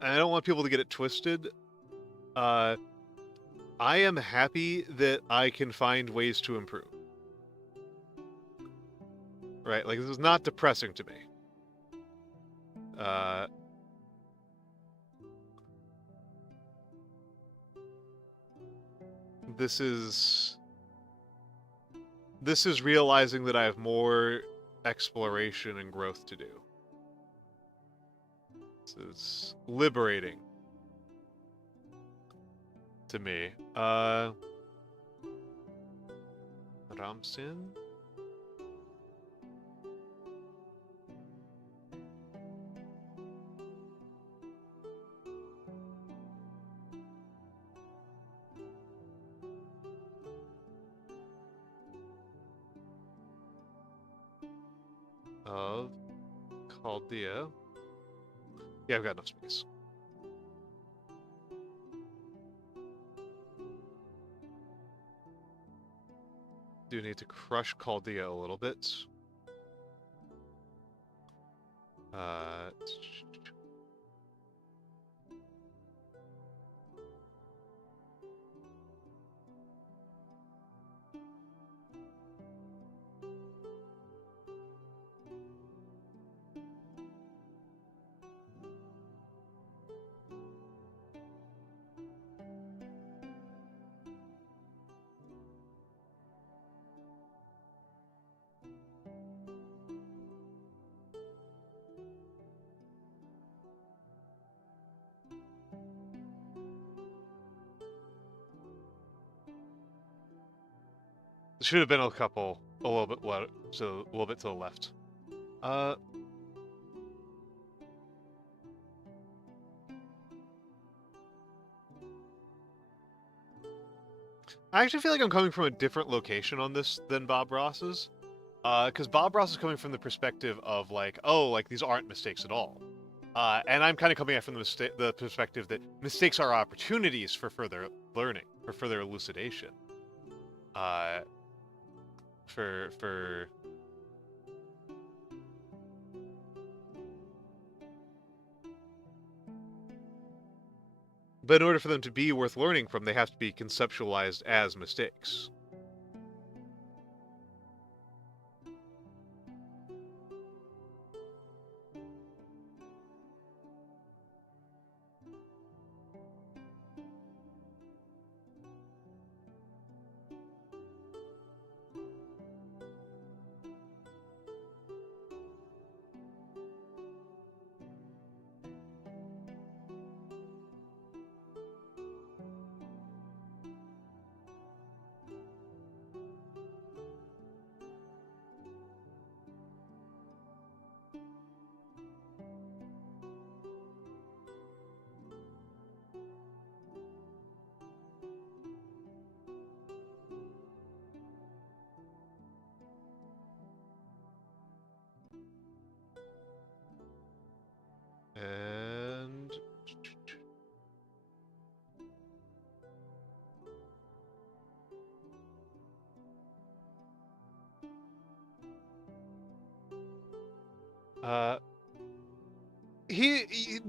I don't want people to get it twisted. I am happy that I can find ways to improve. Right? Like, this is not depressing to me. This is realizing that I have more exploration and growth to do. This is liberating to me. Ramsin? Of Chaldea. Yeah, I've got enough space. Do need to crush Chaldea a little bit. There should have been a little bit to the left. I actually feel like I'm coming from a different location on this than Bob Ross's. Because Bob Ross is coming from the perspective of like, oh, like these aren't mistakes at all. And I'm kind of coming at from the perspective that mistakes are opportunities for further learning, for further elucidation. For But in order for them to be worth learning from, they have to be conceptualized as mistakes. And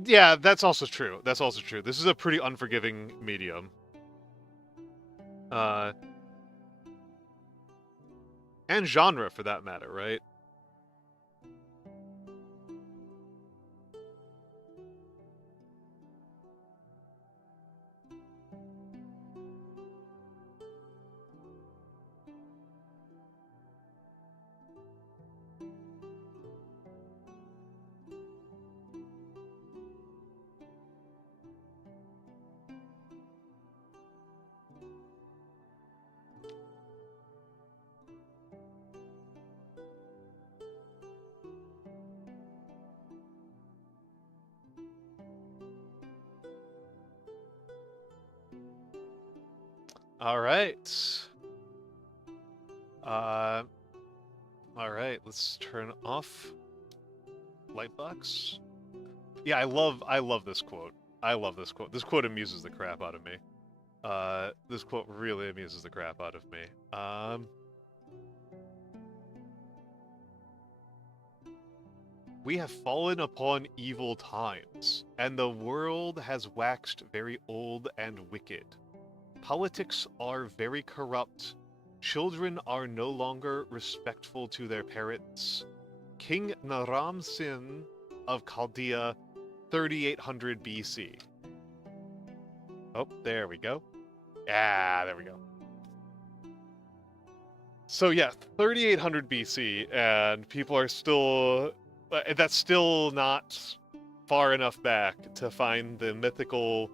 yeah, that's also true. That's also true. This is a pretty unforgiving medium. And genre, for that matter, right? All right. All right. Let's turn off Lightbox. Yeah, I love this quote. I love this quote. This quote amuses the crap out of me. This quote really amuses the crap out of me. We have fallen upon evil times, and the world has waxed very old and wicked. Politics are very corrupt. Children are no longer respectful to their parents. King Naram Sin of Chaldea, 3800 BC. Oh, there we go. Ah, there we go. So yeah, 3800 BC, and people are still... That's still not far enough back to find the mythical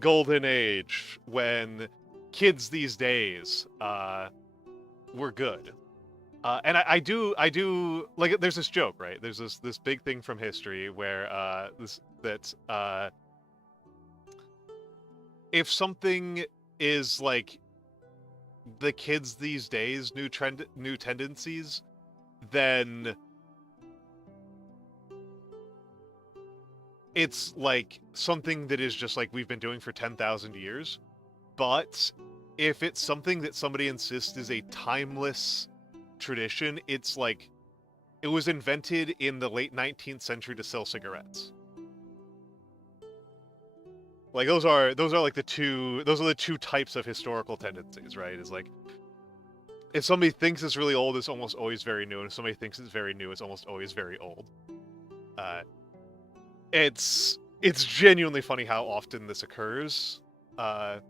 golden age when kids these days were good. And I do like, there's this joke, right? There's this big thing from history where if something is like the kids these days new tendencies, then it's like something that is just like we've been doing for 10,000 years. But if it's something that somebody insists is a timeless tradition, it's like it was invented in the late 19th century to sell cigarettes. Like those are like the two types of historical tendencies, right? Is like, if somebody thinks it's really old, it's almost always very new, and if somebody thinks it's very new, it's almost always very old. It's genuinely funny how often this occurs. Why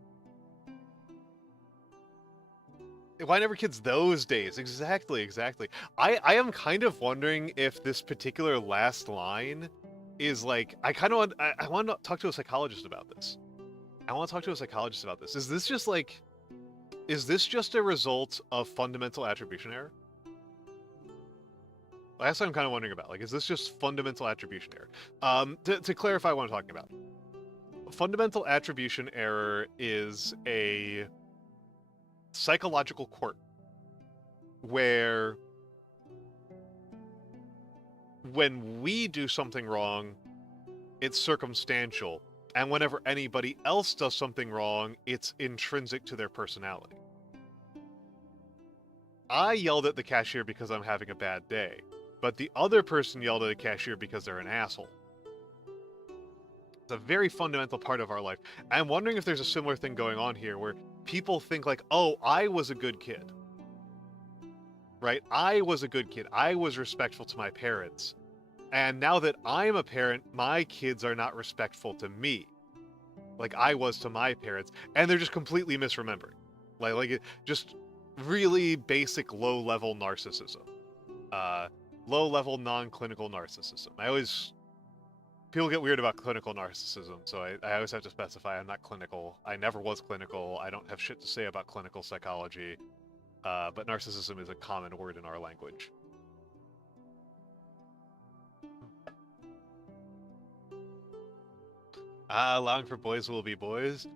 never kids those days? Exactly. I am kind of wondering if this particular last line is like, I want to talk to a psychologist about this. Is this just a result of fundamental attribution error? That's what I'm kind of wondering about. Like, is this just fundamental attribution error? To clarify what I'm talking about. Fundamental attribution error is a psychological quirk where when we do something wrong, it's circumstantial. And whenever anybody else does something wrong, it's intrinsic to their personality. I yelled at the cashier because I'm having a bad day, but the other person yelled at the cashier because they're an asshole. It's a very fundamental part of our life. I'm wondering if there's a similar thing going on here where people think like, oh, I was a good kid. Right? I was a good kid. I was respectful to my parents. And now that I'm a parent, my kids are not respectful to me. Like I was to my parents. And they're just completely misremembering. Just really basic low-level narcissism. Low-level non-clinical narcissism. People get weird about clinical narcissism, so I always have to specify I'm not clinical. I never was clinical. I don't have shit to say about clinical psychology. But narcissism is a common word in our language. Allowing for boys will be boys.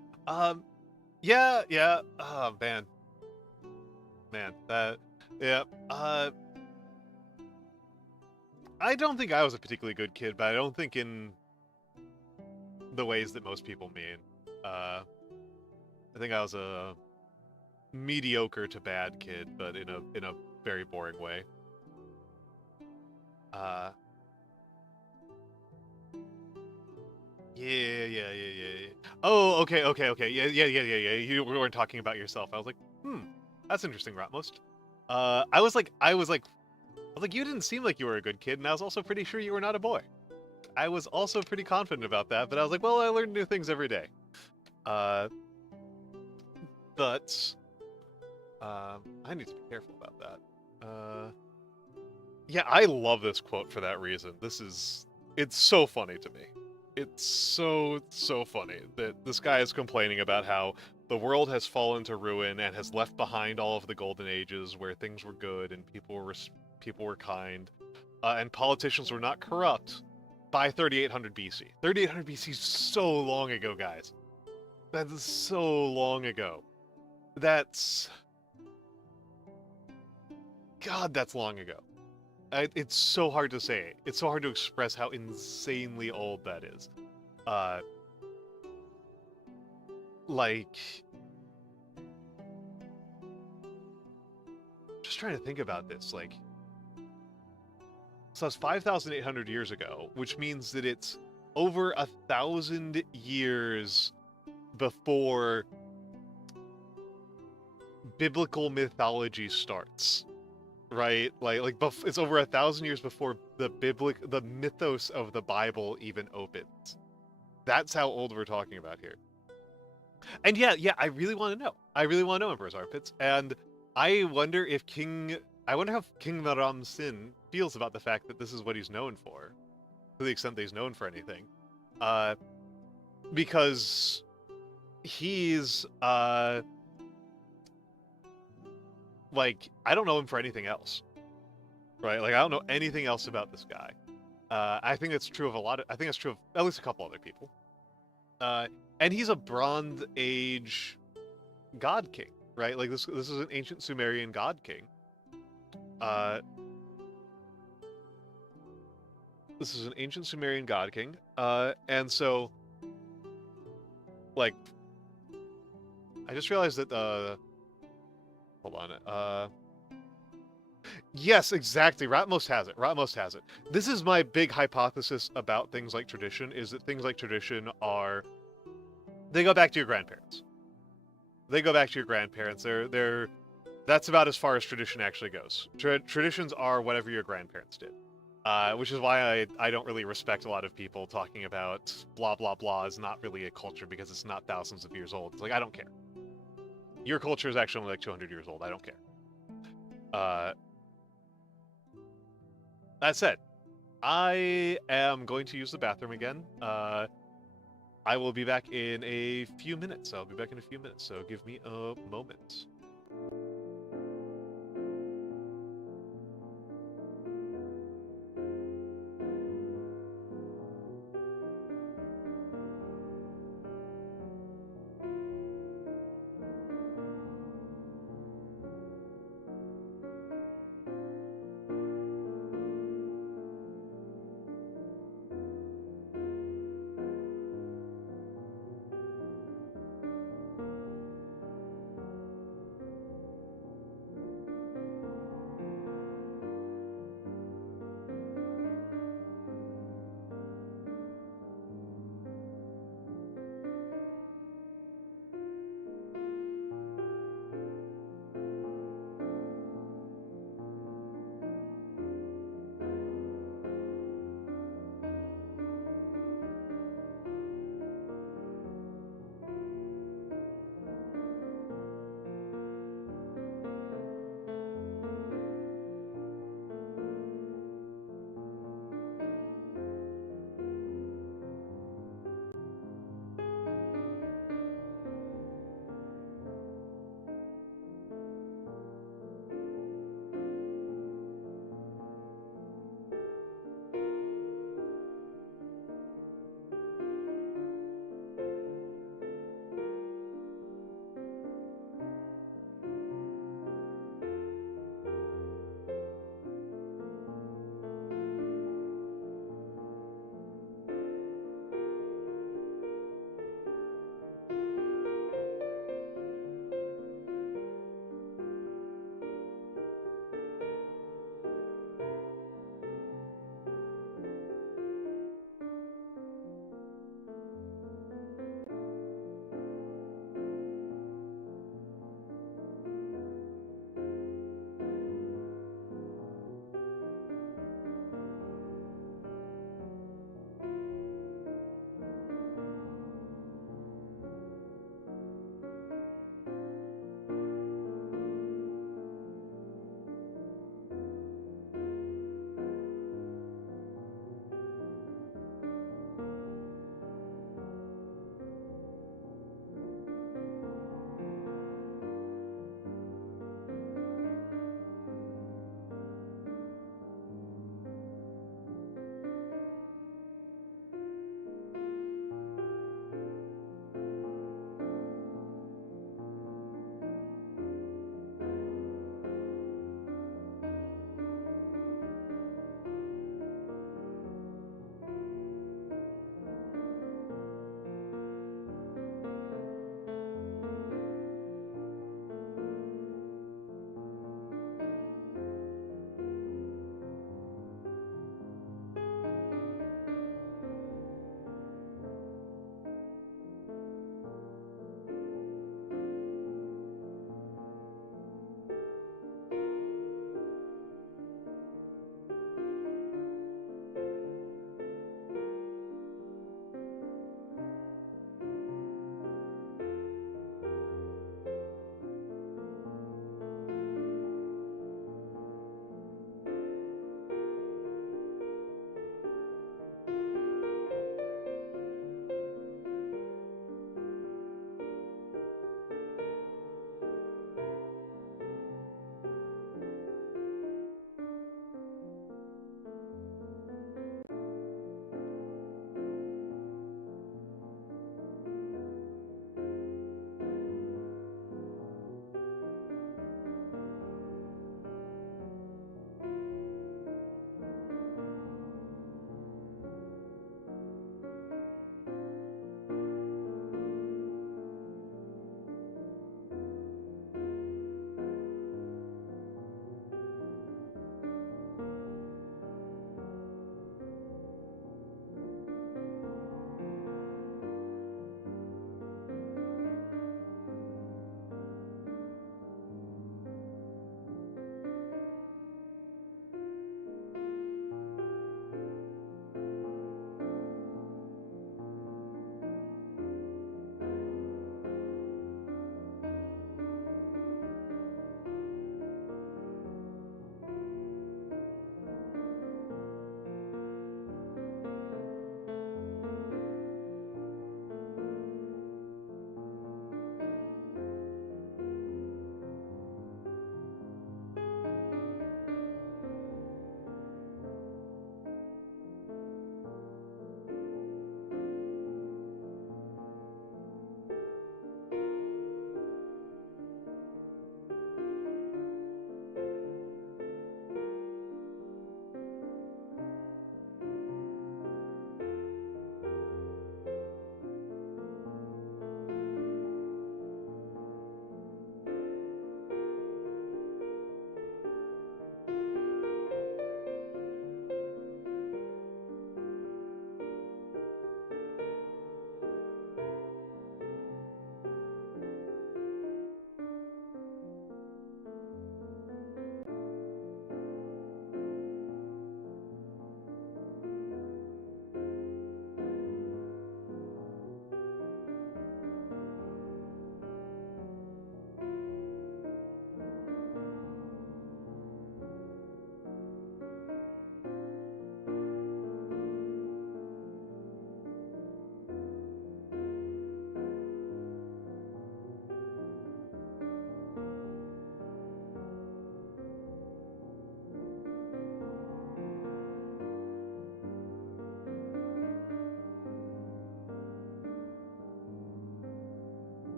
Yeah. Oh, man. Yeah. I don't think I was a particularly good kid, but I don't think in the ways that most people mean. I think I was a mediocre to bad kid, but in a very boring way. Yeah. Oh, okay. Yeah. You weren't talking about yourself. I was like, that's interesting, Rotmost. I was like, you didn't seem like you were a good kid, and I was also pretty sure you were not a boy. I was also pretty confident about that, but I was like, well, I learn new things every day. I need to be careful about that. Yeah, I love this quote for that reason. It's so funny to me. It's so funny that this guy is complaining about how the world has fallen to ruin and has left behind all of the golden ages where things were good and people were kind, and politicians were not corrupt by 3800 BC. 3800 BC is so long ago, guys. That is so long ago. God, that's long ago. It's so hard to say. It's so hard to express how insanely old that is. Just trying to think about this. So that's 5,800 years ago, which means that it's over 1,000 years before biblical mythology starts. Right, it's over 1,000 years before the mythos of the Bible even opens. That's how old we're talking about here. And yeah, I really want to know. I really want to know Emperor's Armpits, and I wonder how King Naram Sin feels about the fact that this is what he's known for, to the extent that he's known for anything, because he's I don't know him for anything else, right? I don't know anything else about this guy. I think that's true of I think that's true of at least a couple other people. And he's a Bronze Age god king, right? This is an ancient Sumerian god king. This is an ancient Sumerian god king, and so, I just realized that, hold on, yes, exactly, Ratmost has it. This is my big hypothesis about things like tradition, is that things like tradition they go back to your grandparents. That's about as far as tradition actually goes. Traditions are whatever your grandparents did. Which is why I don't really respect a lot of people talking about blah blah blah is not really a culture because it's not thousands of years old. It's I don't care. Your culture is actually only 200 years old. I don't care. That said, I am going to use the bathroom again. I will be back in a few minutes. So give me a moment.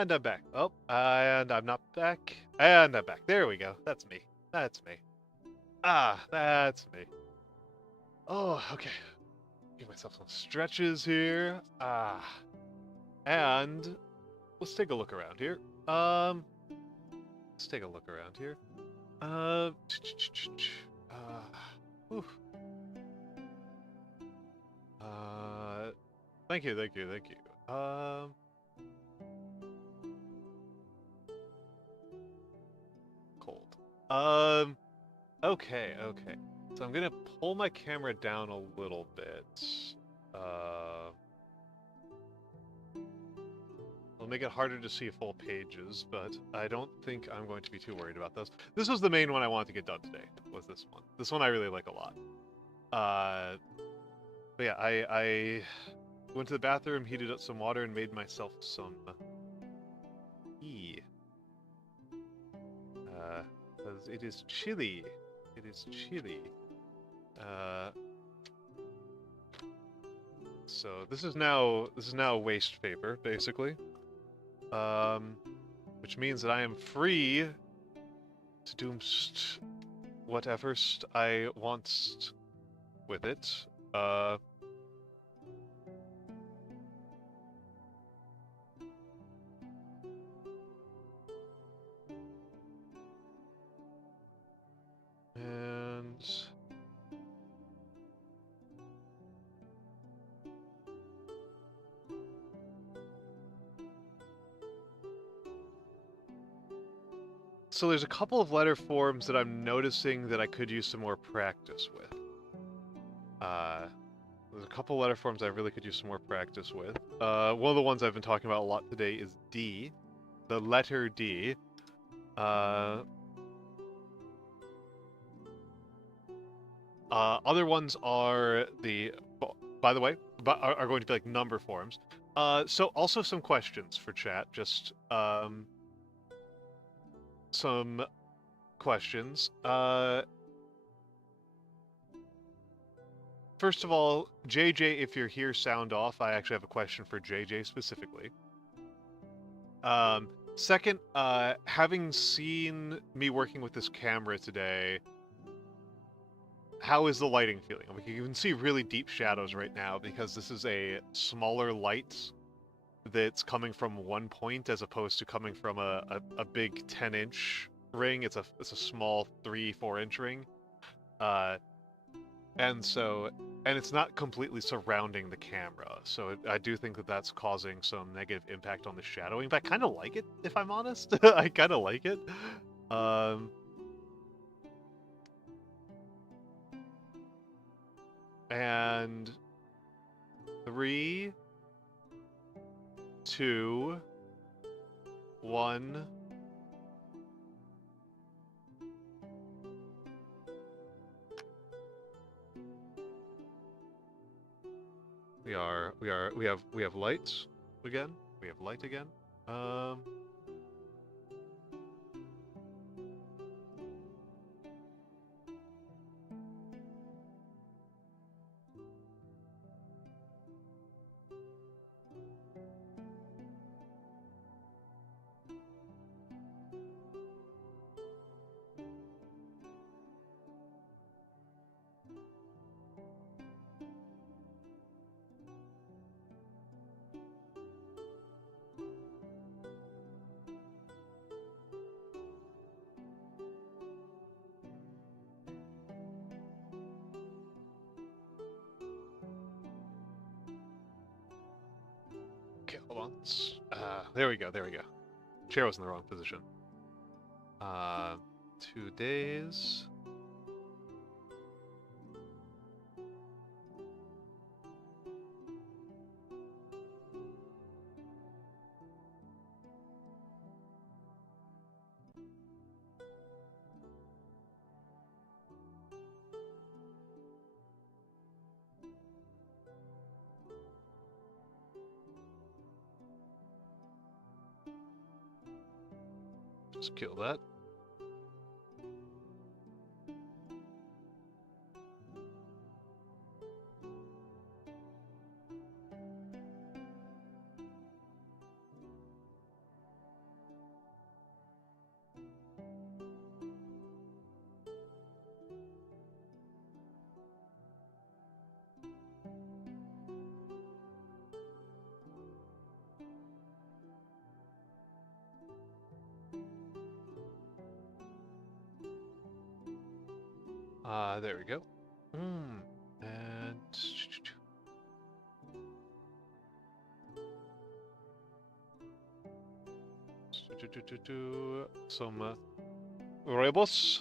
And I'm back. Oh, and I'm not back. And I'm back. There we go. That's me. That's me. Ah, that's me. Oh, okay. Give myself some stretches here. Ah. And let's take a look around here. Let's take a look around here. Uh, whew. Thank you, thank you, thank you. Cold. Okay, okay. So I'm gonna pull my camera down a little bit. It'll make it harder to see full pages, but I don't think I'm going to be too worried about this. This was the main one I wanted to get done today, was this one. This one I really like a lot. But yeah, I went to the bathroom, heated up some water, and made myself some tea. Because it is chilly. It is chilly. So this is now waste paper, basically. Which means that I am free to do whatever I want with it. And so there's a couple of letter forms that I'm noticing that I could use some more practice with. There's a couple letter forms I really could use some more practice with. One of the ones I've been talking about a lot today is D. The letter D. Other ones are by the way, are going to be like number forms. So also some questions for chat, just some questions. First of all, JJ, if you're here, sound off. I actually have a question for JJ specifically. Second, having seen me working with this camera today, how is the lighting feeling? I mean, you can see really deep shadows right now because this is a smaller light that's coming from one point as opposed to coming from a big 10-inch ring. It's a small 3-4 inch ring. And it's not completely surrounding the camera, so I do think that that's causing some negative impact on the shadowing, but I kind of like it, if I'm honest. I kind of like it. And 3, 2, 1. We have lights again. We have light again. Okay, hold on. There we go. There we go. Chair was in the wrong position. 2 days. Just kill that. There we go. And some rooibos,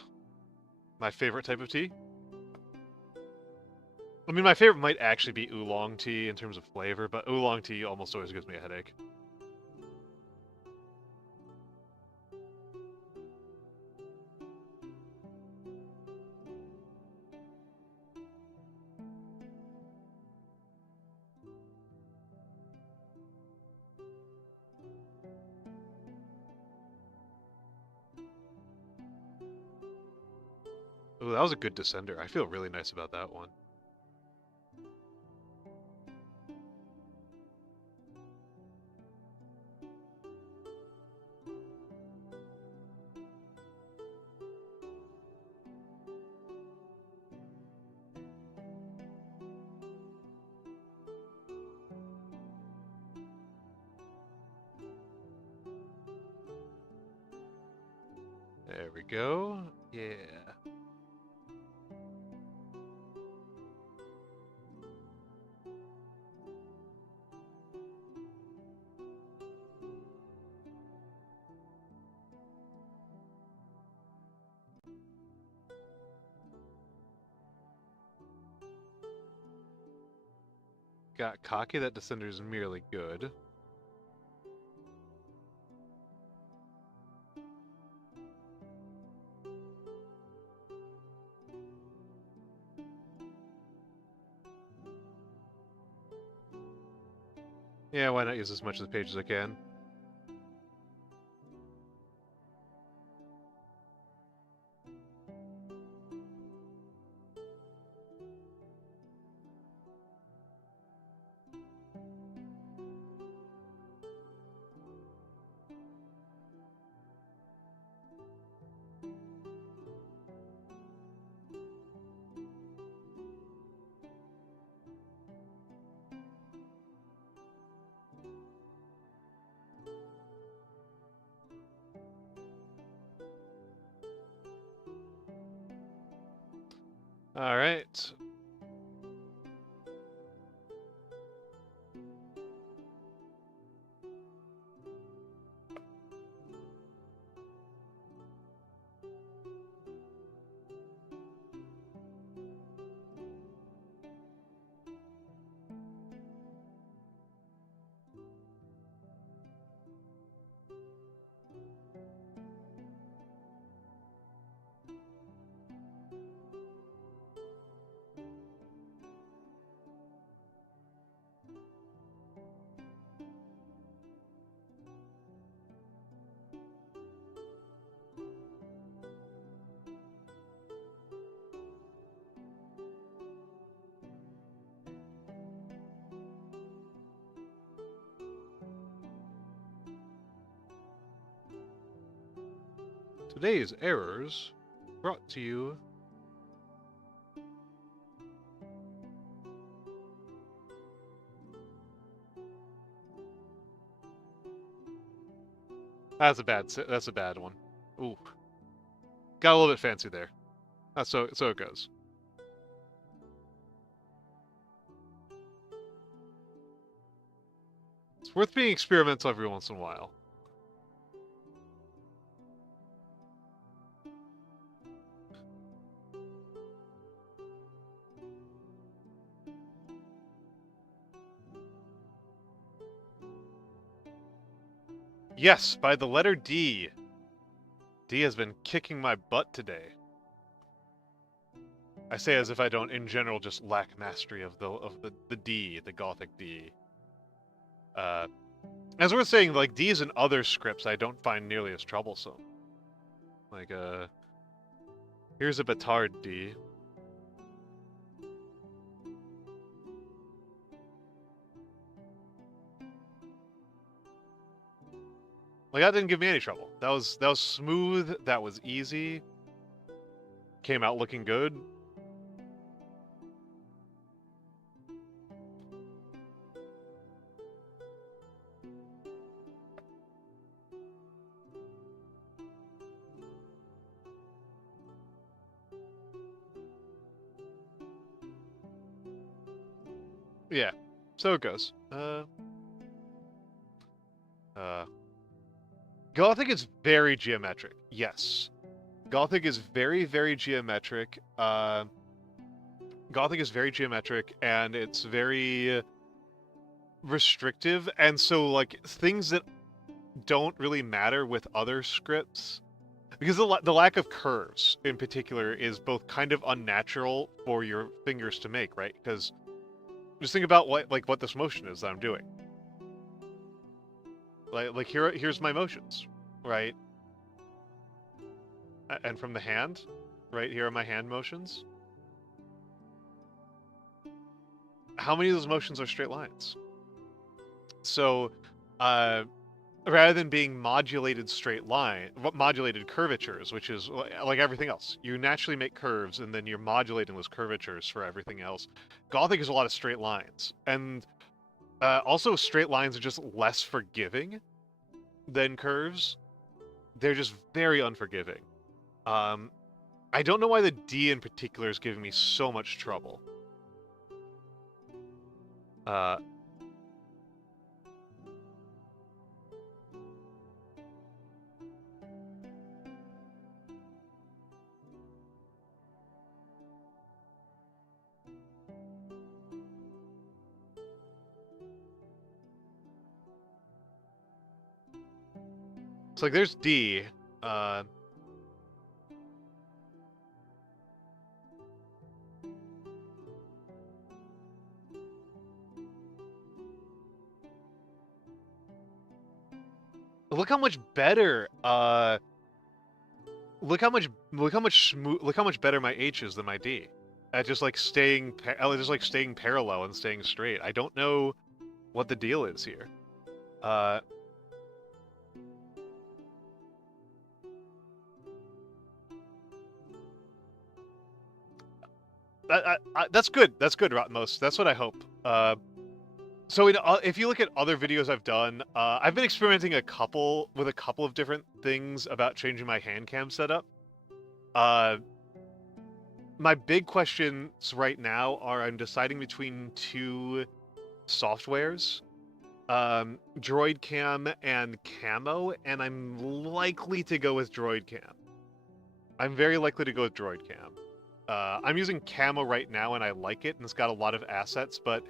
my favorite type of tea. I mean, my favorite might actually be oolong tea in terms of flavor, but oolong tea almost always gives me a headache. Ooh, that was a good descender. I feel really nice about that one. There we go. Yeah. Got cocky. That descender is merely good. Yeah, why not use as much of the page as I can? All right. Today's errors brought to you. That's a bad one. Ooh, got a little bit fancy there. So it goes. It's worth being experimental every once in a while. Yes, by the letter D. D has been kicking my butt today. I say as if I don't, in general, just lack mastery of the D, the Gothic D. As we're saying, like D's in other scripts, I don't find nearly as troublesome. Like here's a Batard D. Like that didn't give me any trouble. That was smooth. That was easy. Came out looking good. Yeah, so it goes. Uh, Gothic is very geometric. Yes. Gothic is very, very geometric. Gothic is very geometric, and it's very restrictive, and so, like, things that don't really matter with other scripts, because the lack of curves, in particular, is both kind of unnatural for your fingers to make, right? Because just think about what this motion is that I'm doing. Here's my motions, right? And from the hand, right here are my hand motions. How many of those motions are straight lines? So, rather than being modulated curvatures, which is like everything else, you naturally make curves and then you're modulating those curvatures for everything else. Gothic is a lot of straight lines, and also straight lines are just less forgiving than curves. They're just very unforgiving. I don't know why the D in particular is giving me so much trouble. It's like there's D. Look how much better. Look how much better my H is than my D. At just like staying parallel and staying straight. I don't know what the deal is here. That's good. That's good, Rottenmost. That's what I hope. So if you look at other videos I've done, I've been experimenting with a couple of different things about changing my hand cam setup. My big questions right now are I'm deciding between two softwares, Droid Cam and Camo, and I'm likely to go with Droid Cam. I'm very likely to go with Droid Cam. I'm using Camo right now, and I like it, and it's got a lot of assets, but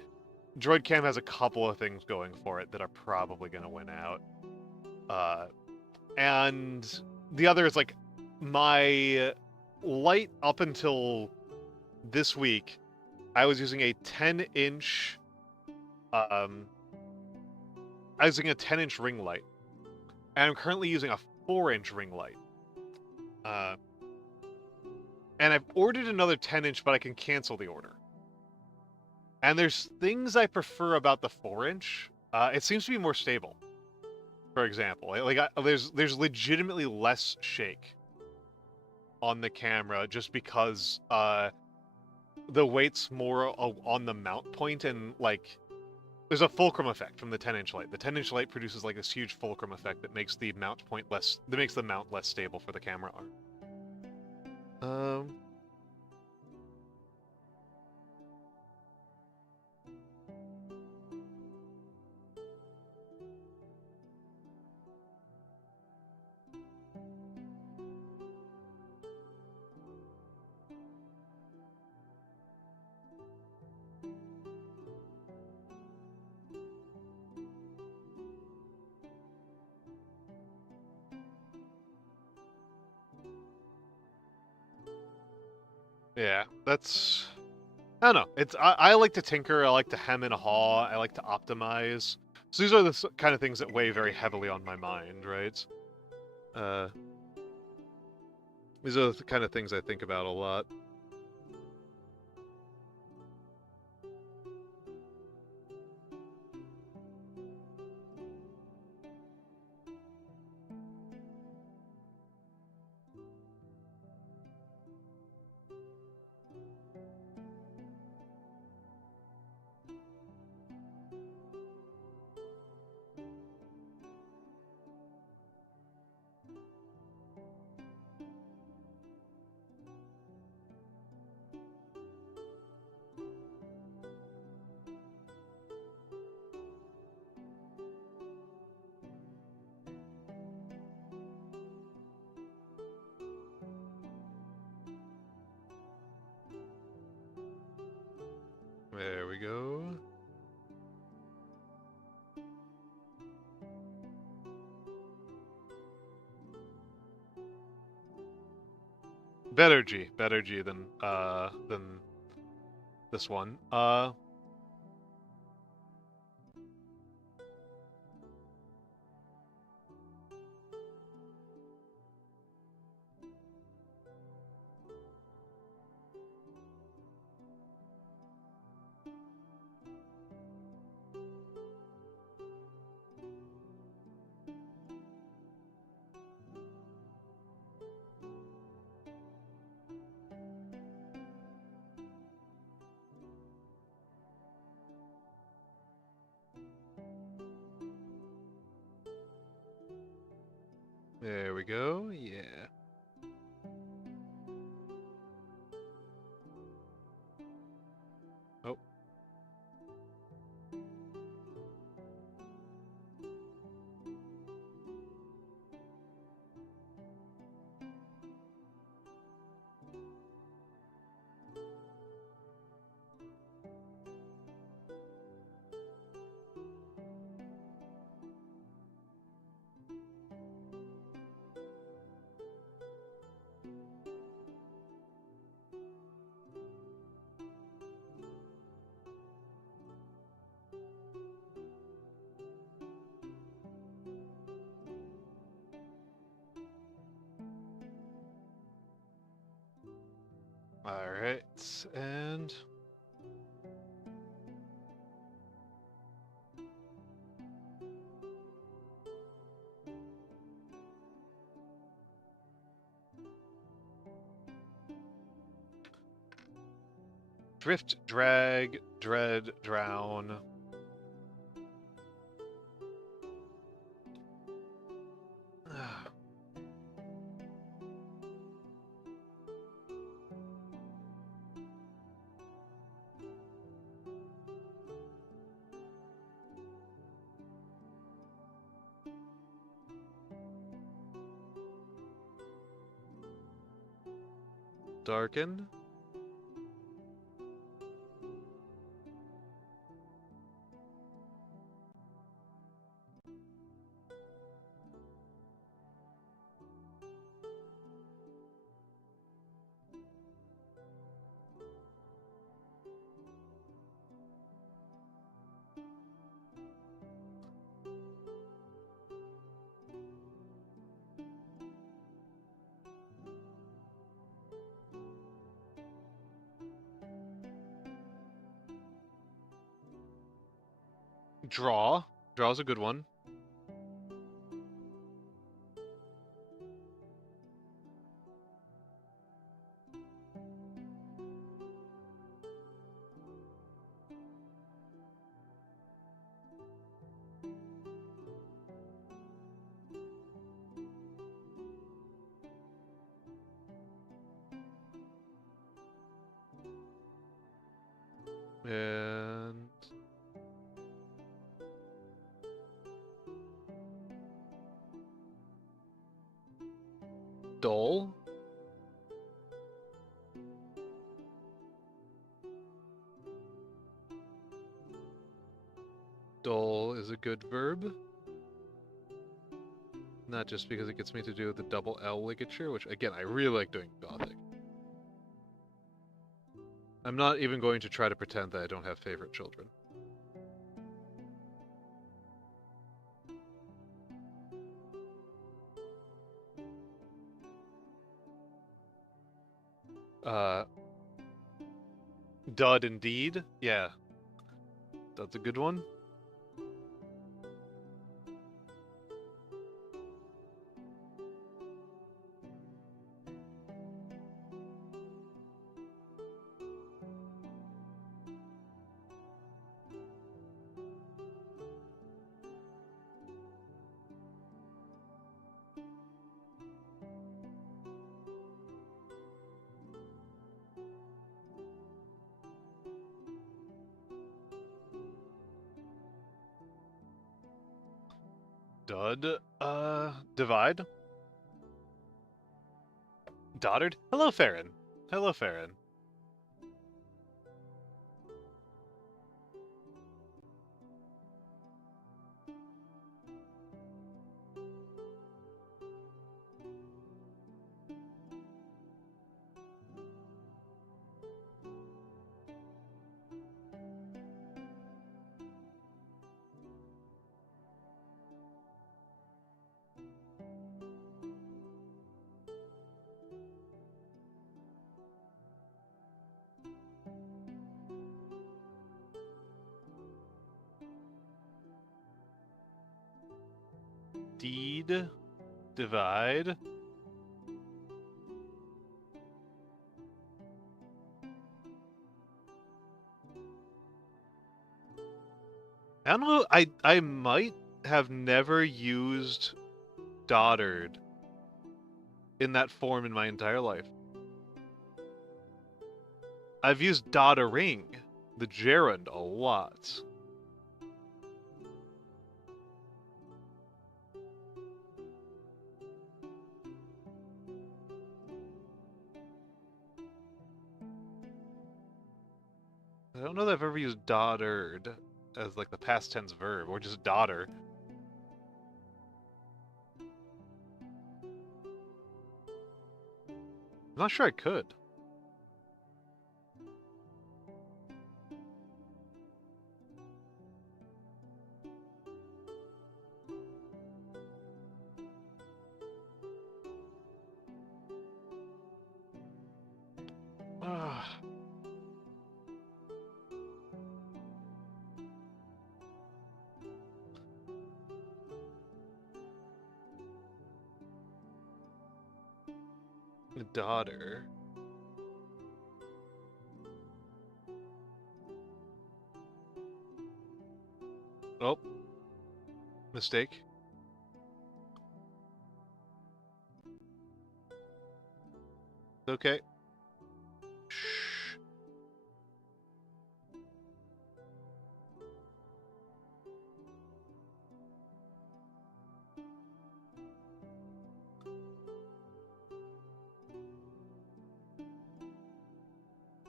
Droid Cam has a couple of things going for it that are probably going to win out. And the other is, like, my light up until this week, I was using a 10-inch, I was using a 10-inch ring light, and I'm currently using a 4-inch ring light. And I've ordered another 10-inch, but I can cancel the order. And there's things I prefer about the 4-inch. It seems to be more stable. For example, there's legitimately less shake on the camera just because the weight's more on the mount point, and like there's a fulcrum effect from the 10-inch light. The 10-inch light produces like this huge fulcrum effect that makes the mount less stable for the camera arm. Yeah, that's... I don't know. I like to tinker, I like to hem and haw, I like to optimize. So these are the kind of things that weigh very heavily on my mind, right? These are the kind of things I think about a lot. Better G than this one. There we go. Yeah. Oh. All right, and drift, drag, dread, drown. Darken. Draw. Draw's a good one. And dull. Dull is a good verb. Not just because it gets me to do the double L ligature, which again, I really like doing Gothic. I'm not even going to try to pretend that I don't have favorite children. Dud indeed. Yeah. That's a good one. Dud. Divide. Doddard. Hello, Farron. Hello, Farron. Deed. Divide. I don't know, I might have never used Dotard in that form in my entire life. I've used Dottering, the gerund, a lot. I don't know that I've ever used Dotard as like the past tense verb, or just daughter. I'm not sure I could. Daughter. Oh. Mistake. Okay. Shh.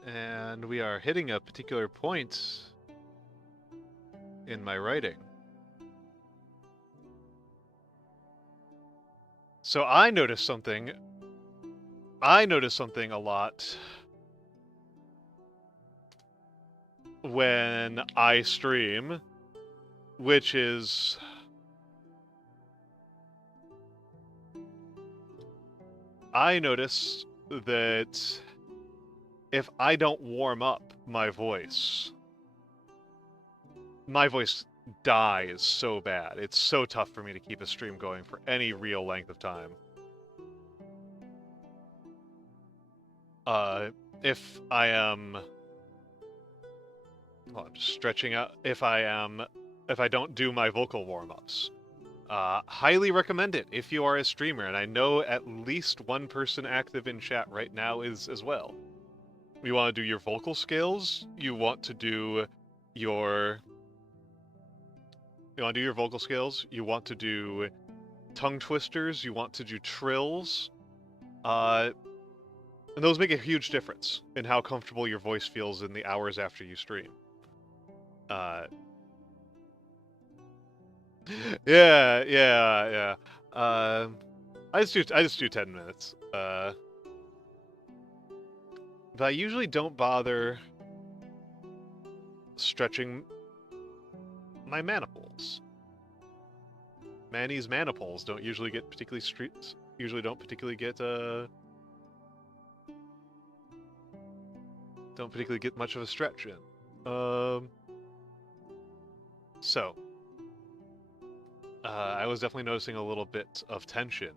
And we are hitting a particular point in my writing. So I noticed something. I noticed something a lot when I stream, which is I notice that if I don't warm up my voice dies so bad. It's so tough for me to keep a stream going for any real length of time. If I am... Well, I'm just stretching out. If I don't do my vocal warm-ups. Highly recommend it if you are a streamer, and I know at least one person active in chat right now is as well. You want to do your vocal scales, you want to do your vocal scales, you want to do tongue twisters, you want to do trills, and those make a huge difference in how comfortable your voice feels in the hours after you stream. Yeah. I just do 10 minutes. But I usually don't bother stretching my maniples. Manny's maniples don't usually get particularly don't particularly get much of a stretch in. So I was definitely noticing a little bit of tension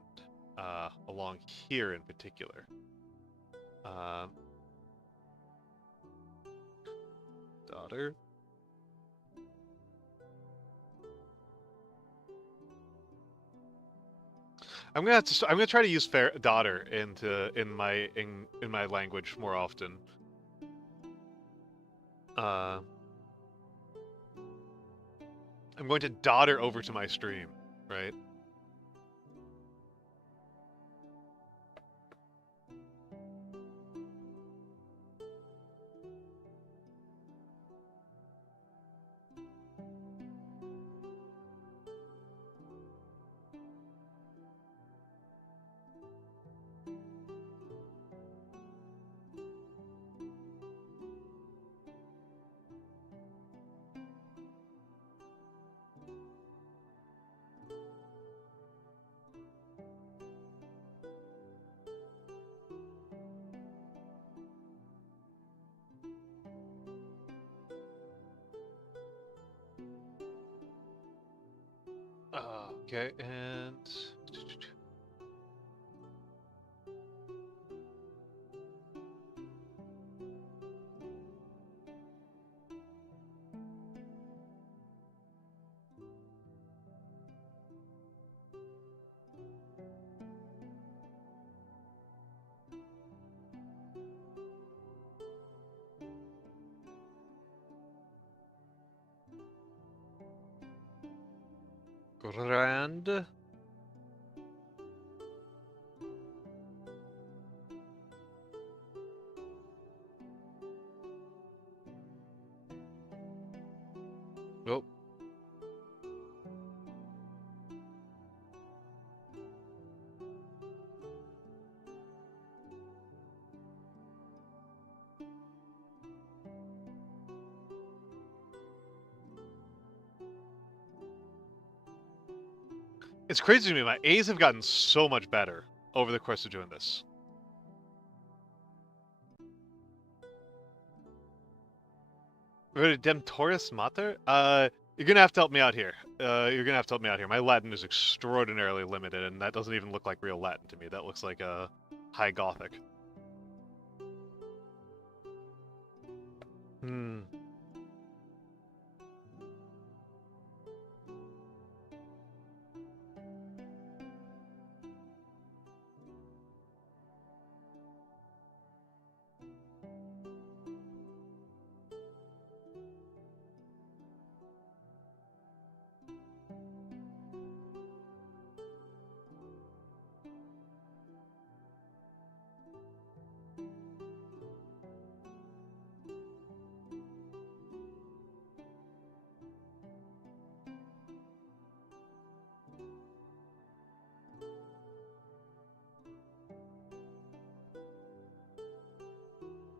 along here in particular. Daughter. I'm gonna try to use daughter in my language more often. I'm going to daughter over to my stream, right? Okay, and Grand. Oh. It's crazy to me. My A's have gotten so much better over the course of doing this. Redemptoris Mater? You're gonna have to help me out here. My Latin is extraordinarily limited, and that doesn't even look like real Latin to me. That looks like a High Gothic. Hmm.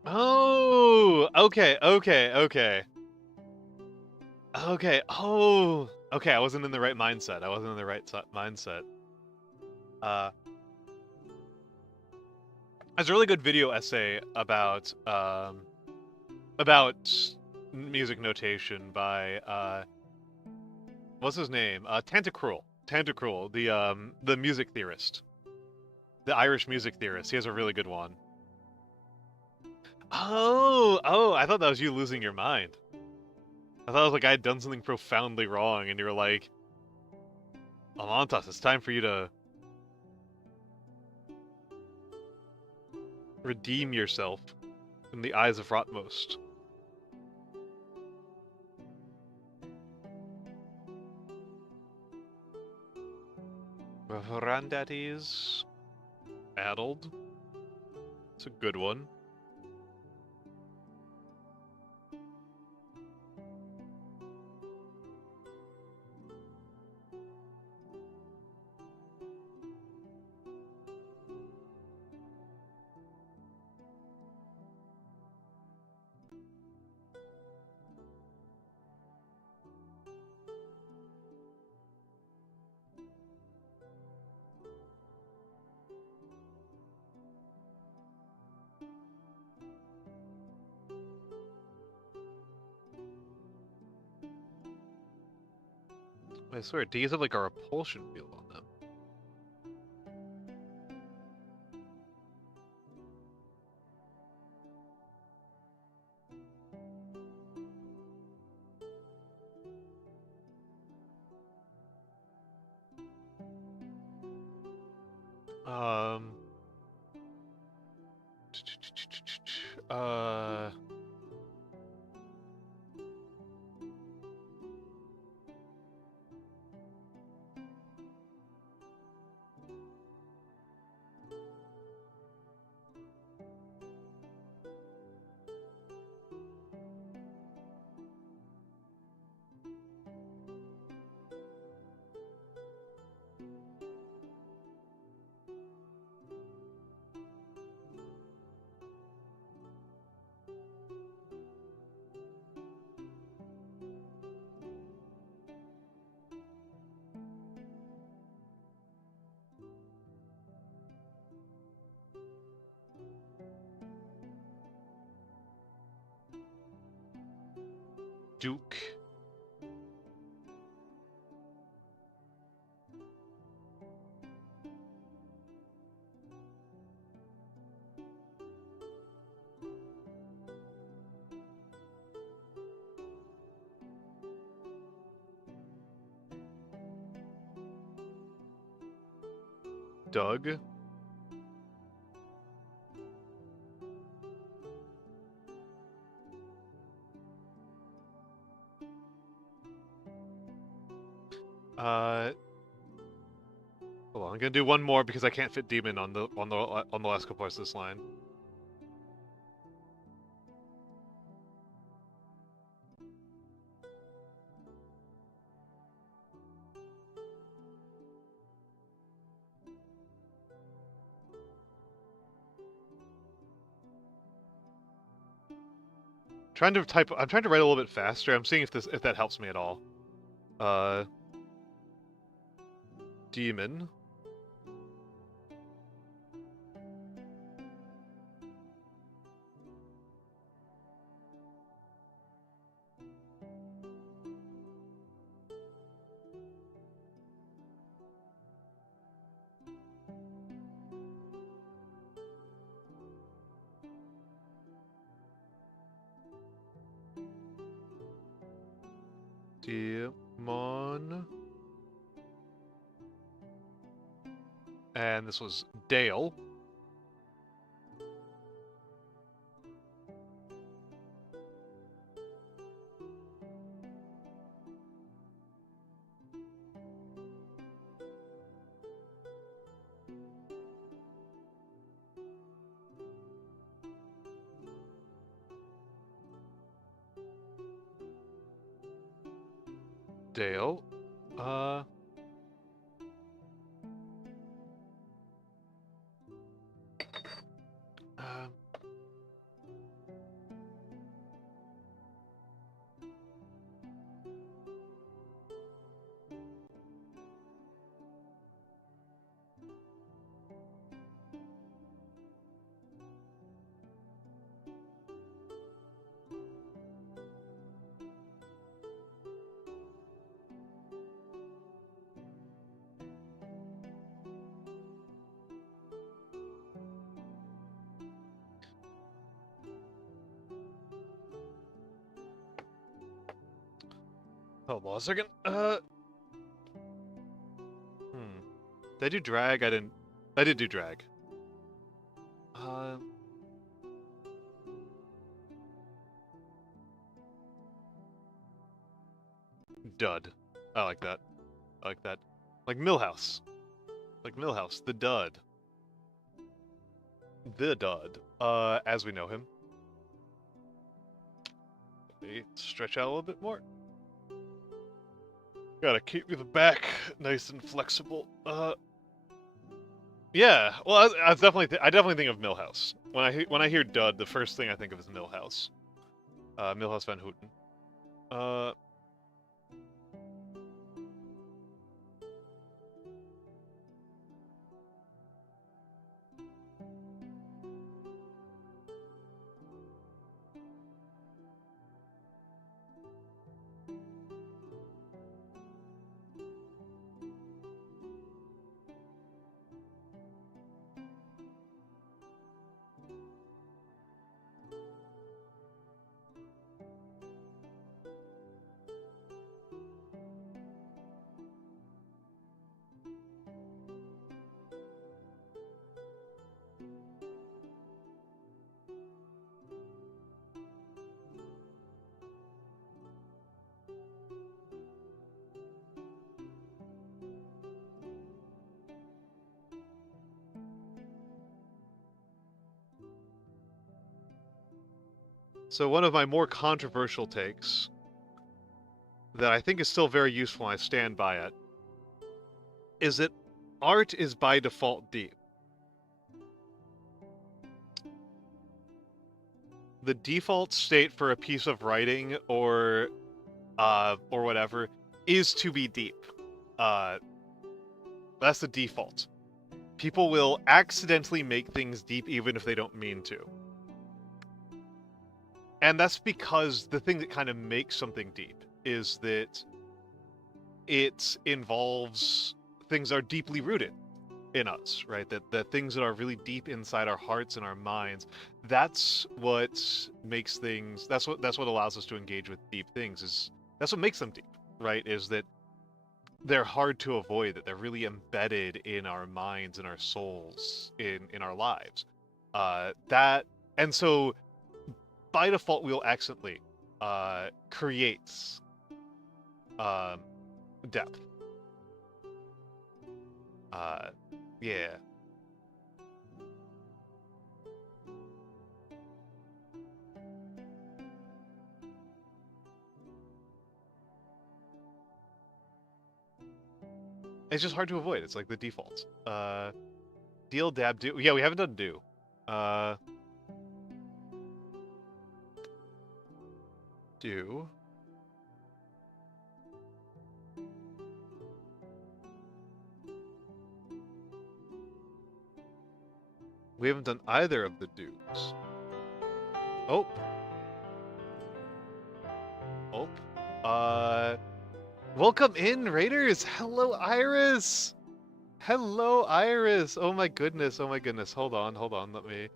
Oh, okay. Oh, okay. I wasn't in the right mindset. Mindset. There's a really good video essay about music notation by what's his name? Tantacruel. Tantacruel, the music theorist, the Irish music theorist. He has a really good one. Oh! I thought that was you losing your mind. I thought it was like I had done something profoundly wrong, and you were like, Almantas, it's time for you to redeem yourself in the eyes of Rotmost. Verandatis. Addled. It's a good one. I swear, D's have like a repulsion field on them. Uh... Duke. Doug. Hold on, I'm gonna do one more because I can't fit demon on the last couple parts of this line. I'm trying to write a little bit faster. I'm seeing if that helps me at all. Demon. Demon. And this was Dale. Dale. Hold on a second. Did I do drag? I didn't. I did do drag. Dud. I like that. I like that. Like Millhouse. Like Millhouse. The Dud. The Dud. As we know him. Let me stretch out a little bit more. Gotta keep the back nice and flexible. Yeah. Well, I definitely think of Millhouse. When I hear Dud, the first thing I think of is Millhouse. Millhouse Van Houten. So one of my more controversial takes that I think is still very useful and I stand by it is that art is by default deep. The default state for a piece of writing or whatever is to be deep. That's the default. People will accidentally make things deep even if they don't mean to. And that's because the thing that kind of makes something deep is that it involves things that are deeply rooted in us, right? That things that are really deep inside our hearts and our minds, that's what makes things, that's what allows us to engage with deep things, that's what makes them deep, right? Is that they're hard to avoid, that they're really embedded in our minds and our souls, in our lives. That and so by default we'll accidentally creates depth. Yeah. It's just hard to avoid. It's like the default. Deal, dab, do. Yeah, we haven't done do. Do. We haven't done either of the do's. Oh. Oh. Welcome in, Raiders! Hello, Iris! Hello, Iris! Oh my goodness, oh my goodness. Hold on, let me...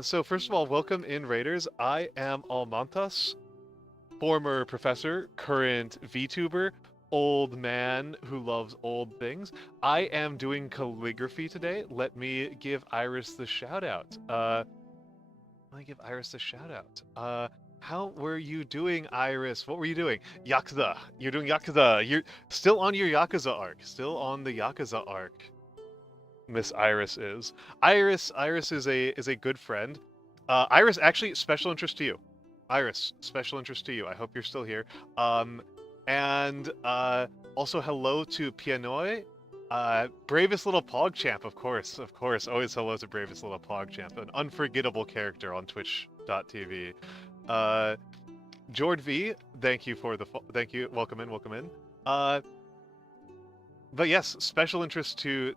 So first of all, welcome in, Raiders. I am Almantas, former professor, current VTuber, old man who loves old things. I am doing calligraphy today. Let me give Iris the shout-out. How were you doing, Iris? What were you doing? Yakuza. You're doing Yakuza. You're still on your Yakuza arc. Still on the Yakuza arc. Miss Iris is. Iris is a good friend. Iris, actually, special interest to you. Iris, special interest to you. I hope you're still here. And also hello to Pianoi. Bravest Little Pogchamp, of course. Always hello to Bravest Little Pogchamp, an unforgettable character on Twitch.tv. Jord V, thank you for the thank you. Welcome in. But yes, special interest to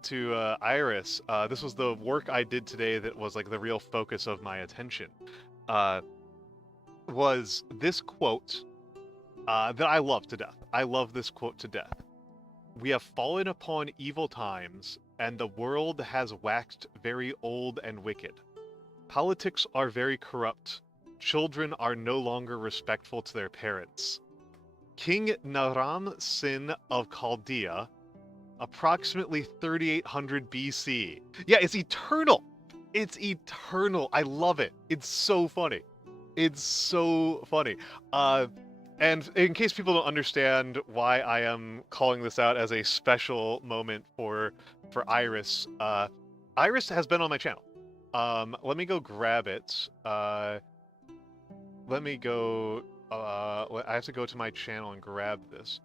Iris. This was the work I did today that was like the real focus of my attention. Was this quote that I love to death. I love this quote to death. We have fallen upon evil times, and the world has waxed very old and wicked. Politics are very corrupt. Children are no longer respectful to their parents. King Naram Sin of Chaldea, approximately 3800 BC. Yeah, it's eternal. It's eternal. I love it. It's so funny. And in case people don't understand why I am calling this out as a special moment for Iris, Iris has been on my channel. Let me go grab it. Let me go. I have to go to my channel and grab this.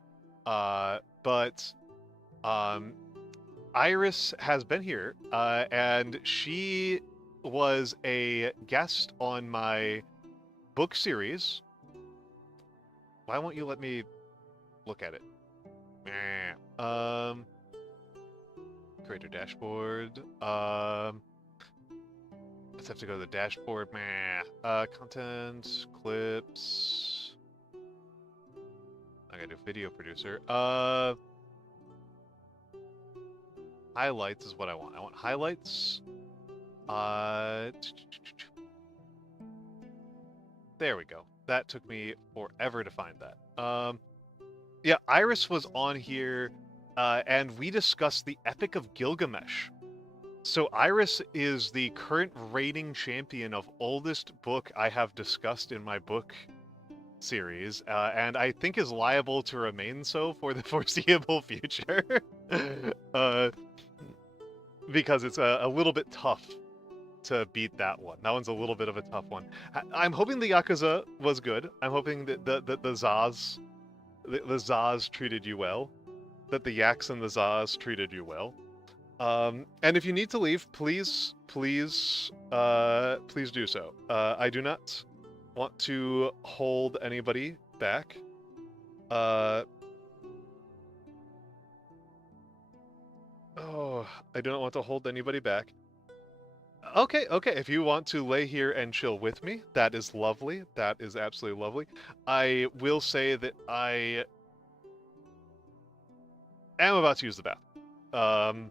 Iris has been here, and she was a guest on my book series. Why won't you let me look at it? Creator dashboard. Let's have to go to the dashboard. Content, clips. I gotta do video producer. Highlights is what I want. I want highlights. There we go. That took me forever to find that. Yeah, Iris was on here, and we discussed the Epic of Gilgamesh. So Iris is the current reigning champion of oldest book I have discussed in my book series, and I think is liable to remain so for the foreseeable future. Because it's a little bit tough to beat that one. That one's a little bit of a tough one. I'm hoping the Yakuza was good. I'm hoping that the Zaz treated you well. That the Yaks and the Zaz treated you well. And if you need to leave, please do so. I do not want to hold anybody back. Oh, I do not want to hold anybody back. Okay. If you want to lay here and chill with me, that is lovely. That is absolutely lovely. I will say that I am about to use the bathroom.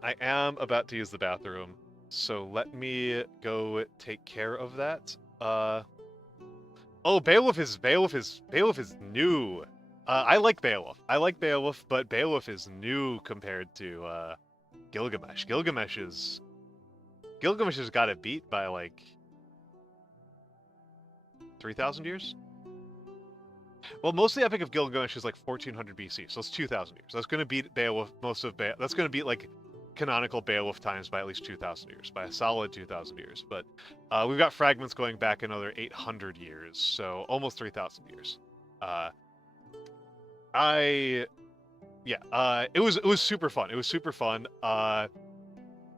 I am about to use the bathroom, so let me go take care of that. Oh, Beowulf is new. I like Beowulf. I like Beowulf, but Beowulf is new compared to Gilgamesh. Gilgamesh has got it beat by like 3,000 years. Well, most of the Epic of Gilgamesh is like 1400 BC, so it's 2,000 years. That's going to beat Beowulf. That's going to beat like canonical Beowulf times by at least 2,000 years, by a solid 2,000 years. But we've got fragments going back another 800 years, so almost 3,000 years. It was super fun. It was super fun.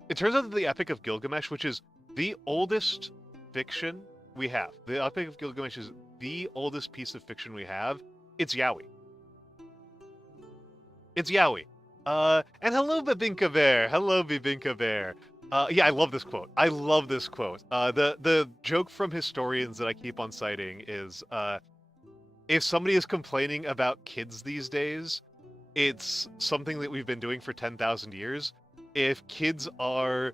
It turns out that the Epic of Gilgamesh, which is the oldest fiction we have, the Epic of Gilgamesh is the oldest piece of fiction we have. It's Yowie. It's Yowie. And hello, Babinka Bear. Hello, Babinka Bear. Yeah, I love this quote. I love this quote. The joke from historians that I keep on citing is, if somebody is complaining about kids these days, it's something that we've been doing for 10,000 years. If people are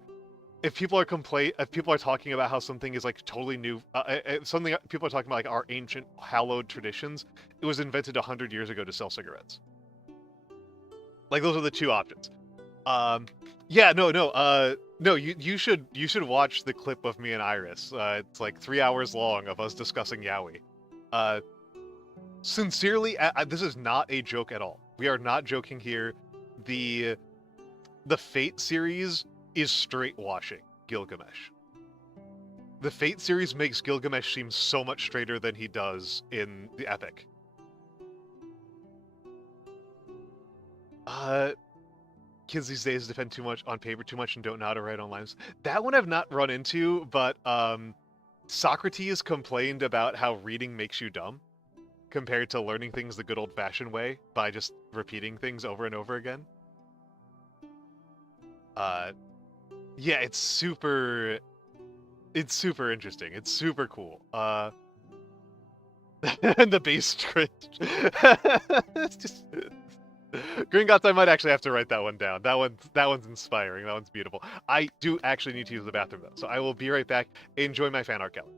talking about how something is like totally new, something people are talking about like our ancient hallowed traditions, it was invented 100 years ago to sell cigarettes. Like those are the two options. You should watch the clip of me and Iris. It's like 3 hours long of us discussing Yowie. Sincerely, this is not a joke at all. We are not joking here. The Fate series is straight washing Gilgamesh. The Fate series makes Gilgamesh seem so much straighter than he does in the Epic. Kids these days depend too much on paper too much and don't know how to write online. That one I've not run into, but Socrates complained about how reading makes you dumb compared to learning things the good old-fashioned way by just repeating things over and over again. Yeah, it's super interesting. It's super cool. And the base script. It's just Gringotts, I might actually have to write that one down. That one's inspiring. That one's beautiful. I do actually need to use the bathroom though, so I will be right back. Enjoy my fan art gallery.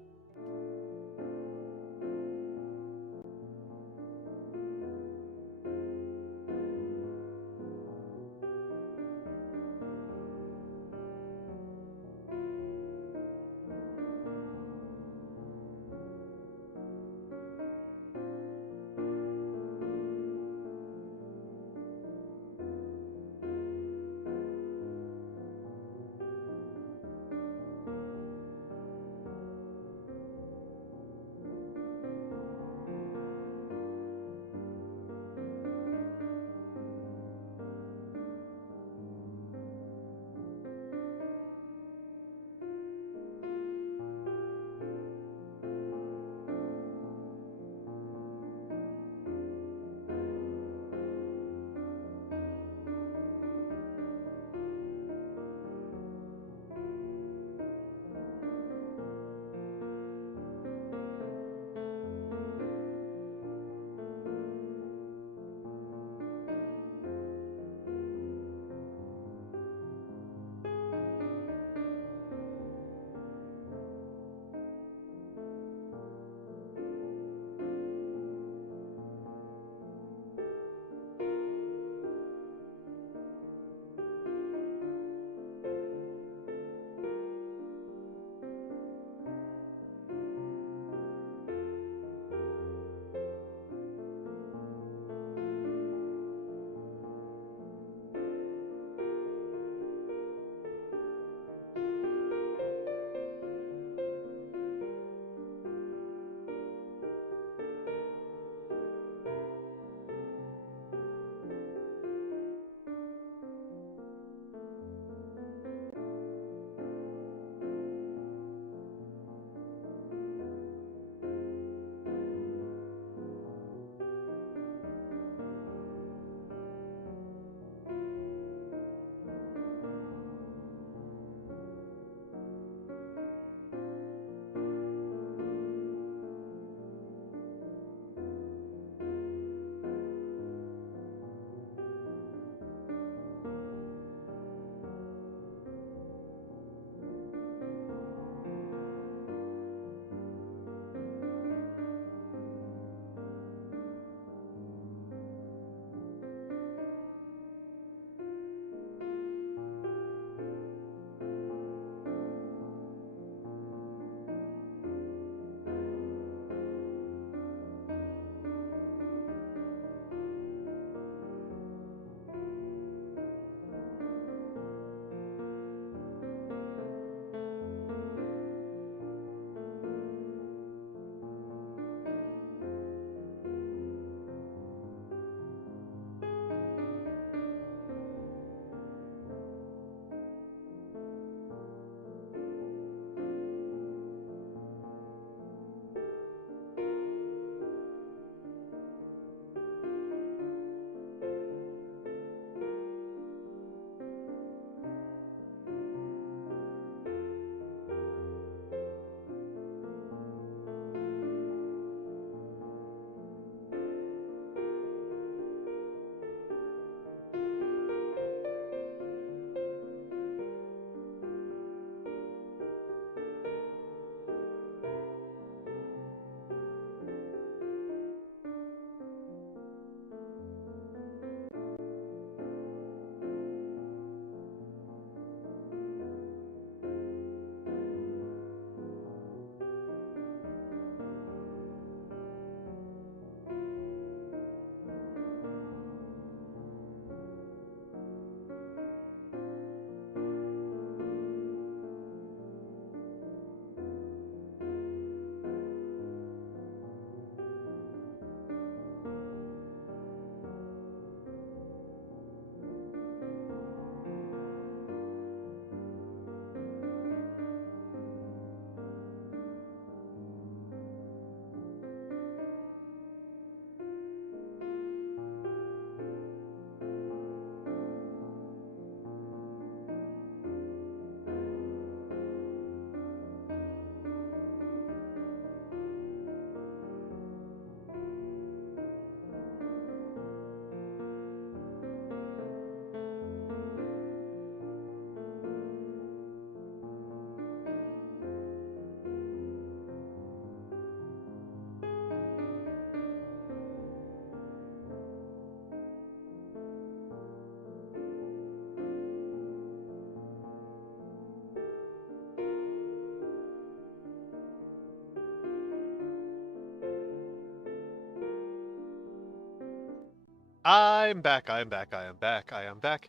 I'm back, I am back, I am back, I am back.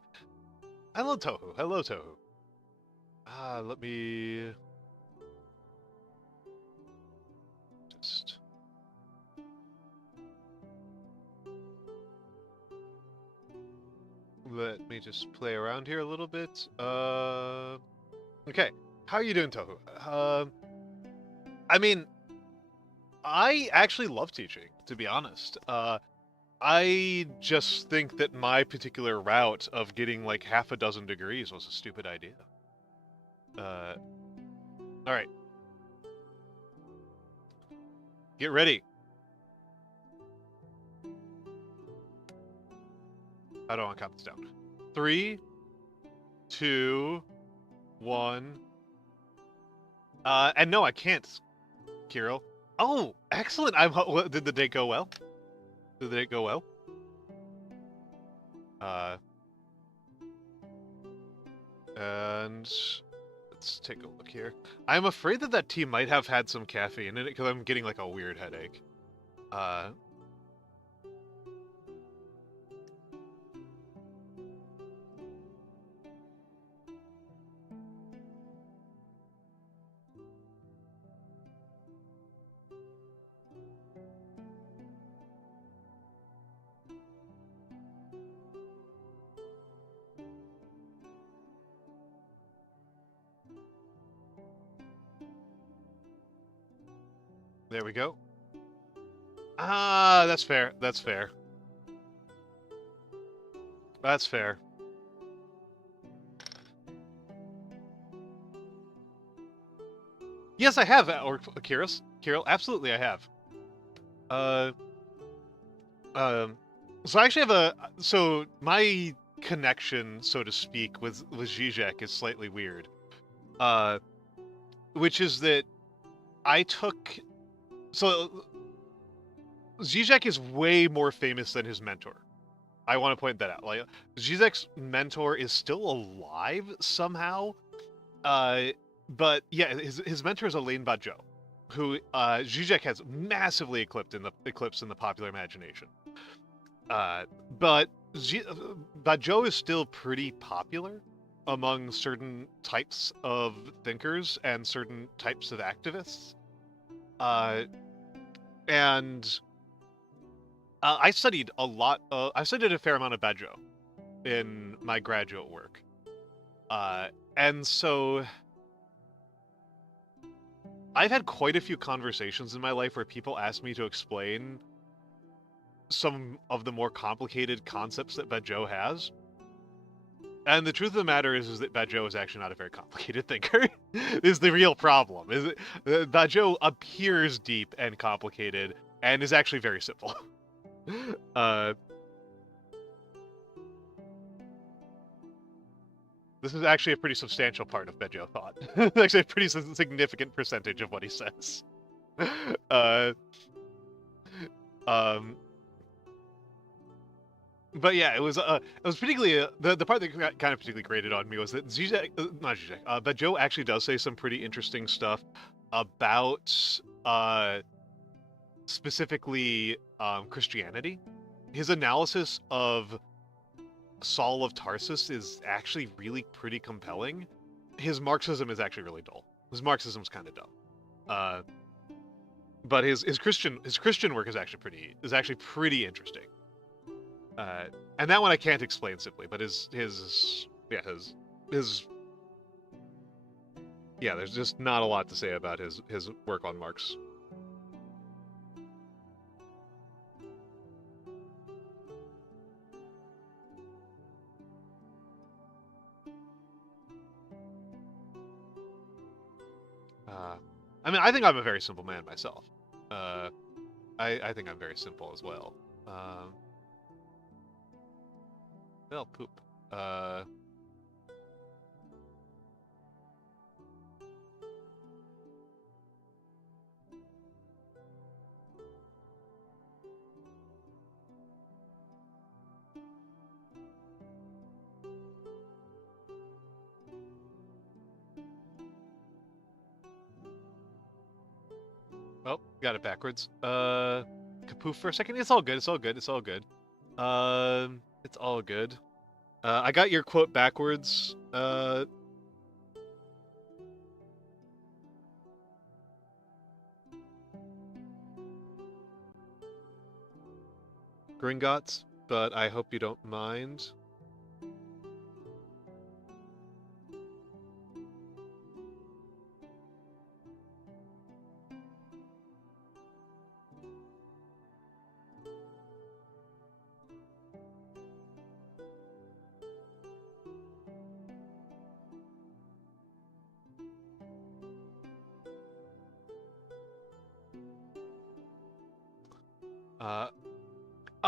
Hello, Tohu. Hello, Tohu. Let me... just... Let me just play around here a little bit. Okay. How are you doing, Tohu? I mean, I actually love teaching, to be honest. I just think that my particular route of getting like half a dozen degrees was a stupid idea. Alright. Get ready. I don't want to count this down. 3, 2, 1. And no, I can't, Kirill. Oh, excellent! Did the day go well? Did the day go well? And let's take a look here. I'm afraid that tea might have had some caffeine in it because I'm getting like a weird headache. There we go. That's fair. That's fair. That's fair. Yes, I have, or Kirill, absolutely I have. So I actually have so my connection, so to speak, with Zizek is slightly weird. Which is that I took, so Zizek is way more famous than his mentor. I want to point that out. Like, Zizek's mentor is still alive somehow. But yeah, his mentor is Alain Badiou, who Zizek has massively eclipsed in the popular imagination. But Badiou is still pretty popular among certain types of thinkers and certain types of activists. And I studied a lot. I studied a fair amount of Badiou in my graduate work. And so I've had quite a few conversations in my life where people ask me to explain some of the more complicated concepts that Badiou has. And the truth of the matter is that Badiou is actually not a very complicated thinker. Is the real problem. Badiou appears deep and complicated and is actually very simple. This is actually a pretty substantial part of Badiou thought. Actually a pretty significant percentage of what he says. But yeah, it was particularly the part that kind of particularly grated on me was that Badiou actually does say some pretty interesting stuff about specifically Christianity. His analysis of Saul of Tarsus is actually really pretty compelling. His Marxism is actually really dull. His Marxism's kind of dumb. But his Christian work is actually pretty interesting. And that one I can't explain simply, but there's just not a lot to say about his work on Marx. I mean, I think I'm a very simple man myself. I think I'm very simple as well. Well, poop. Oh, got it backwards. Kapoof for a second. It's all good. It's all good. It's all good. It's all good. I got your quote backwards. Gringotts, but I hope you don't mind.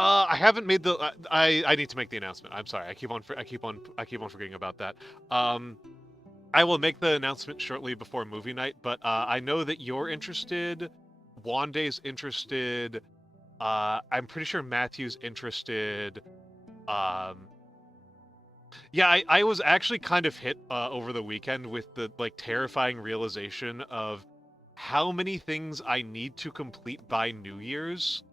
I haven't made the. I need to make the announcement. I'm sorry. I keep on forgetting about that. I will make the announcement shortly before movie night. But I know that you're interested. Wande's interested. I'm pretty sure Matthew's interested. Yeah, I was actually kind of hit over the weekend with the terrifying realization of how many things I need to complete by New Year's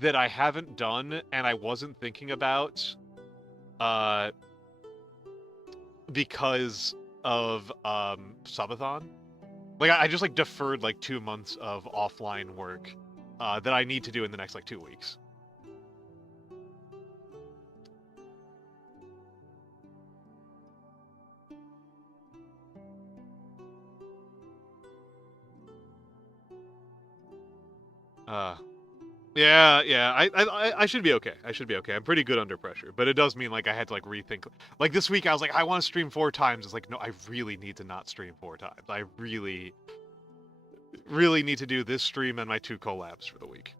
that I haven't done and I wasn't thinking about uh, because of subathon. Like I just deferred 2 months of offline work that I need to do in the next 2 weeks. Yeah. I should be okay. I should be okay. I'm pretty good under pressure, but it does mean I had to rethink. Like this week, I was like, I want to stream 4 times. It's like, no, I really need to not stream 4 times. I really, really need to do this stream and my 2 collabs for the week.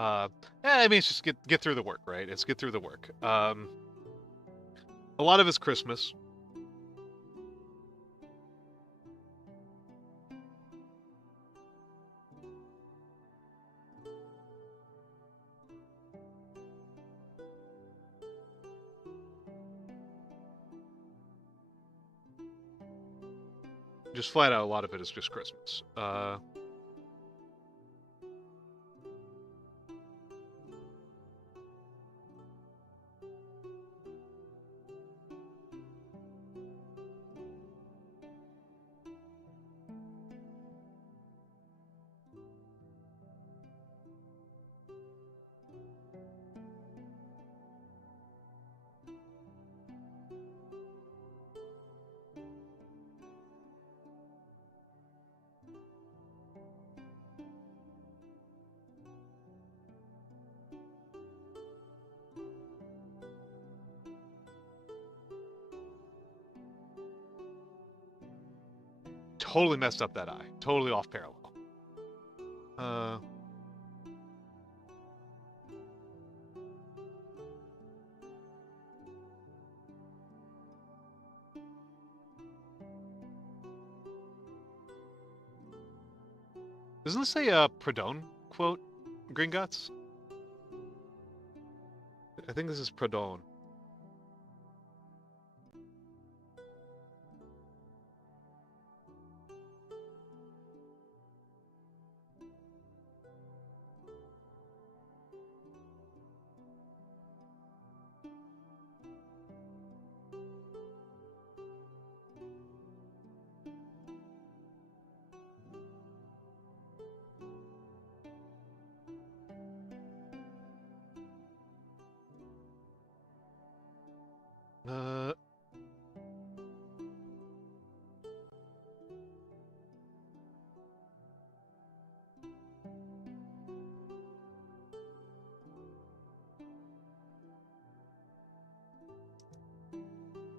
I mean, it's just get through the work, right? It's get through the work. A lot of it's Christmas. Just flat out, a lot of it is just Christmas. Totally messed up that eye. Totally off parallel. Uh, doesn't this say a Prodone quote, Gringotts? I think this is Prodone. Uh,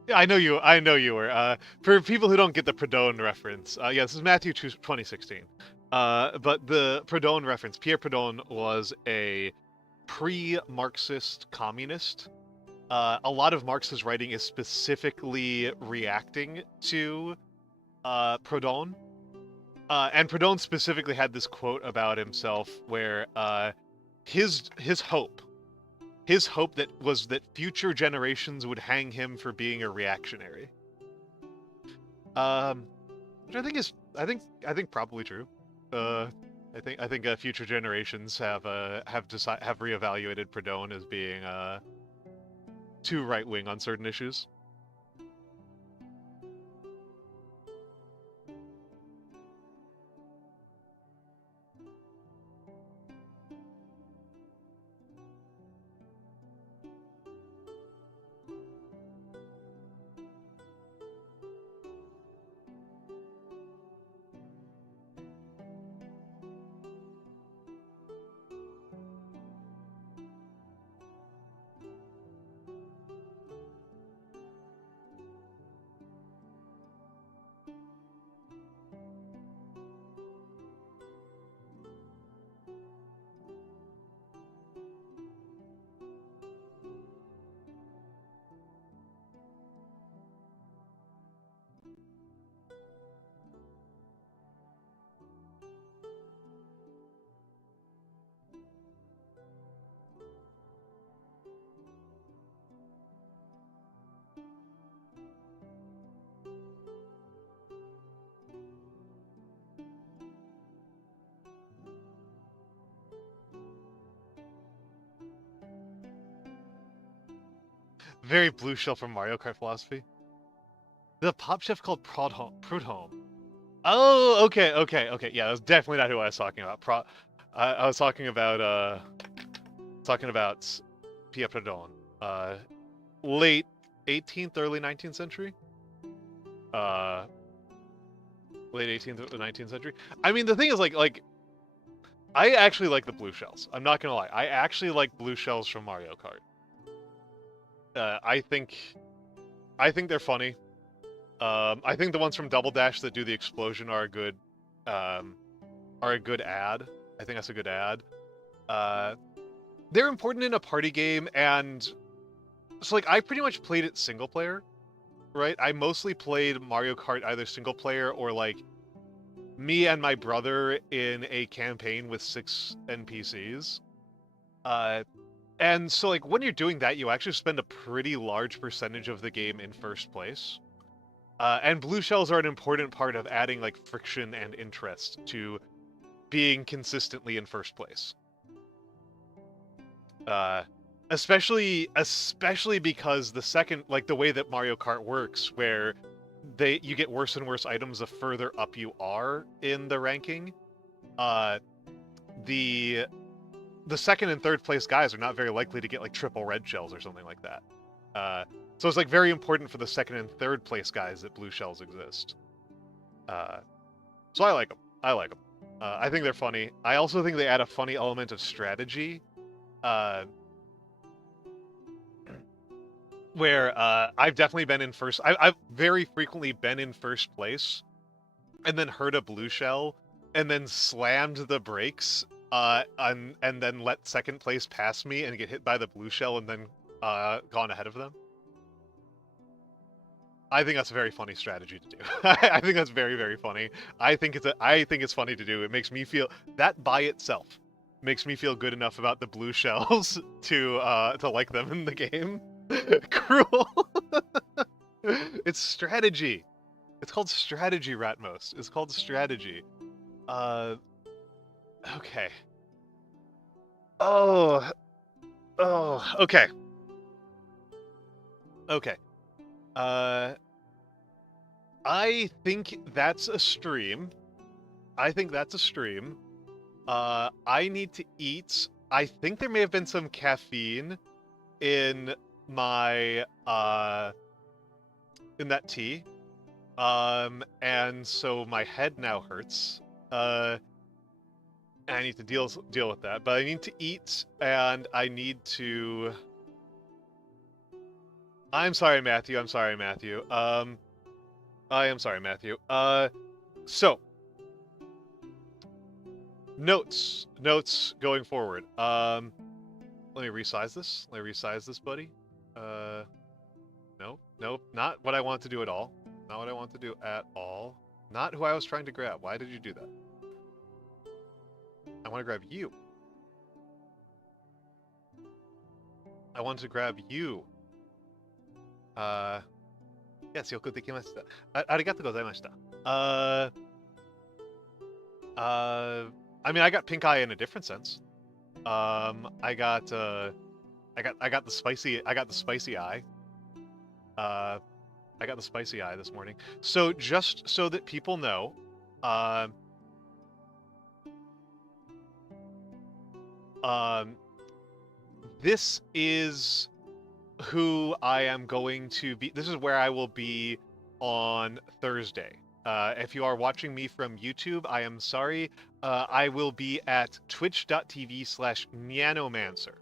yeah, I know you. I know you were. For people who don't get the Prodone reference, yeah, this is Matthew 2016. But the Proudhon reference, Pierre Proudhon was a pre-Marxist communist. A lot of Marx's writing is specifically reacting to Proudhon. And Proudhon specifically had this quote about himself where his hope that was that future generations would hang him for being a reactionary. Which I think probably true. I think future generations have reevaluated Proudhon as being too right wing on certain issues. Very blue shell from Mario Kart philosophy. The pop chef called Proudhon. Oh, okay. Yeah, that's definitely not who I was talking about. I was talking about Pierre Proudhon. Late 18th, early 19th century. Late 18th, 19th century. I mean, the thing is, like, I actually like the blue shells. I'm not gonna lie. I actually like blue shells from Mario Kart. I think they're funny. I think the ones from Double Dash that do the explosion are a good ad. I think that's a good ad. They're important in a party game, and so like I pretty much played it single player, right? I mostly played Mario Kart either single player or like me and my brother in a campaign with 6 NPCs. And so like when you're doing that, you actually spend a pretty large percentage of the game in first place. And blue shells are an important part of adding like friction and interest to being consistently in first place. Especially because the second, like the way that Mario Kart works, where you get worse and worse items the further up you are in the ranking. The second and third place guys are not very likely to get like triple red shells or something like that. So it's like very important for the second and third place guys that blue shells exist. So I like them. I think they're funny. I also think they add a funny element of strategy. Where I've definitely been in first. I've very frequently been in first place, and then heard a blue shell, and then slammed the brakes, and then let second place pass me and get hit by the blue shell, and then gone ahead of them. I think that's a very funny strategy to do. I think that's very, very funny. I think it's funny to do. It makes me feel that by itself makes me feel good enough about the blue shells to like them in the game. Cruel. It's strategy. It's called strategy, Ratmos. It's called strategy. Okay. Oh, okay. Okay. I think that's a stream. I need to eat. I think there may have been some caffeine in my in that tea. And so my head now hurts. And I need to deal with that. But I need to eat, and I need to. I'm sorry, Matthew. I am sorry, Matthew. So Notes going forward. Let me resize this. Buddy. Nope, not what I want to do at all. Not what I want to do at all. Not who I was trying to grab. Why did you do that? I want to grab you. I want to grab you. Yes, よくできました。ありがとうございました。I mean, I got pink eye in a different sense. I got the spicy eye. I got the spicy eye this morning. So just so that people know, this is who I am going to be. This is where I will be on Thursday. If you are watching me from YouTube, I am sorry. I will be at twitch.tv/Nyanomancer.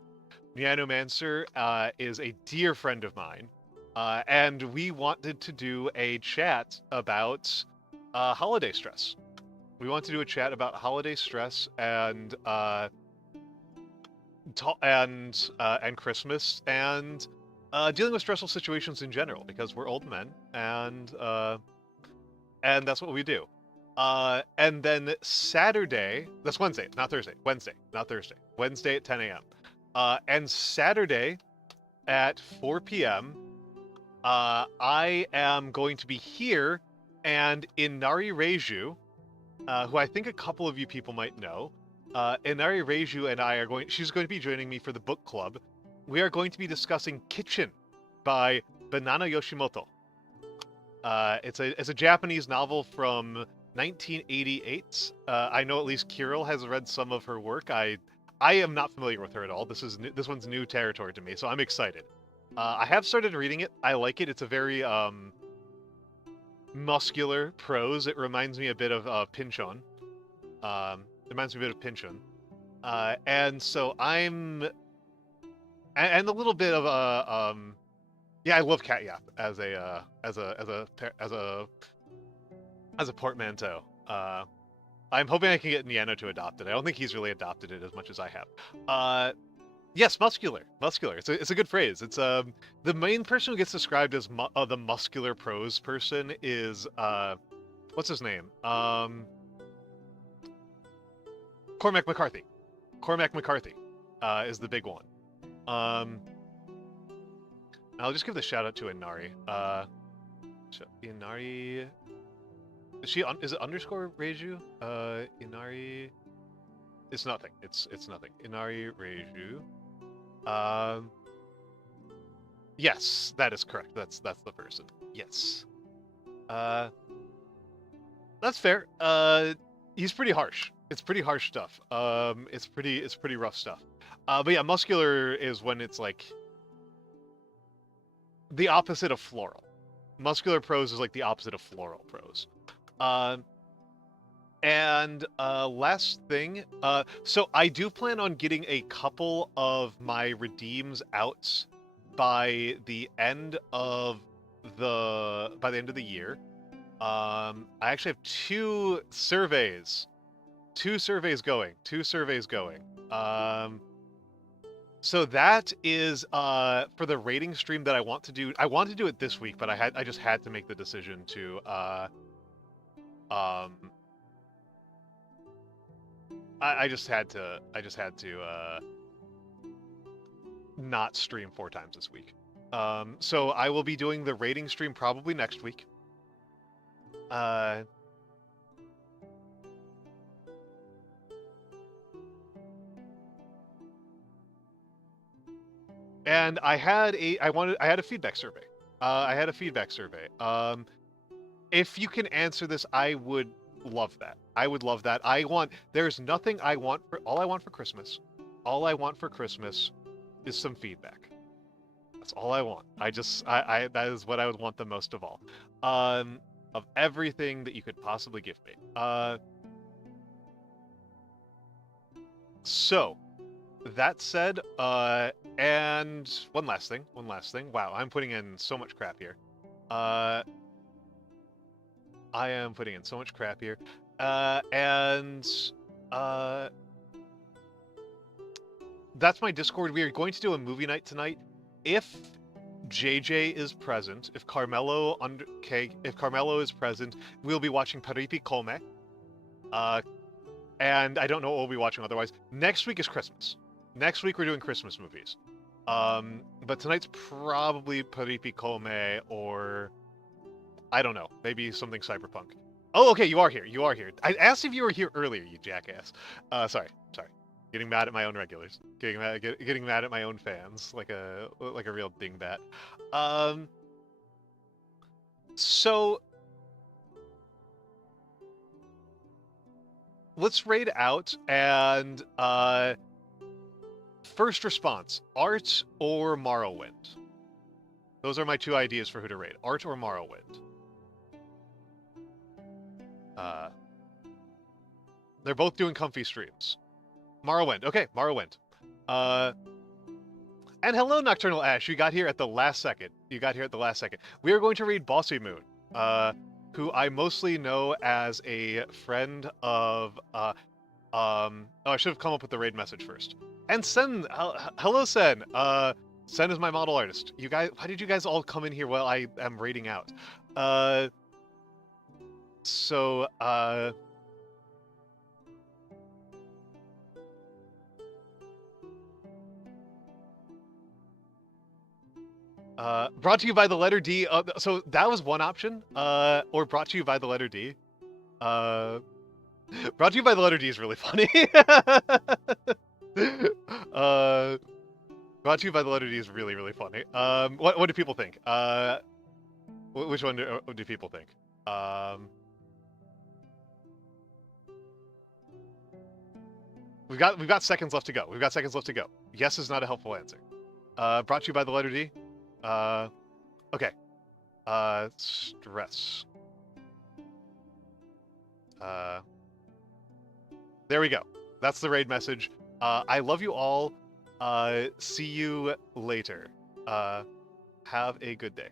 Nyanomancer is a dear friend of mine, and we wanted to do a chat about holiday stress. We want to do a chat about holiday stress and Christmas and dealing with stressful situations in general, because we're old men, and that's what we do. And then Saturday, that's Wednesday, not Thursday. Wednesday, not Thursday. Wednesday at 10 a.m. And Saturday at 4 p.m., I am going to be here, and Inari Reiju, who I think a couple of you people might know, Inari Reiju and I are she's going to be joining me for the book club. We are going to be discussing Kitchen by Banana Yoshimoto. It's a Japanese novel from 1988. I know at least Kirill has read some of her work. I am not familiar with her at all. This one's new territory to me, so I'm excited. I have started reading it. I like it. It's a very muscular prose. It reminds me a bit of Pinchon. And so I'm, and a little bit of yeah, I love Cat Yap as a portmanteau. I'm hoping I can get Niano to adopt it. I don't think he's really adopted it as much as I have. Yes, muscular. It's a good phrase. It's the main person who gets described as the muscular prose person is what's his name? Cormac McCarthy. Cormac McCarthy is the big one. I'll just give the shout out to Inari. Inari. Is it underscore Reiju? Inari. It's nothing. It's nothing. Inari Reiju. Yes, that is correct. That's the person. Yes. That's fair. He's pretty harsh. It's pretty harsh stuff. It's pretty rough stuff. But yeah, muscular is when it's like the opposite of floral. Muscular prose is like the opposite of floral prose. And last thing, so I do plan on getting a couple of my redeems out by the end of the year. I actually have two surveys going. So that is for the rating stream that I want to do. I want to do it this week, but I just had to make the decision to I just had to not stream 4 times this week. So I will be doing the rating stream probably next week. And I had a feedback survey. If you can answer this, I would love that. There's nothing I want all I want for Christmas is some feedback. That's all I want. That is what I would want the most of all. Of everything that you could possibly give me. So that said, and one last thing. Wow, I'm putting in so much crap here. I am putting in so much crap here. And That's my Discord. We are going to do a movie night tonight. If JJ is present, if Carmelo is present, we'll be watching Paripi Come. And I don't know what we'll be watching otherwise. Next week is Christmas. Next week we're doing Christmas movies. But tonight's probably Paripi Come or I don't know, maybe something cyberpunk. Oh, okay, you are here. You are here. I asked if you were here earlier, you jackass. Sorry. Getting mad at my own regulars. Getting mad at my own fans, like a real dingbat. So let's raid out and first response: Art or Morrowind. Those are my two ideas for who to raid: Art or Morrowind. They're both doing comfy streams. Morrowind. Okay, Morrowind. And hello, Nocturnal Ash. You got here at the last second. We are going to read Bossy Moon, who I mostly know as a friend of. Oh, I should have come up with the raid message first. And Sen. Hello, Sen. Sen is my model artist. You guys, why did you guys all come in here while I am raiding out? Brought to you by the letter D. So that was one option. Or brought to you by the letter D. Brought to you by the letter D is really funny. Brought to you by the letter D is really, really funny. What do people think? Which one do people think? We've got seconds left to go. Yes is not a helpful answer. Brought to you by the letter D. Okay. Stress. There we go. That's the raid message. I love you all. See you later. Have a good day.